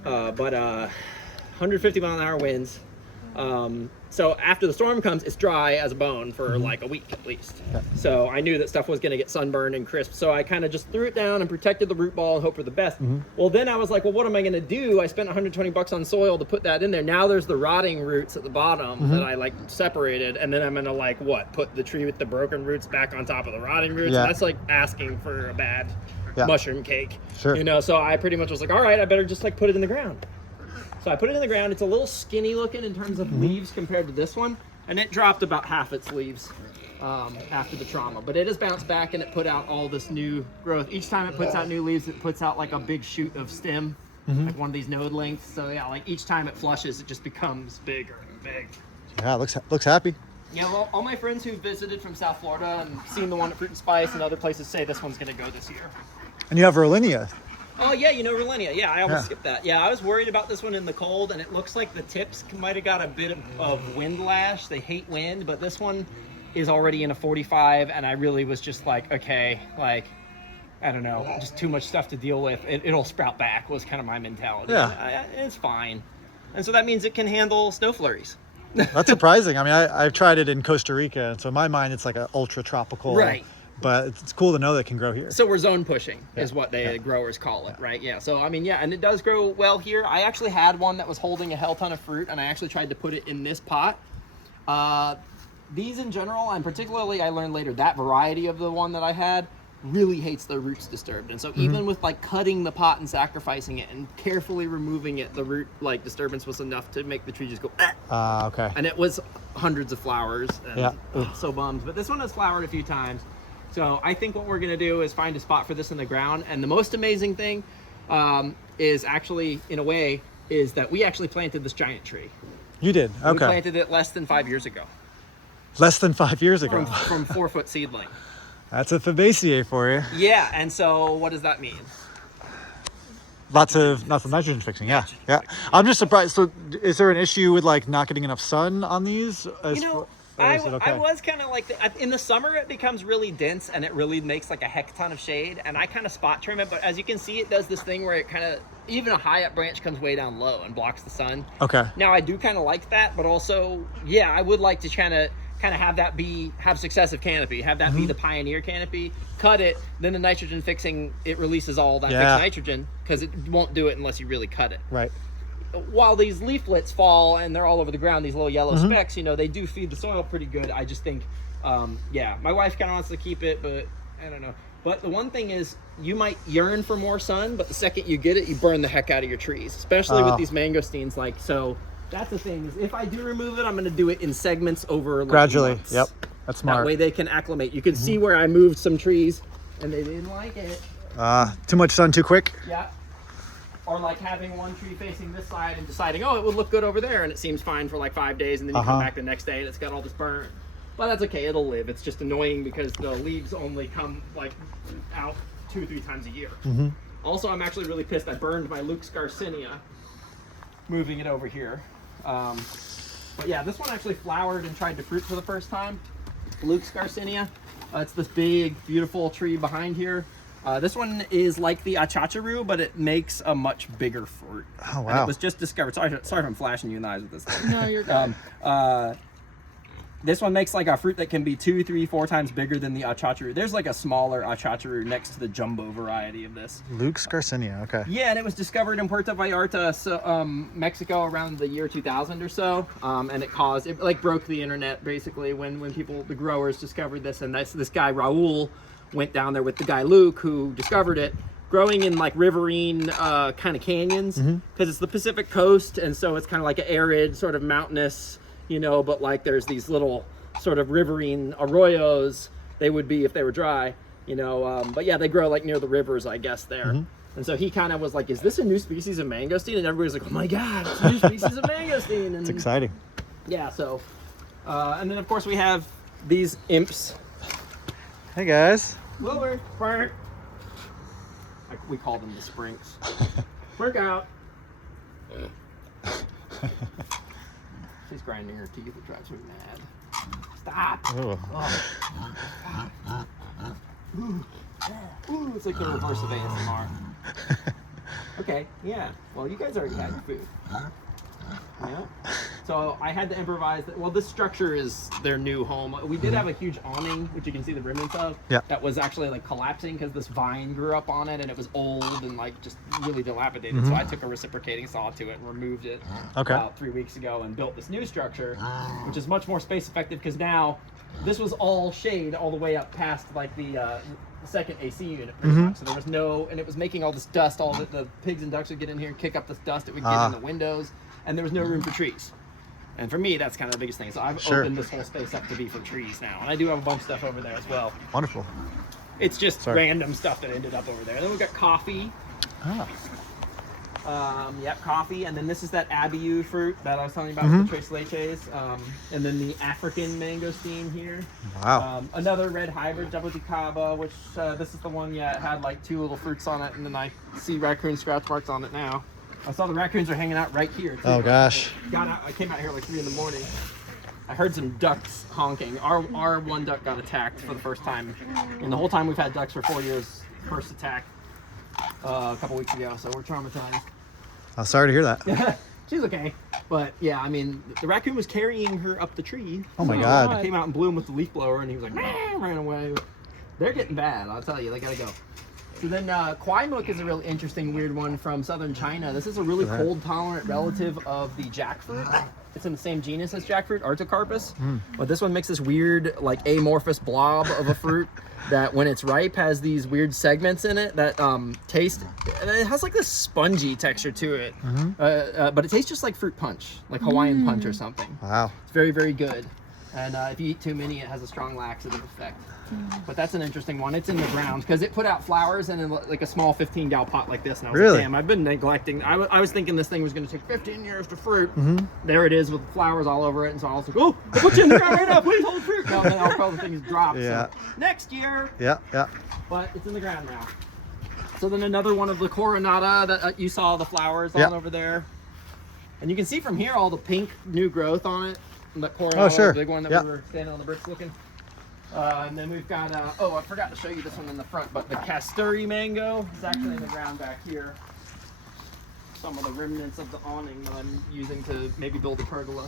150 mile an hour winds. so after the storm comes, it's dry as a bone for like a week at least. Yeah. So I knew that stuff was going to get sunburned and crisp. So I kind of just threw it down and protected the root ball and hope for the best. Well, then I was like, well, what am I going to do? I spent $120 on soil to put that in there. Now there's the rotting roots at the bottom that I like separated. And then I'm going to like, what, put the tree with the broken roots back on top of the rotting roots? Yeah. That's like asking for a bad mushroom cake. Sure. You know, so I pretty much was like, all right, I better just like put it in the ground. So I put it in the ground. It's a little skinny looking in terms of leaves compared to this one. And it dropped about half its leaves after the trauma. But it has bounced back and it put out all this new growth. Each time it puts out new leaves, it puts out like a big shoot of stem, like one of these node lengths. So yeah, like each time it flushes, it just becomes bigger and big. Yeah, looks happy. Yeah, well, all my friends who visited from South Florida and seen the one at Fruit and Spice and other places say this one's going to go this year. And you have Erlinia. Oh, yeah, you know Rolenia. Yeah, I almost skipped that. Yeah, I was worried about this one in the cold, and it looks like the tips might have got a bit of wind lash. They hate wind, but this one is already in a 45, and I really was just like, okay, like, I don't know, just too much stuff to deal with. It'll sprout back was kind of my mentality. Yeah. It's fine. And so that means it can handle snow flurries. That's surprising. I mean, I've tried it in Costa Rica, and so in my mind, it's like an ultra tropical. Right. But it's cool to know that it can grow here. So we're zone pushing is what the growers call it, right? Yeah. So, I mean, yeah, and it does grow well here. I actually had one that was holding a hell ton of fruit, and I actually tried to put it in this pot. These in general, and particularly I learned later, that variety of the one that I had really hates their roots disturbed. And so even with like cutting the pot and sacrificing it and carefully removing it, the root like disturbance was enough to make the tree just go, Okay. and it was hundreds of flowers. And, Yeah. so bummed. But this one has flowered a few times. So I think what we're going to do is find a spot for this in the ground. And the most amazing thing is actually, in a way, is that we actually planted this giant tree. You did? We Okay. planted it less than 5 years ago Less than 5 years ago. from 4-foot seedling. That's a Fabaceae for you. Yeah, and so what does that mean? Lots of nitrogen fixing. Yeah. I'm just surprised. So is there an issue with like not getting enough sun on these? You know, I was kind of like, in the summer it becomes really dense and it really makes like a heck ton of shade, and I kind of spot trim it, but as you can see, it does this thing where it kind of, even a high up branch comes way down low and blocks the sun. Okay. Now I do kind of like that, but also, yeah, I would like to kind of have that have successive canopy, have that be the pioneer canopy, cut it, then the nitrogen fixing, it releases all that fixed nitrogen, because it won't do it unless you really cut it. Right. While these leaflets fall and they're all over the ground, these little yellow specks, you know, they do feed the soil pretty good. I just think, my wife kind of wants to keep it, but I don't know. But the one thing is, you might yearn for more sun, but the second you get it, you burn the heck out of your trees, especially with these mangosteens. Like, so that's the thing, is if I do remove it, I'm going to do it in segments over like Gradually. months. Yep. That's smart. That way they can acclimate. You can see where I moved some trees and they didn't like it. Too much sun too quick. Yeah. Or like having one tree facing this side and deciding, oh, it would look good over there, and it seems fine for like 5 days, and then you come back the next day and it's got all this burn. But that's okay, it'll live. It's just annoying because the leaves only come like out 2 or 3 times a year. Also, I'm actually really pissed. I burned my Luke's Garcinia, moving it over here. But yeah, this one actually flowered and tried to fruit for the first time. Luke's Garcinia. It's this big, beautiful tree behind here. This one is like the achacharu, but it makes a much bigger fruit. Oh, wow. And it was just discovered. Sorry if I'm flashing you in the eyes with this thing. No, you're good. This one makes like a fruit that can be 2, 3, 4 times bigger than the achacharu. There's like a smaller achacharu next to the jumbo variety of this. Luke's Garcinia. Okay. Yeah, and it was discovered in Puerto Vallarta, Mexico, around the year 2000 or so, and it like broke the internet basically when the growers discovered this, and this guy Raul went down there with the guy Luke who discovered it, growing in like riverine kind of canyons, because it's the Pacific coast, and so it's kind of like an arid sort of mountainous, you know, but like there's these little sort of riverine arroyos, they would be if they were dry, you know, but yeah, they grow like near the rivers, I guess, there. And so he kind of was like, is this a new species of mangosteen? And everybody's like, oh my God, it's a new species of mangosteen. And It's exciting. yeah, so, and then of course we have these imps. Hey guys. Lower, like we call them the sprinks. Work out. She's grinding her teeth. It drives me mad. Stop. Ooh, it's like the reverse of ASMR. Okay, yeah. Well, you guys already had your food. Yeah. So I had to improvise. Well, this structure is their new home. We did have a huge awning, which you can see the remnants of. Yeah. That was actually like collapsing because this vine grew up on it, and it was old and like just really dilapidated. So I took a reciprocating saw to it and removed it about 3 weeks ago and built this new structure, which is much more space effective because now this was all shade all the way up past like the second AC unit, pretty much. So there was no, and it was making all this dust. All the pigs and ducks would get in here and kick up this dust. It would get in the windows, and there was no room for trees. And for me, that's kind of the biggest thing. So I've opened this whole space up to be for trees now. And I do have a bunch of stuff over there as well. Wonderful. It's just random stuff that ended up over there. And then we've got coffee. Yep, coffee. And then this is that abiu fruit that I was telling you about with the tres leches. And then the African mangosteen here. Wow. Another red hybrid, jabuticaba, which this is the one, it had like 2 little fruits on it. And then I see raccoon scratch marks on it now. I saw the raccoons are hanging out right here, too. Oh, gosh. I came out here like 3 in the morning. I heard some ducks honking. Our one duck got attacked for the first time. And the whole time we've had ducks for 4 years, first attack a couple weeks ago, so we're traumatized. I'm sorry to hear that. She's okay. But yeah, I mean, the raccoon was carrying her up the tree. Oh my God. I came out and blew him with the leaf blower, and he was like, ran away. They're getting bad, I'll tell you. They gotta go. So then Kwaimuk is a really interesting, weird one from southern China. This is a really cold-tolerant relative of the jackfruit. It's in the same genus as jackfruit, Artocarpus. But this one makes this weird, like, amorphous blob of a fruit that, when it's ripe, has these weird segments in it that taste... And it has, like, this spongy texture to it. But it tastes just like fruit punch, like Hawaiian punch or something. Wow. It's very, very good. And if you eat too many, it has a strong laxative effect. But that's an interesting one. It's in the ground because it put out flowers in like a small 15-gal pot like this. And I was like, damn, I've been neglecting. I was thinking this thing was going to take 15 years to fruit. There it is with flowers all over it. And so I was like, oh, I'll put you in the ground right now. Please hold fruit. No, then I'll probably the thing is dropped. Yeah. So next year. Yeah. But it's in the ground now. So then another one of the Coronata that you saw the flowers on over there. And you can see from here all the pink new growth on it. That Coronata, the big one that we were standing on the bricks looking. And then we've got, I forgot to show you this one in the front, but the Casturi mango is actually in the ground back here. Some of the remnants of the awning that I'm using to maybe build a pergola.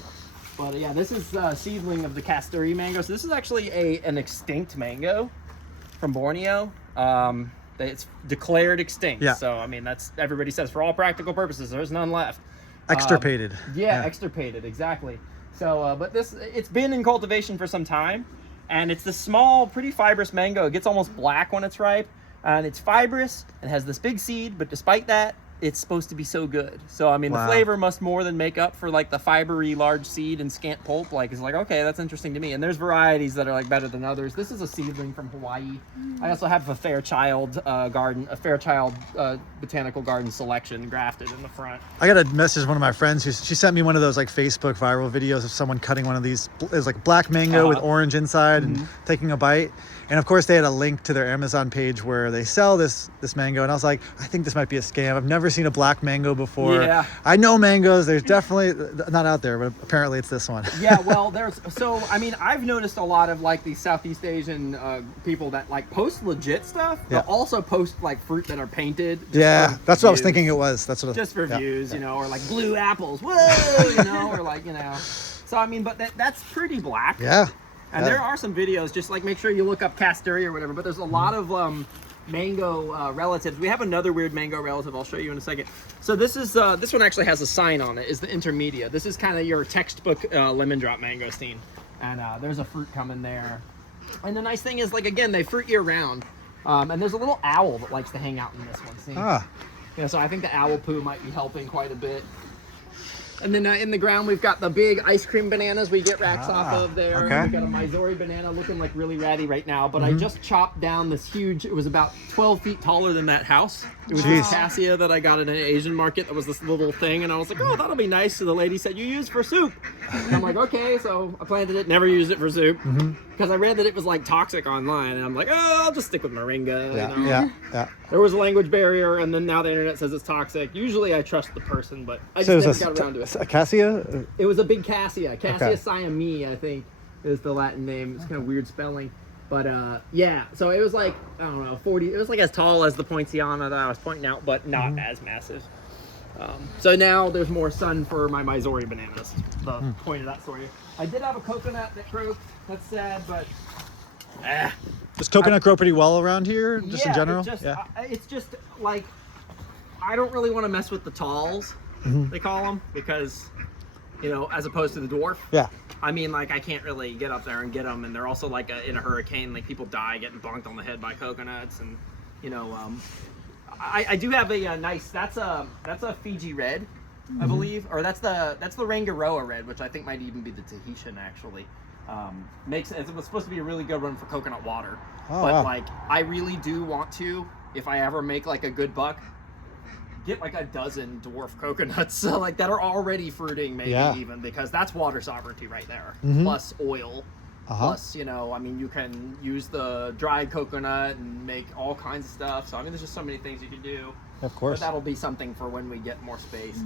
But yeah, this is a seedling of the Casturi mango. So this is actually an extinct mango from Borneo. It's declared extinct. Yeah. So, I mean, that's, everybody says for all practical purposes, there's none left. Extirpated. Extirpated, exactly. So, but it's been in cultivation for some time. And it's this small, pretty fibrous mango. It gets almost black when it's ripe. And it's fibrous and has this big seed. But despite that, it's supposed to be so good. So, I mean, the flavor must more than make up for, like, the fibery large seed and scant pulp. Like, it's like, okay, that's interesting to me. And there's varieties that are, like, better than others. This is a seedling from Hawaii. I also have a Fairchild botanical garden selection grafted in the front. I got a message from one of my friends she sent me one of those, like, Facebook viral videos of someone cutting one of these. It was like black mango with orange inside and taking a bite. And of course, they had a link to their Amazon page where they sell this mango. And I was like, I think this might be a scam. I've never seen a black mango before. Yeah. I know mangoes. There's definitely not out there, but apparently it's this one. Yeah, well, I've noticed a lot of, like, these Southeast Asian people that, like, post legit stuff, but also post, like, fruit that are painted. That's what I was thinking it was. That's what. Just for views, you know, or like blue apples, whoa, you know, or like, you know. So, I mean, but that's pretty black. Yeah. And there are some videos, just like make sure you look up Casturi or whatever, but there's a lot of mango relatives. We have another weird mango relative I'll show you in a second. So this is this one actually has a sign on it, is the intermedia. This is kind of your textbook lemon drop mangosteen. And there's a fruit coming there. And the nice thing is, like, again, they fruit year round. And there's a little owl that likes to hang out in this one, see? Yeah, so I think the owl poo might be helping quite a bit. And then in the ground, we've got the big ice cream bananas we get racks off of there. Okay. We've got a Mysore banana looking like really ratty right now, but I just chopped down this huge, it was about 12 feet taller than that house. It was this cassia that I got in an Asian market that was this little thing, and I was like, oh, that'll be nice. So the lady said, you use for soup. And I'm like, okay, so I planted it, never used it for soup. Because I read that it was, like, toxic online, and I'm like, oh, I'll just stick with moringa. You know? Yeah. There was a language barrier, and then now the internet says it's toxic. Usually I trust the person, but I just never got around to it. A cassia? It was a big cassia. Cassia siamese, I think, is the Latin name. It's kind of weird spelling. But, yeah, so it was like, I don't know, 40. It was like as tall as the poinciana that I was pointing out, but not as massive. So now there's more sun for my Mysore bananas. The point of that story. I did have a coconut that croaked. That's sad, but Does coconut grow pretty well around here, just in general? It's just like I don't really want to mess with the talls. They call them because, as opposed to the dwarf. Yeah. I mean, like I can't really get up there and get them, and they're also like in a hurricane. Like people die getting bonked on the head by coconuts, and I do have a nice. That's a Fiji red, I believe, or that's the Rangiroa red, which I think might even be the Tahitian actually. It was supposed to be a really good one for coconut water, but wow. like I really do want to, if I ever make like a good buck, get like a dozen dwarf coconuts like that are already fruiting, maybe even, because that's water sovereignty right there. Plus oil. Plus, I mean, you can use the dried coconut and make all kinds of stuff. So, I mean, there's just so many things you can do. Of course. But that'll be something for when we get more space.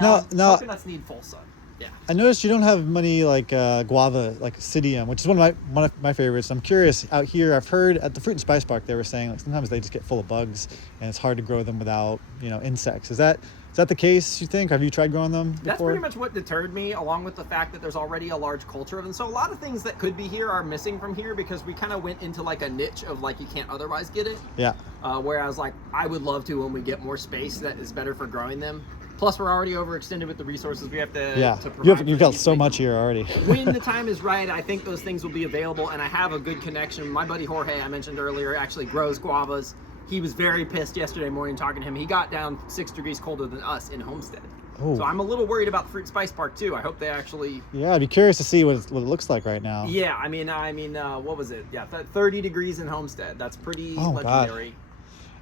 Now, coconuts need full sun. Yeah. I noticed you don't have many like guava, like Psidium, which is one of my favorites. I'm curious, out here, I've heard at the Fruit and Spice Park they were saying like sometimes they just get full of bugs and it's hard to grow them without insects. Is that the case, you think? Have you tried growing them before? That's pretty much what deterred me, along with the fact that there's already a large culture of them. So a lot of things that could be here are missing from here because we kind of went into like a niche of like you can't otherwise get it. Yeah. Whereas like I would love to when we get more space that is better for growing them. Plus, we're already overextended with the resources we have to provide. You've got so much here already. When the time is right, I think those things will be available, and I have a good connection. My buddy Jorge, I mentioned earlier, actually grows guavas. He was very pissed yesterday morning talking to him. He got down 6 degrees colder than us in Homestead. Oh. So I'm a little worried about the Fruit and Spice Park too. I hope they actually... Yeah, I'd be curious to see what it looks like right now. Yeah, I mean, what was it? Yeah, 30 degrees in Homestead. That's pretty legendary. God.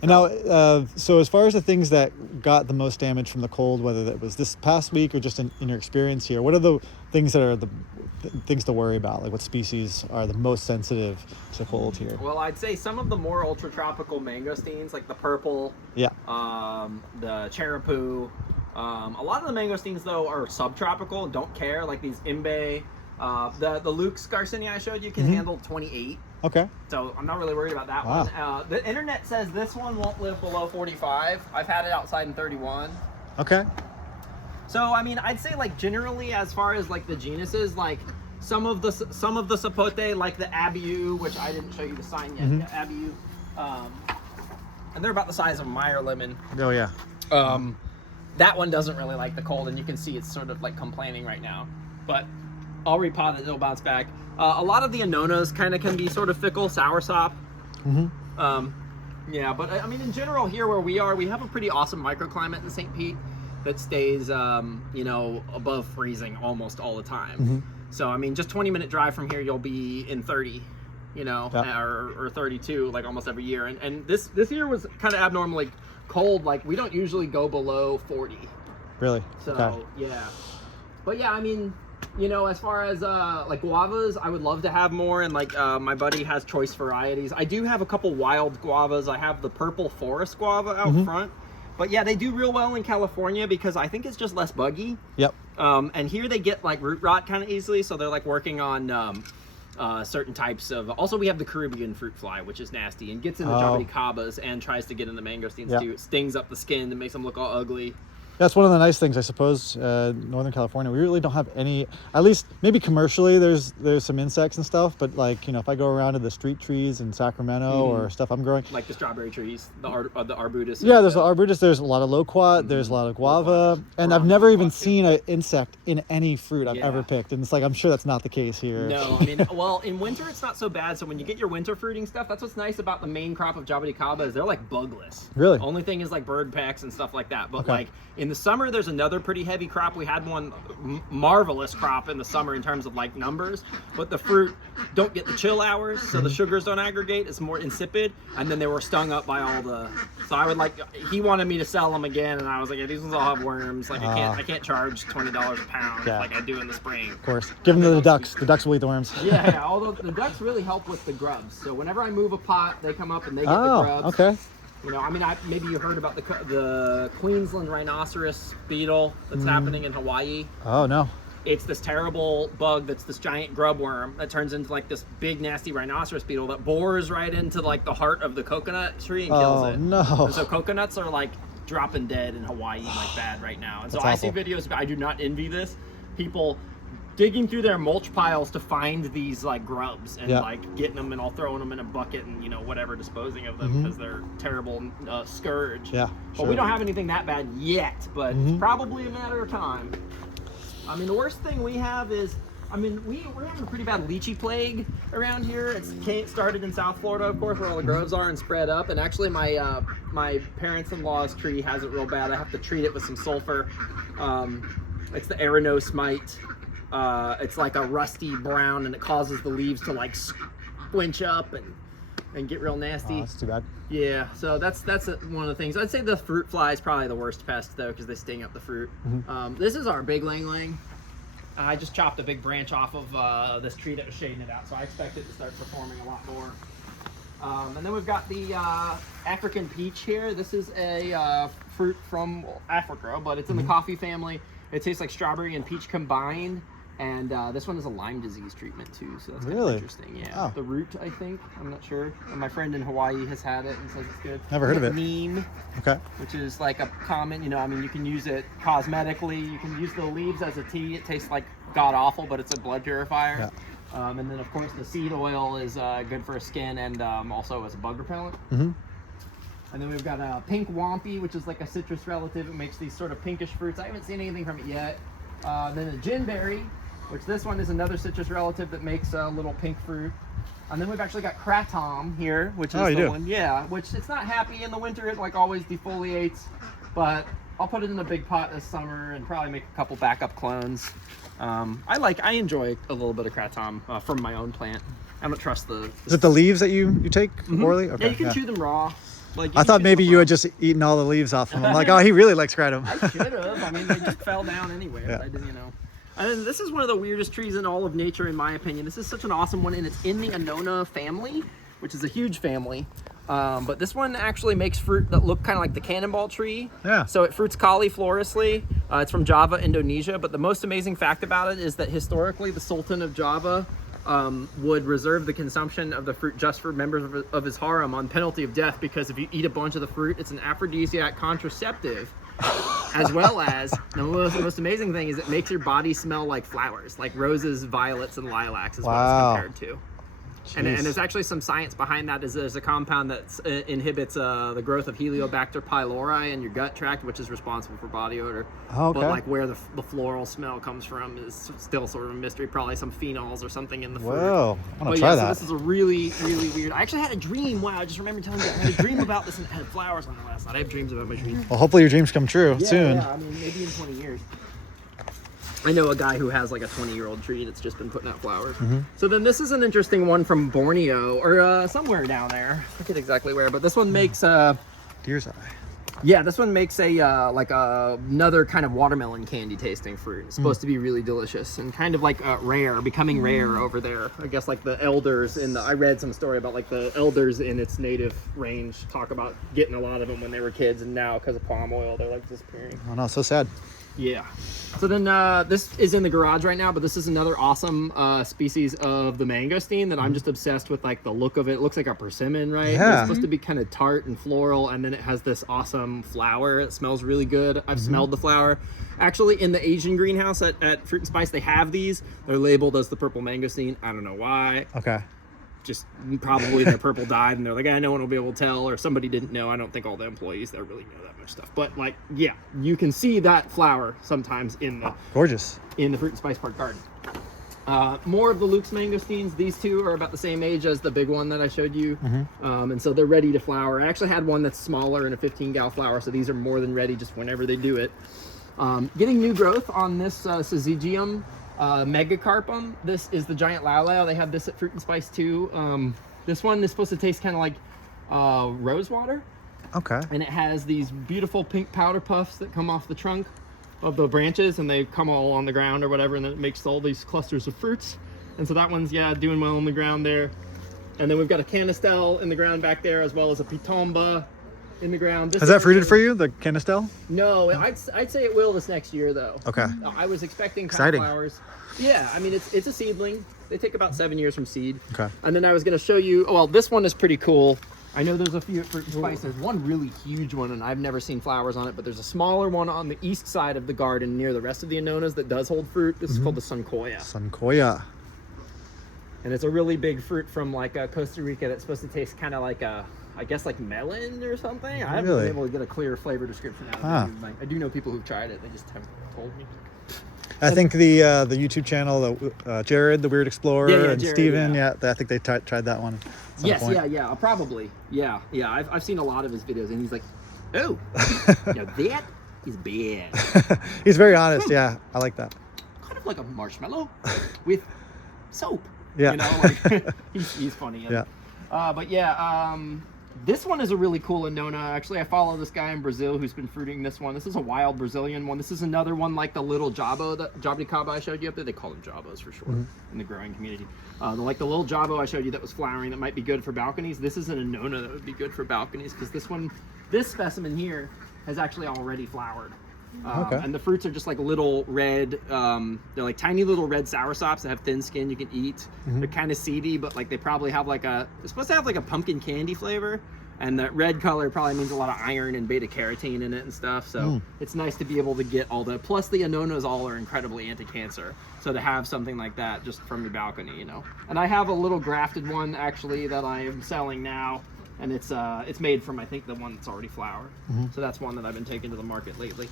And now, so as far as the things that got the most damage from the cold, whether that was this past week or just in your experience here, what are the things that are the things to worry about? Like what species are the most sensitive to cold here? Well, I'd say some of the more ultra-tropical mangosteens, like the purple, the cherapoo. A lot of the mangosteens, though, are subtropical and don't care, like these imbe. The Luke's Garcinia I showed you can handle 28. Okay. So I'm not really worried about that one. The internet says this one won't live below 45. I've had it outside in 31. Okay. So I mean, I'd say like generally, as far as like the genuses, like some of the sapote, like the abiu, which I didn't show you the sign yet. The abiu, and they're about the size of a Meyer lemon. Oh yeah. That one doesn't really like the cold, and you can see it's sort of like complaining right now, but I'll repot it, it'll bounce back. A lot of the anonas kind of can be sort of fickle, soursop. Yeah, but I mean, in general, here where we are, we have a pretty awesome microclimate in St. Pete that stays, above freezing almost all the time. So, I mean, just 20-minute drive from here, you'll be in 30, or 32, like almost every year. And this year was kind of abnormally cold. Like, we don't usually go below 40. Really? So, yeah. But yeah, I mean... as far as like guavas, I would love to have more, and like my buddy has choice varieties. I do have a couple wild guavas. I have the purple forest guava out front, but yeah, they do real well in California because I think it's just less buggy. Yep. And here they get like root rot kind of easily, so they're like working on certain types of. Also, we have the Caribbean fruit fly, which is nasty and gets in the jabuticabas and tries to get in the mangosteens too. It stings up the skin and makes them look all ugly. That's one of the nice things, I suppose. Northern California, we really don't have any. At least maybe commercially, there's some insects and stuff. But like if I go around to the street trees in Sacramento or stuff I'm growing, like the strawberry trees, the arbutus. Yeah, there's the arbutus. There's a lot of loquat. There's a lot of guava, and I've never even seen an insect in any fruit I've ever picked. And it's like I'm sure that's not the case here. No, I mean, well, in winter it's not so bad. So when you get your winter fruiting stuff, that's what's nice about the main crop of jabuticaba is they're like bugless. Really? Only thing is like bird pecks and stuff like that. But like in the summer, there's another pretty heavy crop. We had one marvelous crop in the summer in terms of like numbers, but the fruit don't get the chill hours, so the sugars don't aggregate. It's more insipid, and then they were stung up by all the. So I would he wanted me to sell them again, and I was like, yeah, these ones all have worms. Like I can't charge $20 a pound like I do in the spring. Of course, give them to the ducks. The ducks will eat the worms. Yeah. Although the ducks really help with the grubs. So whenever I move a pot, they come up and they get the grubs. Okay. Maybe you heard about the Queensland rhinoceros beetle that's happening in Hawaii. Oh, no. It's this terrible bug that's this giant grub worm that turns into like this big nasty rhinoceros beetle that bores right into like the heart of the coconut tree and kills it. Oh, no. And so coconuts are like dropping dead in Hawaii like bad right now. And so That's I see awful. videos, I do not envy this. People digging through their mulch piles to find these like grubs and Yeah. like getting them and all throwing them in a bucket and whatever, disposing of them because they're terrible scourge. Yeah, But sure. we don't have anything that bad yet, but it's probably a matter of time. I mean, the worst thing we have is, we're having a pretty bad lychee plague around here. It started in South Florida, of course, where all the groves are, and spread up. And actually, my parents-in-law's tree has it real bad. I have to treat it with some sulfur. It's the Aranos mite. It's like a rusty brown, and it causes the leaves to like squinch up and get real nasty. Oh, that's too bad. Yeah, so that's one of the things. I'd say the fruit fly is probably the worst pest though, because they sting up the fruit. This is our big Ylang Ylang. I just chopped a big branch off of this tree that was shading it out, so I expect it to start performing a lot more. And then we've got the African peach here. This is a fruit from Africa, but it's in the coffee family. It tastes like strawberry and peach combined. And this one is a Lyme disease treatment too, so that's kind of Really? interesting. Yeah, Oh. the root, I think. I'm not sure. My friend in Hawaii has had it and says it's good. Never heard of it. Neem, Okay. which is like a common, you can use it cosmetically. You can use the leaves as a tea. It tastes like god awful, but it's a blood purifier. Yeah. And then of course the seed oil is good for skin and also as a bug repellent. Mm-hmm. And then we've got a pink wampy, which is like a citrus relative. It makes these sort of pinkish fruits. I haven't seen anything from it yet. Then a ginberry, which this one is another citrus relative that makes a little pink fruit. And then we've actually got kratom here, which is Oh, you the do? one, yeah, which it's not happy in the winter. It like always defoliates, but I'll put it in a big pot this summer and probably make a couple backup clones. I enjoy a little bit of kratom from my own plant. I don't trust the. Is it the leaves that you take orally? Okay. Yeah, you can chew them raw. Like you I can thought chew maybe them you raw. had just eaten all the leaves off them. I'm like, oh, he really likes kratom. I should have. I mean, they just fell down anyway. Yeah. I didn't, And then this is one of the weirdest trees in all of nature, in my opinion. This is such an awesome one, and it's in the Annona family, which is a huge family. But this one actually makes fruit that look kind of like the cannonball tree. Yeah. So it fruits cauliflorously. It's from Java, Indonesia. But the most amazing fact about it is that historically, the Sultan of Java would reserve the consumption of the fruit just for members of his harem on penalty of death, because if you eat a bunch of the fruit, it's an aphrodisiac contraceptive. As well as, the most amazing thing is it makes your body smell like flowers, like roses, violets, and lilacs is what Wow. it's compared to. And Jeez. there's actually some science behind that. There's a compound that inhibits the growth of Heliobacter pylori in your gut tract, which is responsible for body odor. Oh, okay. But like where the floral smell comes from is still sort of a mystery. Probably some phenols or something in the fruit. Whoa, I want But to try yeah, that. so this is a really, really weird. I actually had a dream. Wow, I just remember telling you I had a dream about this and it had flowers on it last night. I have dreams about my dreams. Well, hopefully your dreams come true soon. Yeah, I mean, maybe in 20 years. I know a guy who has like a 20-year-old tree that's just been putting out flowers. So then this is an interesting one from Borneo, or somewhere down there. I forget exactly where, but this one makes Deer's eye. yeah, this one makes a like another kind of watermelon candy tasting fruit. It's supposed to be really delicious and kind of like becoming rare over there. I guess like the elders I read some story about like the elders in its native range talk about getting a lot of them when they were kids, and now because of palm oil, they're like disappearing. Oh no, so sad. Yeah. So then this is in the garage right now, but this is another awesome species of the mangosteen that I'm just obsessed with, like the look of it. It looks like a persimmon, right? Yeah. It's supposed to be kind of tart and floral, and then it has this awesome flower. It smells really good. I've smelled the flower. Actually, in the Asian greenhouse at Fruit and Spice, they have these. They're labeled as the purple mangosteen. I don't know why. Okay. Just probably the purple died, and they're like, no one will be able to tell, or somebody didn't know. I don't think all the employees there really know that much stuff. But like, yeah, you can see that flower sometimes in the Gorgeous. Fruit and Spice Park garden. More of the Luke's mangosteens. These two are about the same age as the big one that I showed you. And so they're ready to flower. I actually had one that's smaller and a 15-gal flower, so these are more than ready just whenever they do it. Getting new growth on this Syzygium megacarpum. This is the giant lao. They have this at Fruit and Spice too. This one is supposed to taste kind of like rose water. Okay. And it has these beautiful pink powder puffs that come off the trunk of the branches, and they come all on the ground or whatever, and then it makes all these clusters of fruits. And so that one's, doing well on the ground there. And then we've got a canistel in the ground back there, as well as a pitomba in the ground. Has that fruited for you, the canistel? No, I'd say it will this next year, though. Okay. I was expecting Exciting. flowers. Yeah, I mean, it's a seedling. They take about 7 years from seed. Okay. And then I was going to show you, this one is pretty cool. I know there's a few at Fruit and Spice. There's one really huge one, and I've never seen flowers on it, but there's a smaller one on the east side of the garden near the rest of the Annonas that does hold fruit. This is called the Suncoya. Suncoya. And it's a really big fruit from like Costa Rica that's supposed to taste kind of like I guess like melon or something. I haven't been able to get a clear flavor description out of it. I do know people who've tried it. They just haven't told me. I think the YouTube channel, Jared, the Weird Explorer, and Jared, Steven, I think they tried that one. At some point. Probably. Yeah. I've seen a lot of his videos, and he's like, oh, now that is bad. He's very honest. Yeah, I like that. Kind of like a marshmallow with soap. Yeah. You know, like, he's funny. Yeah. But this one is a really cool Annona. Actually, I follow this guy in Brazil who's been fruiting this one. This is a wild Brazilian one. This is another one like the little Jabo, the Jabuticaba I showed you up there. They call them Jabos for short in the growing community. Like the little Jabo I showed you that was flowering that might be good for balconies. This is an Annona that would be good for balconies because this specimen here has actually already flowered. And the fruits are just like little red, they're like tiny little red soursops that have thin skin you can eat. They're kind of seedy, but like they probably have they're supposed to have like a pumpkin candy flavor. And that red color probably means a lot of iron and beta carotene in it and stuff. So it's nice to be able to get all the, plus the Annonas all are incredibly anti-cancer. So to have something like that just from your balcony, you know. And I have a little grafted one actually that I am selling now. And it's made from, I think, the one that's already flowered. So that's one that I've been taking to the market lately.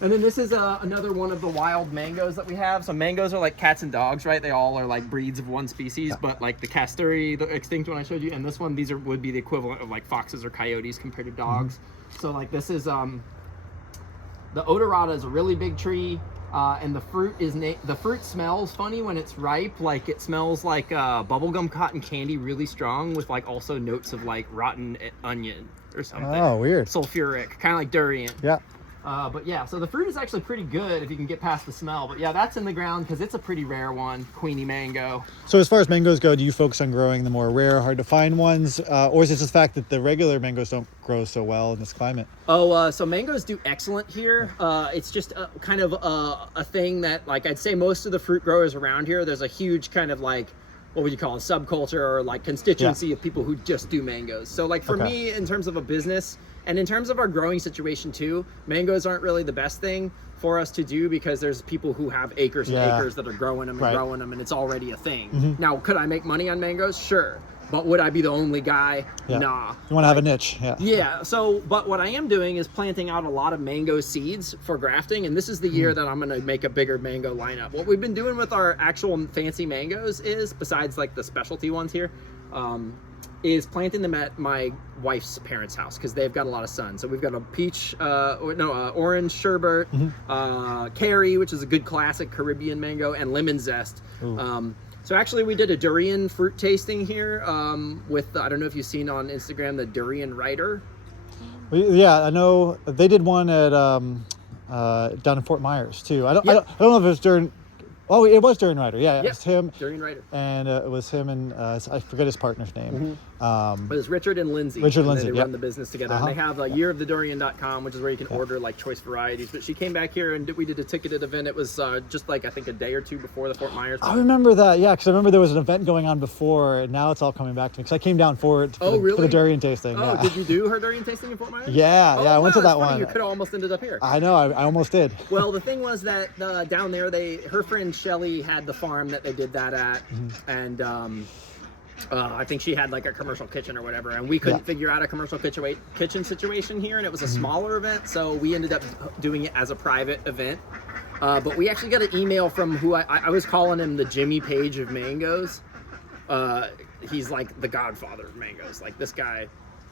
And then this is another one of the wild mangoes that we have. So mangoes are like cats and dogs, right? They all are like breeds of one species, but like the Casturi, the extinct one I showed you, and this one, these would be the equivalent of like foxes or coyotes compared to dogs. So like this is, the odorata is a really big tree, and the fruit smells funny when it's ripe. Like it smells like bubblegum cotton candy, really strong, with like also notes of like rotten onion or something. Oh, weird. Sulfuric, kind of like durian. Yeah. But yeah, so the fruit is actually pretty good if you can get past the smell. But yeah, that's in the ground because it's a pretty rare one, Queenie mango. So as far as mangoes go, do you focus on growing the more rare, hard to find ones? Or is it just the fact that the regular mangoes don't grow so well in this climate? So mangoes do excellent here. It's just kind of a thing that, like, I'd say most of the fruit growers around here, there's a huge kind of like, what would you call it, subculture or like constituency of people who just do mangoes. So like for me, in terms of a business, and in terms of our growing situation too, mangoes aren't really the best thing for us to do because there's people who have acres and acres that are growing them and growing them, and it's already a thing. Now, could I make money on mangoes? Sure. But would I be the only guy? Nah. You want to have a niche. Yeah. So, but what I am doing is planting out a lot of mango seeds for grafting, and this is the year that I'm going to make a bigger mango lineup. What we've been doing with our actual fancy mangoes is, besides like the specialty ones here, is planting them at my wife's parents' house because they've got a lot of sun. So we've got a peach, orange sherbet, Carrie, which is a good classic Caribbean mango, and lemon zest. So actually we did a durian fruit tasting here with, I don't know if you've seen on Instagram, the Durian Writer. Yeah, I know they did one at down in Fort Myers too. I don't know if it was during. Oh, it was Durian Writer. Yeah, it's him. Durian Writer. And it was him and I forget his partner's name. But it's Richard and Lindsay. Richard and Lindsay, They run the business together. And they have yearofthedurian.com, which is where you can order like choice varieties. But she came back here and we did a ticketed event. It was just like, I think a day or two before the Fort Myers. I remember that, yeah, because I remember there was an event going on before, and now it's all coming back to me. Because I came down for it for the durian tasting. Oh, did you do her durian tasting in Fort Myers? Yeah, I went to that one. You could have almost ended up here. I know, I almost did. Well, the thing was that down there, her friend Shelly had the farm that they did that at, and I think she had like a commercial kitchen or whatever, and we couldn't figure out a commercial kitchen situation here, and it was a smaller event, so we ended up doing it as a private event. But we actually got an email from who I was calling him the Jimmy Page of mangoes. He's like the godfather of mangoes, like this guy.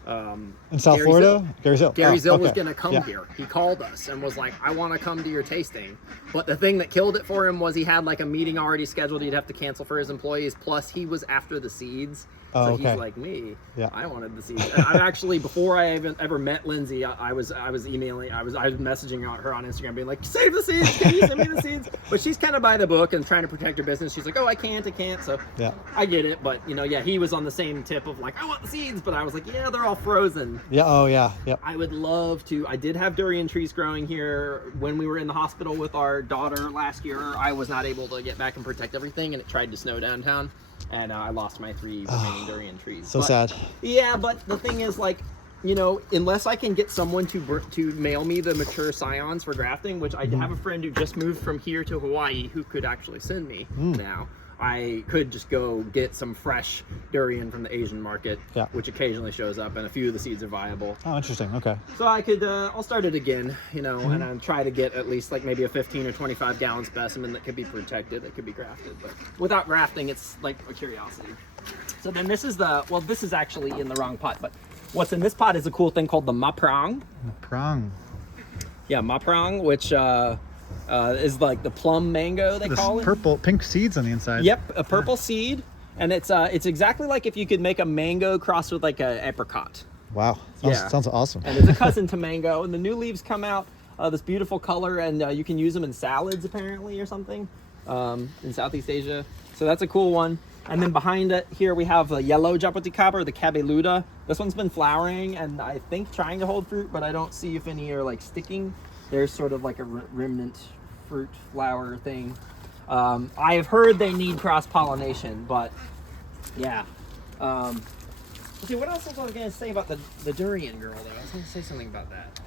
In South Florida? Gary Zill was going to come here. He called us and was like, I want to come to your tasting. But the thing that killed it for him was he had like a meeting already scheduled he'd have to cancel for his employees. Plus he was after the seeds. So he's like me. I wanted the seeds. I actually, before I ever met Lindsay, I was emailing, I was messaging her on Instagram being like, save the seeds, can you send me the seeds? But she's kind of by the book and trying to protect her business. She's like, oh, I can't. So I get it. But he was on the same tip of like, I want the seeds. But I was like, yeah, they're all frozen. I would love to. I did have durian trees growing here when we were in the hospital with our daughter last year. I was not able to get back and protect everything, and it tried to snow downtown. and I lost my 3 remaining durian trees. So But- sad. Yeah, but the thing is, like, you know, unless I can get someone to mail me the mature scions for grafting, which I have a friend who just moved from here to Hawaii who could actually send me now. I could just go get some fresh durian from the Asian market, Yeah. which occasionally shows up, and a few of the seeds are viable. Oh, interesting. Okay. So I could, I'll start it again, you know, and I'll try to get at least like maybe a 15 or 25 gallon specimen that could be protected, that could be grafted. But without grafting, it's like a curiosity. So then this is this is actually in the wrong pot, but what's in this pot is a cool thing called the maprang. Prong. Yeah, maprang, which is like the plum mango, they This call it. purple, pink seeds on the inside. Yep, a purple seed. And it's exactly like if you could make a mango crossed with like a apricot. Wow. Sounds awesome. And it's a cousin to mango, and the new leaves come out this beautiful color, and you can use them in salads apparently or something in Southeast Asia. So that's a cool one. And then behind it here we have the yellow japoticaba, or the cabeluda. This one's been flowering and I think trying to hold fruit, but I don't see if any are like sticking. There's sort of like a remnant fruit flower thing. I have heard they need cross-pollination, but yeah. Let's see, what else was I going to say about the durian girl, though? I was going to say something about that.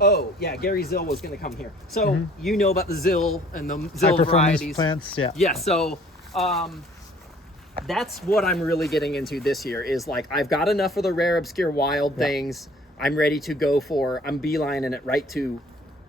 Oh, yeah, Gary Zill was going to come here. So, you know about the Zill and the Zill High-performance varieties. plants, yeah. Yeah, so that's what I'm really getting into this year is like, I've got enough of the rare, obscure, wild things. I'm ready to go for, I'm beelining it right to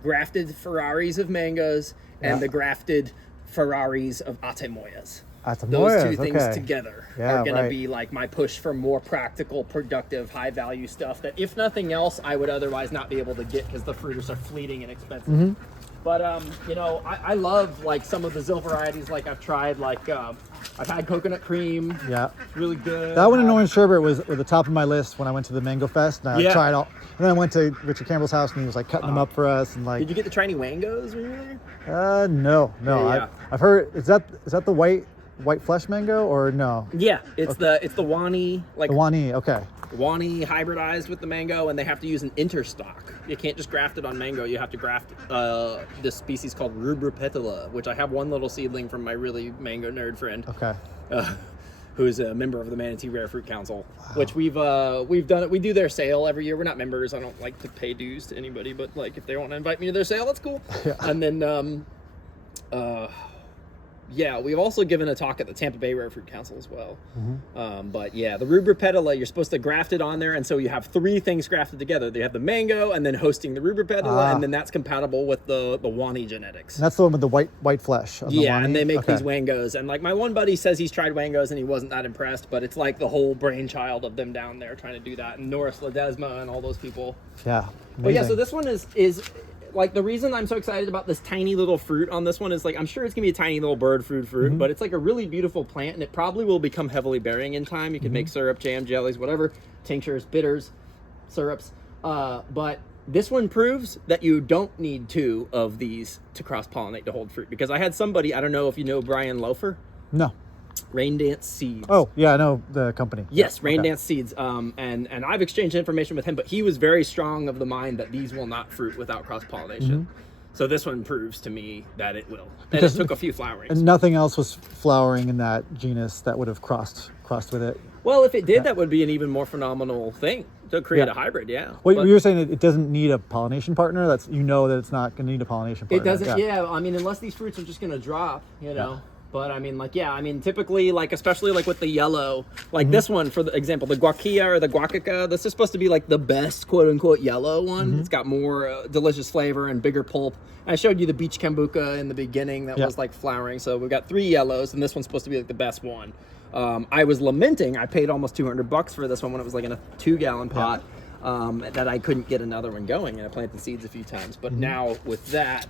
grafted Ferraris of mangoes and the grafted Ferraris of Atemoyas. Those two things together are going to be like my push for more practical, productive, high-value stuff that, if nothing else, I would otherwise not be able to get because the fruiters are fleeting and expensive. But, you know, I love, like, some of the Zill varieties. Like, I've tried, like, I've had coconut cream. Yeah. It's really good. That one in orange sherbet was at the top of my list when I went to the Mango Fest. And I tried all. And then I went to Richard Campbell's house and he was like cutting them up for us. And like, Did you get the tiny wangos when you were there? No. Yeah. I've heard. Is that the white flesh mango or no? Yeah, it's the Wani, like The Wani. Okay. Wani hybridized with the mango, and they have to use an interstock. You can't just graft it on mango. You have to graft this species called Rubra, which I have one little seedling from my really mango nerd friend. Okay. Who's a member of the Manatee Rare Fruit Council, which we've done it. We do their sale every year. We're not members. I don't like to pay dues to anybody, but like if they want to invite me to their sale, that's cool. Yeah. And then yeah, we've also given a talk at the Tampa Bay Rare Fruit Council as well. But yeah, the Rubra petala, you're supposed to graft it on there, and so you have 3 things grafted together. They have the mango, and then hosting the Rubra petala, and then that's compatible with the Wani genetics. And that's the one with the white flesh. On the Yeah, Wani? and they make these wangos, and like my one buddy says he's tried wangos and he wasn't that impressed, but it's like the whole brainchild of them down there trying to do that, and Norris Ledesma and all those people. Yeah. But yeah, so amazing. this one is like the reason I'm so excited about this tiny little fruit on this one is like I'm sure it's gonna be a tiny little bird fruit, but it's like a really beautiful plant, and it probably will become heavily bearing in time. You can make syrup, jam, jellies, whatever, tinctures, bitters, syrups. But this one proves that you don't need 2 of these to cross-pollinate to hold fruit. Because I had somebody, I don't know if you know Brian Loafer, No. Rain Dance Seeds. Oh yeah, I know the company. Yes, Rain Dance Seeds. And I've exchanged information with him, but he was very strong of the mind that these will not fruit without cross-pollination. So this one proves to me that it will. And Because- it took a few flowerings. And nothing else was flowering in that genus that would have crossed with it. Well, if it did, that would be an even more phenomenal thing to create a hybrid, yeah. Well, But you were saying it doesn't need a pollination partner. That it's not going to need a pollination partner. it doesn't, yeah. I mean, unless these fruits are just going to drop, you know. But I mean, like, yeah, I mean, typically, like, especially like with the yellow, like this one, for the example, the guaquilla or the guacaca, this is supposed to be like the best quote unquote yellow one. It's got more delicious flavor and bigger pulp. I showed you the beach kombucha in the beginning that was like flowering. So we've got 3 yellows, and this one's supposed to be like the best one. I was lamenting, I paid almost $200 for this one when it was like in a 2-gallon pot, that I couldn't get another one going, and I planted the seeds a few times. But now with that,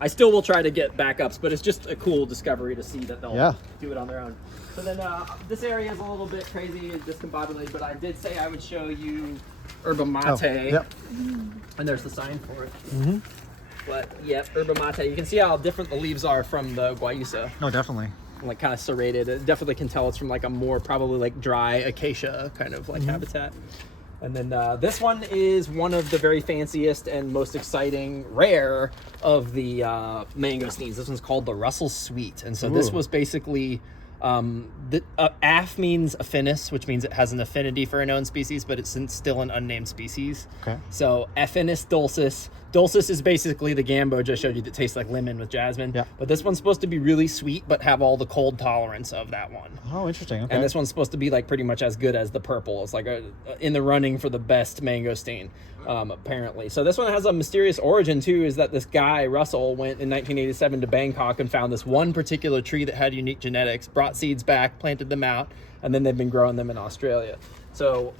I still will try to get backups, but it's just a cool discovery to see that they'll do it on their own. So then this area is a little bit crazy and discombobulated, but I did say I would show you yerba mate. And there's the sign for it. But yeah, yerba mate. You can see how different the leaves are from the guayusa. No, definitely. Like kind of serrated. It definitely can tell it's from like a more probably like dry acacia kind of like habitat. And then this one is one of the very fanciest and most exciting rare of the mangosteens. This one's called the Russell Sweet. And so this was basically The AF means affinis, which means it has an affinity for a known species, but it's still an unnamed species. Okay. So Affinis dulcis. Dulcis is basically the gamboge I showed you that tastes like lemon with jasmine. Yeah. But this one's supposed to be really sweet, but have all the cold tolerance of that one. Oh, interesting. Okay. And this one's supposed to be like pretty much as good as the purple. It's like in the running for the best mangosteen, apparently. So this one has a mysterious origin too, is that this guy, Russell, went in 1987 to Bangkok and found this one particular tree that had unique genetics, brought seeds back, planted them out, and then they've been growing them in Australia. So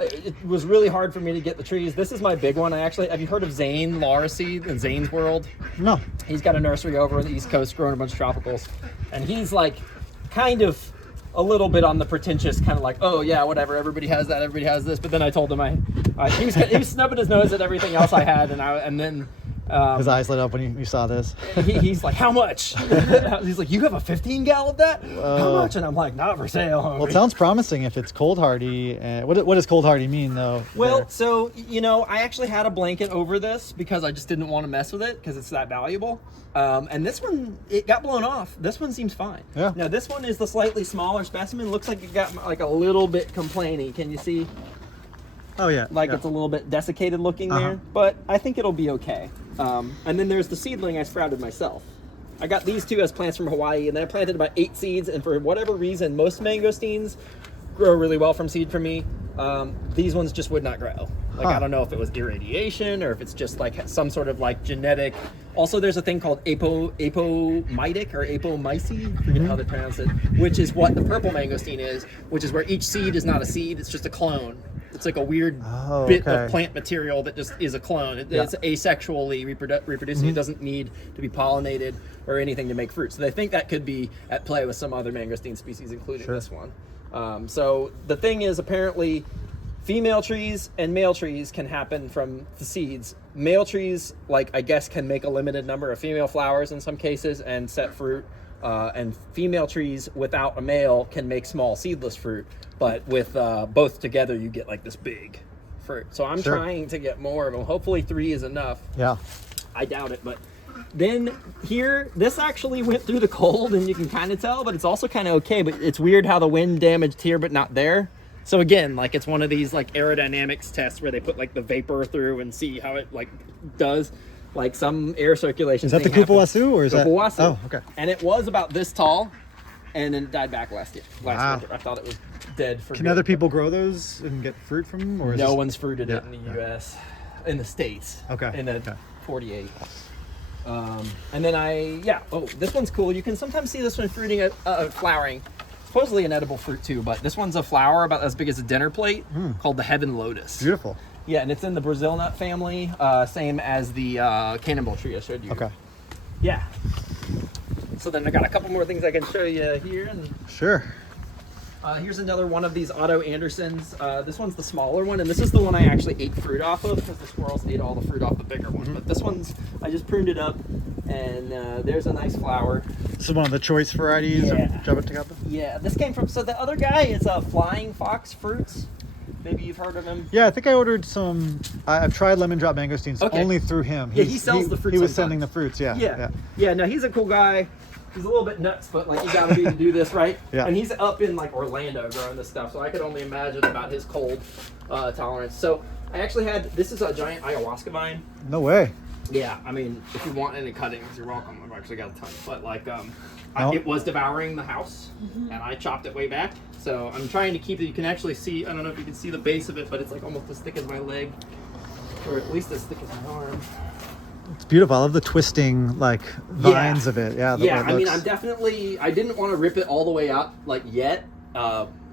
it was really hard for me to get the trees. This is my big one. Have you heard of Zane Laracy in Zane's World? No. He's got a nursery over on the East Coast growing a bunch of tropicals. And he's like kind of a little bit on the pretentious, kind of like, oh yeah, whatever, everybody has that, everybody has this. But then I told him he was snubbing his nose at everything else I had, and then his eyes lit up when you saw this. he's like, how much? He's like, you have a 15-gal of that? How much? And I'm like, not for sale, homie. Well, it sounds promising if it's cold hardy. What does cold hardy mean, though? Well, there? so, I actually had a blanket over this because I just didn't want to mess with it because it's that valuable. And this one, it got blown off. This one seems fine. Yeah. Now, this one is the slightly smaller specimen. Looks like it got like a little bit complainy. Can you see? Oh, yeah. Like yeah. it's a little bit desiccated looking Uh-huh. there. But I think it'll be okay. And then there's the seedling I sprouted myself. I got these two as plants from Hawaii, and then I planted about 8 seeds, and for whatever reason, most mangosteens grow really well from seed for me. These ones just would not grow. Like, I don't know if it was irradiation or if it's just like some sort of like genetic. Also, there's a thing called apomytic or apomyce, I forget how they pronounce it, which is what the purple mangosteen is, which is where each seed is not a seed, it's just a clone. It's like a weird bit of plant material that just is a clone. It's asexually reproducing. It doesn't need to be pollinated or anything to make fruit. So they think that could be at play with some other mangosteen species, including this one. So the thing is, apparently, female trees and male trees can happen from the seeds. Male trees, like, I guess, can make a limited number of female flowers in some cases and set fruit. And female trees without a male can make small seedless fruit. But with both together, you get like this big fruit. So I'm trying to get more of them. Hopefully 3 is enough. Yeah. I doubt it, but then here, this actually went through the cold, and you can kind of tell, but it's also kind of okay. But it's weird how the wind damaged here, but not there. So again, like it's one of these like aerodynamics tests where they put like the vapor through and see how it like does. Like some air circulation. Is that the Kupawasu or is that? Kupawasu. Oh, okay. And it was about this tall, and then it died back last Wow. winter. I thought it was dead for Can good. other people grow those and get fruit from them? Or is No this... one's fruited it in the U.S. In the States. Okay. In the 48. And then this one's cool. You can sometimes see this one fruiting, flowering. Supposedly an edible fruit too, but this one's a flower about as big as a dinner plate called the Heaven Lotus. Beautiful. Yeah, and it's in the Brazil nut family, same as the cannonball tree I showed you. Okay. Yeah. So then I got a couple more things I can show you here. And Sure. here's another one of these Otto Andersons. This one's the smaller one, and this is the one I actually ate fruit off of because the squirrels ate all the fruit off the bigger one. But this one's, I just pruned it up, and there's a nice flower. This is one of the choice varieties of Jabuticaba? Yeah, this came from, so the other guy is Flying Fox Fruits. Maybe you've heard of him. Yeah, I think I ordered some. I've tried lemon drop mangosteens only through him. Yeah, he sells the fruits. He was sometimes. sending the fruits. Yeah. No, he's a cool guy. He's a little bit nuts, but like you gotta be to do this, right? Yeah. And he's up in like Orlando growing this stuff, so I could only imagine about his cold tolerance. So I actually had, this is a giant ayahuasca vine. No way. Yeah, I mean, if you want any cuttings, you're welcome. I've actually got a ton, but like, it was devouring the house, and I chopped it way back. So I'm trying to keep it. You can actually see. I don't know if you can see the base of it, but it's like almost as thick as my leg, or at least as thick as my arm. It's beautiful. I love the twisting like vines of it. Yeah. Yeah. I mean, I'm definitely. I didn't want to rip it all the way up like yet.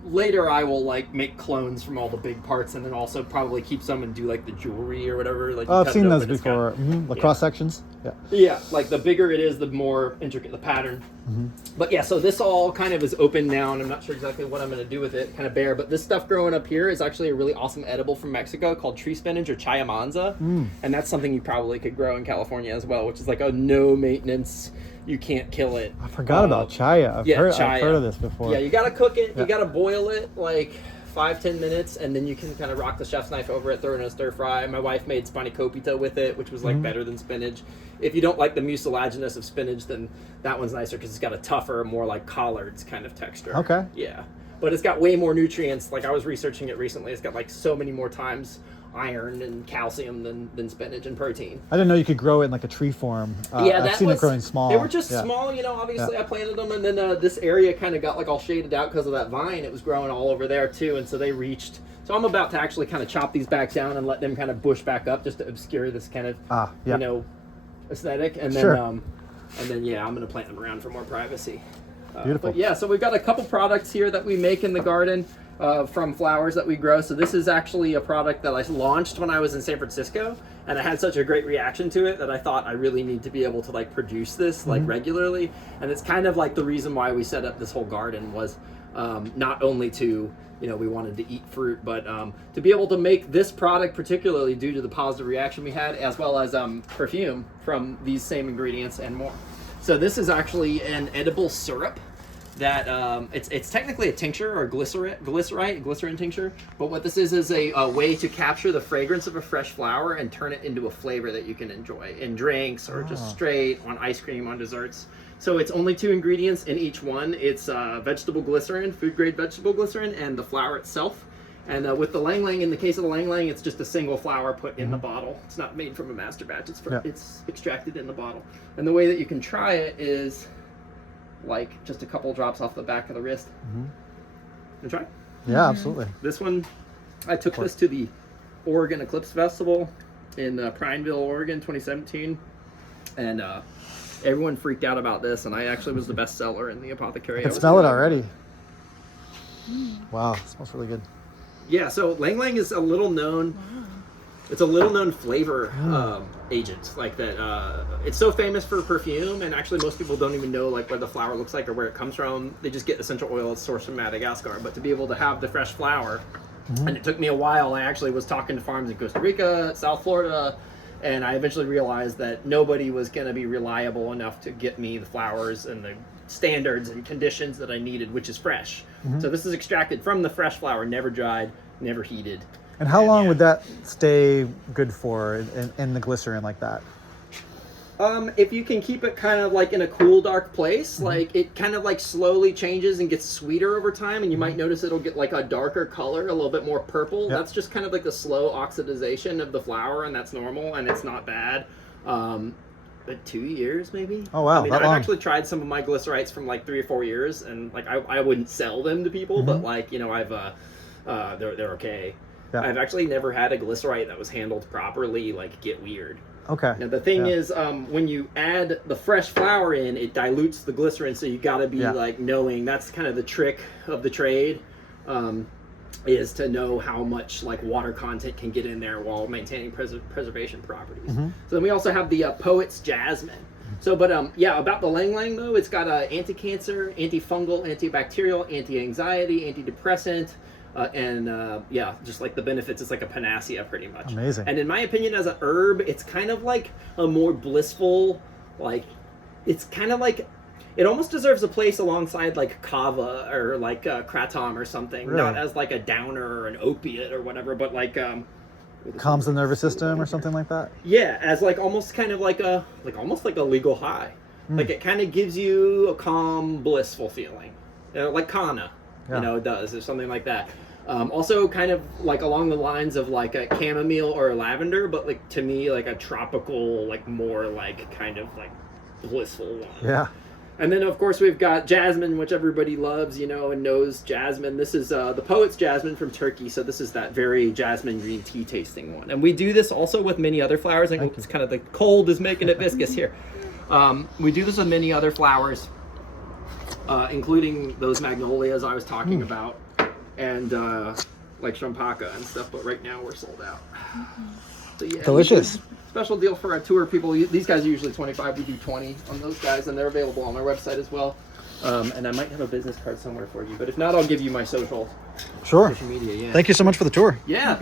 Later, I will like make clones from all the big parts, and then also probably keep some and do like the jewelry or whatever. Like, I've seen those before. The cross sections. Yeah. Yeah, like the bigger it is, the more intricate the pattern. But yeah, so this all kind of is open now, and I'm not sure exactly what I'm going to do with it, kind of bare. But this stuff growing up here is actually a really awesome edible from Mexico called tree spinach or chayamanza, and that's something you probably could grow in California as well, which is like a no maintenance. You can't kill it. I forgot about chaya. I've heard chaya. of this before. Yeah, you gotta cook it. You gotta boil it like 5-10 minutes, and then you can kind of rock the chef's knife over it, throw it in a stir fry. My wife made spanakopita with it, which was like better than spinach. If you don't like the mucilaginous of spinach, then that one's nicer because it's got a tougher, more like collards kind of texture. Okay. Yeah, but it's got way more nutrients. Like I was researching it recently, it's got like so many more times iron and calcium than spinach and protein. I didn't know you could grow it in like a tree form. I've seen it growing small. They were just small, you know, obviously I planted them, and then this area kind of got like all shaded out because of that vine. It was growing all over there too, and so they reached. So I'm about to actually kind of chop these back down and let them kind of bush back up just to obscure this kind of, you know, aesthetic. And then, yeah, I'm going to plant them around for more privacy. Beautiful. But yeah, so we've got a couple products here that we make in the garden. From flowers that we grow. So this is actually a product that I launched when I was in San Francisco, and I had such a great reaction to it that I thought I really need to be able to like produce this like regularly. And it's kind of like the reason why we set up this whole garden was not only to, you know, we wanted to eat fruit, but to be able to make this product particularly due to the positive reaction we had, as well as perfume from these same ingredients and more. So this is actually an edible syrup that it's technically a tincture or glycerin tincture, but what this is a way to capture the fragrance of a fresh flower and turn it into a flavor that you can enjoy in drinks or just straight on ice cream, on desserts. So it's only 2 ingredients in each one. It's vegetable glycerin, food grade vegetable glycerin, and the flower itself. And with the Ylang Ylang, in the case of the Ylang Ylang, it's just a single flower put in the bottle. It's not made from a master batch. It's extracted in the bottle. And the way that you can try it is like just a couple drops off the back of the wrist. And try? Yeah, absolutely. This one, I took this to the Oregon Eclipse Festival in Prineville, Oregon, 2017, and everyone freaked out about this, and I actually was the best seller in the apothecary. I can smell it already. Wow, it smells really good. Yeah, so Ylang Ylang is a little known. It's a little known flavor agent, like that. It's so famous for perfume, and actually most people don't even know like what the flower looks like or where it comes from. They just get essential oil. It's sourced from Madagascar. But to be able to have the fresh flower, and it took me a while. I actually was talking to farms in Costa Rica, South Florida, and I eventually realized that nobody was going to be reliable enough to get me the flowers and the standards and conditions that I needed, which is fresh. So this is extracted from the fresh flower, never dried, never heated. And how long would that stay good for in the glycerin like that? If you can keep it kind of like in a cool, dark place, like it kind of like slowly changes and gets sweeter over time, and you might notice it'll get like a darker color, a little bit more purple. That's just kind of like the slow oxidization of the flower, and that's normal, and it's not bad. But 2 years maybe. Oh wow! I mean, I've actually tried some of my glycerites from like 3 or 4 years, and like I wouldn't sell them to people, but like, you know, I've they're okay. Yeah. I've actually never had a glycerite that was handled properly like get weird. Okay. Now the thing is, when you add the fresh flour in, it dilutes the glycerin, so you got to be like knowing. That's kind of the trick of the trade, is to know how much like water content can get in there while maintaining preservation properties. So then we also have the Poet's Jasmine. So, but yeah, about the Ylang Ylang though, it's got anti-cancer, antifungal, antibacterial, anti-anxiety, antidepressant. Yeah, just like the benefits, it's like a panacea pretty much. Amazing. And in my opinion, as a herb, it's kind of like a more blissful, like, it's kind of like, it almost deserves a place alongside like kava or like kratom or something. Really? Not as like a downer or an opiate or whatever, but like calms the nervous system or something like that. Yeah, as like almost kind of like a almost like a legal high. Like it kind of gives you a calm, blissful feeling, like Kana. You know, it does. There's something like that. Also kind of like along the lines of like a chamomile or a lavender, but like to me like a tropical, like more like kind of like blissful one. Yeah. And then of course we've got jasmine, which everybody loves, you know, and knows jasmine. This is the Poet's Jasmine from Turkey. So this is that very jasmine green tea tasting one. And we do this also with many other flowers. I think it's kind of the cold is making it viscous here. We do this with many other flowers. Including those magnolias I was talking about, and like champaka and stuff, but right now we're sold out. So yeah, delicious. Special deal for our tour people. These guys are usually 25. We do 20 on those guys, and they're available on our website as well. And I might have a business card somewhere for you, but if not, I'll give you my social media. Yeah. Thank you so much for the tour. Yeah.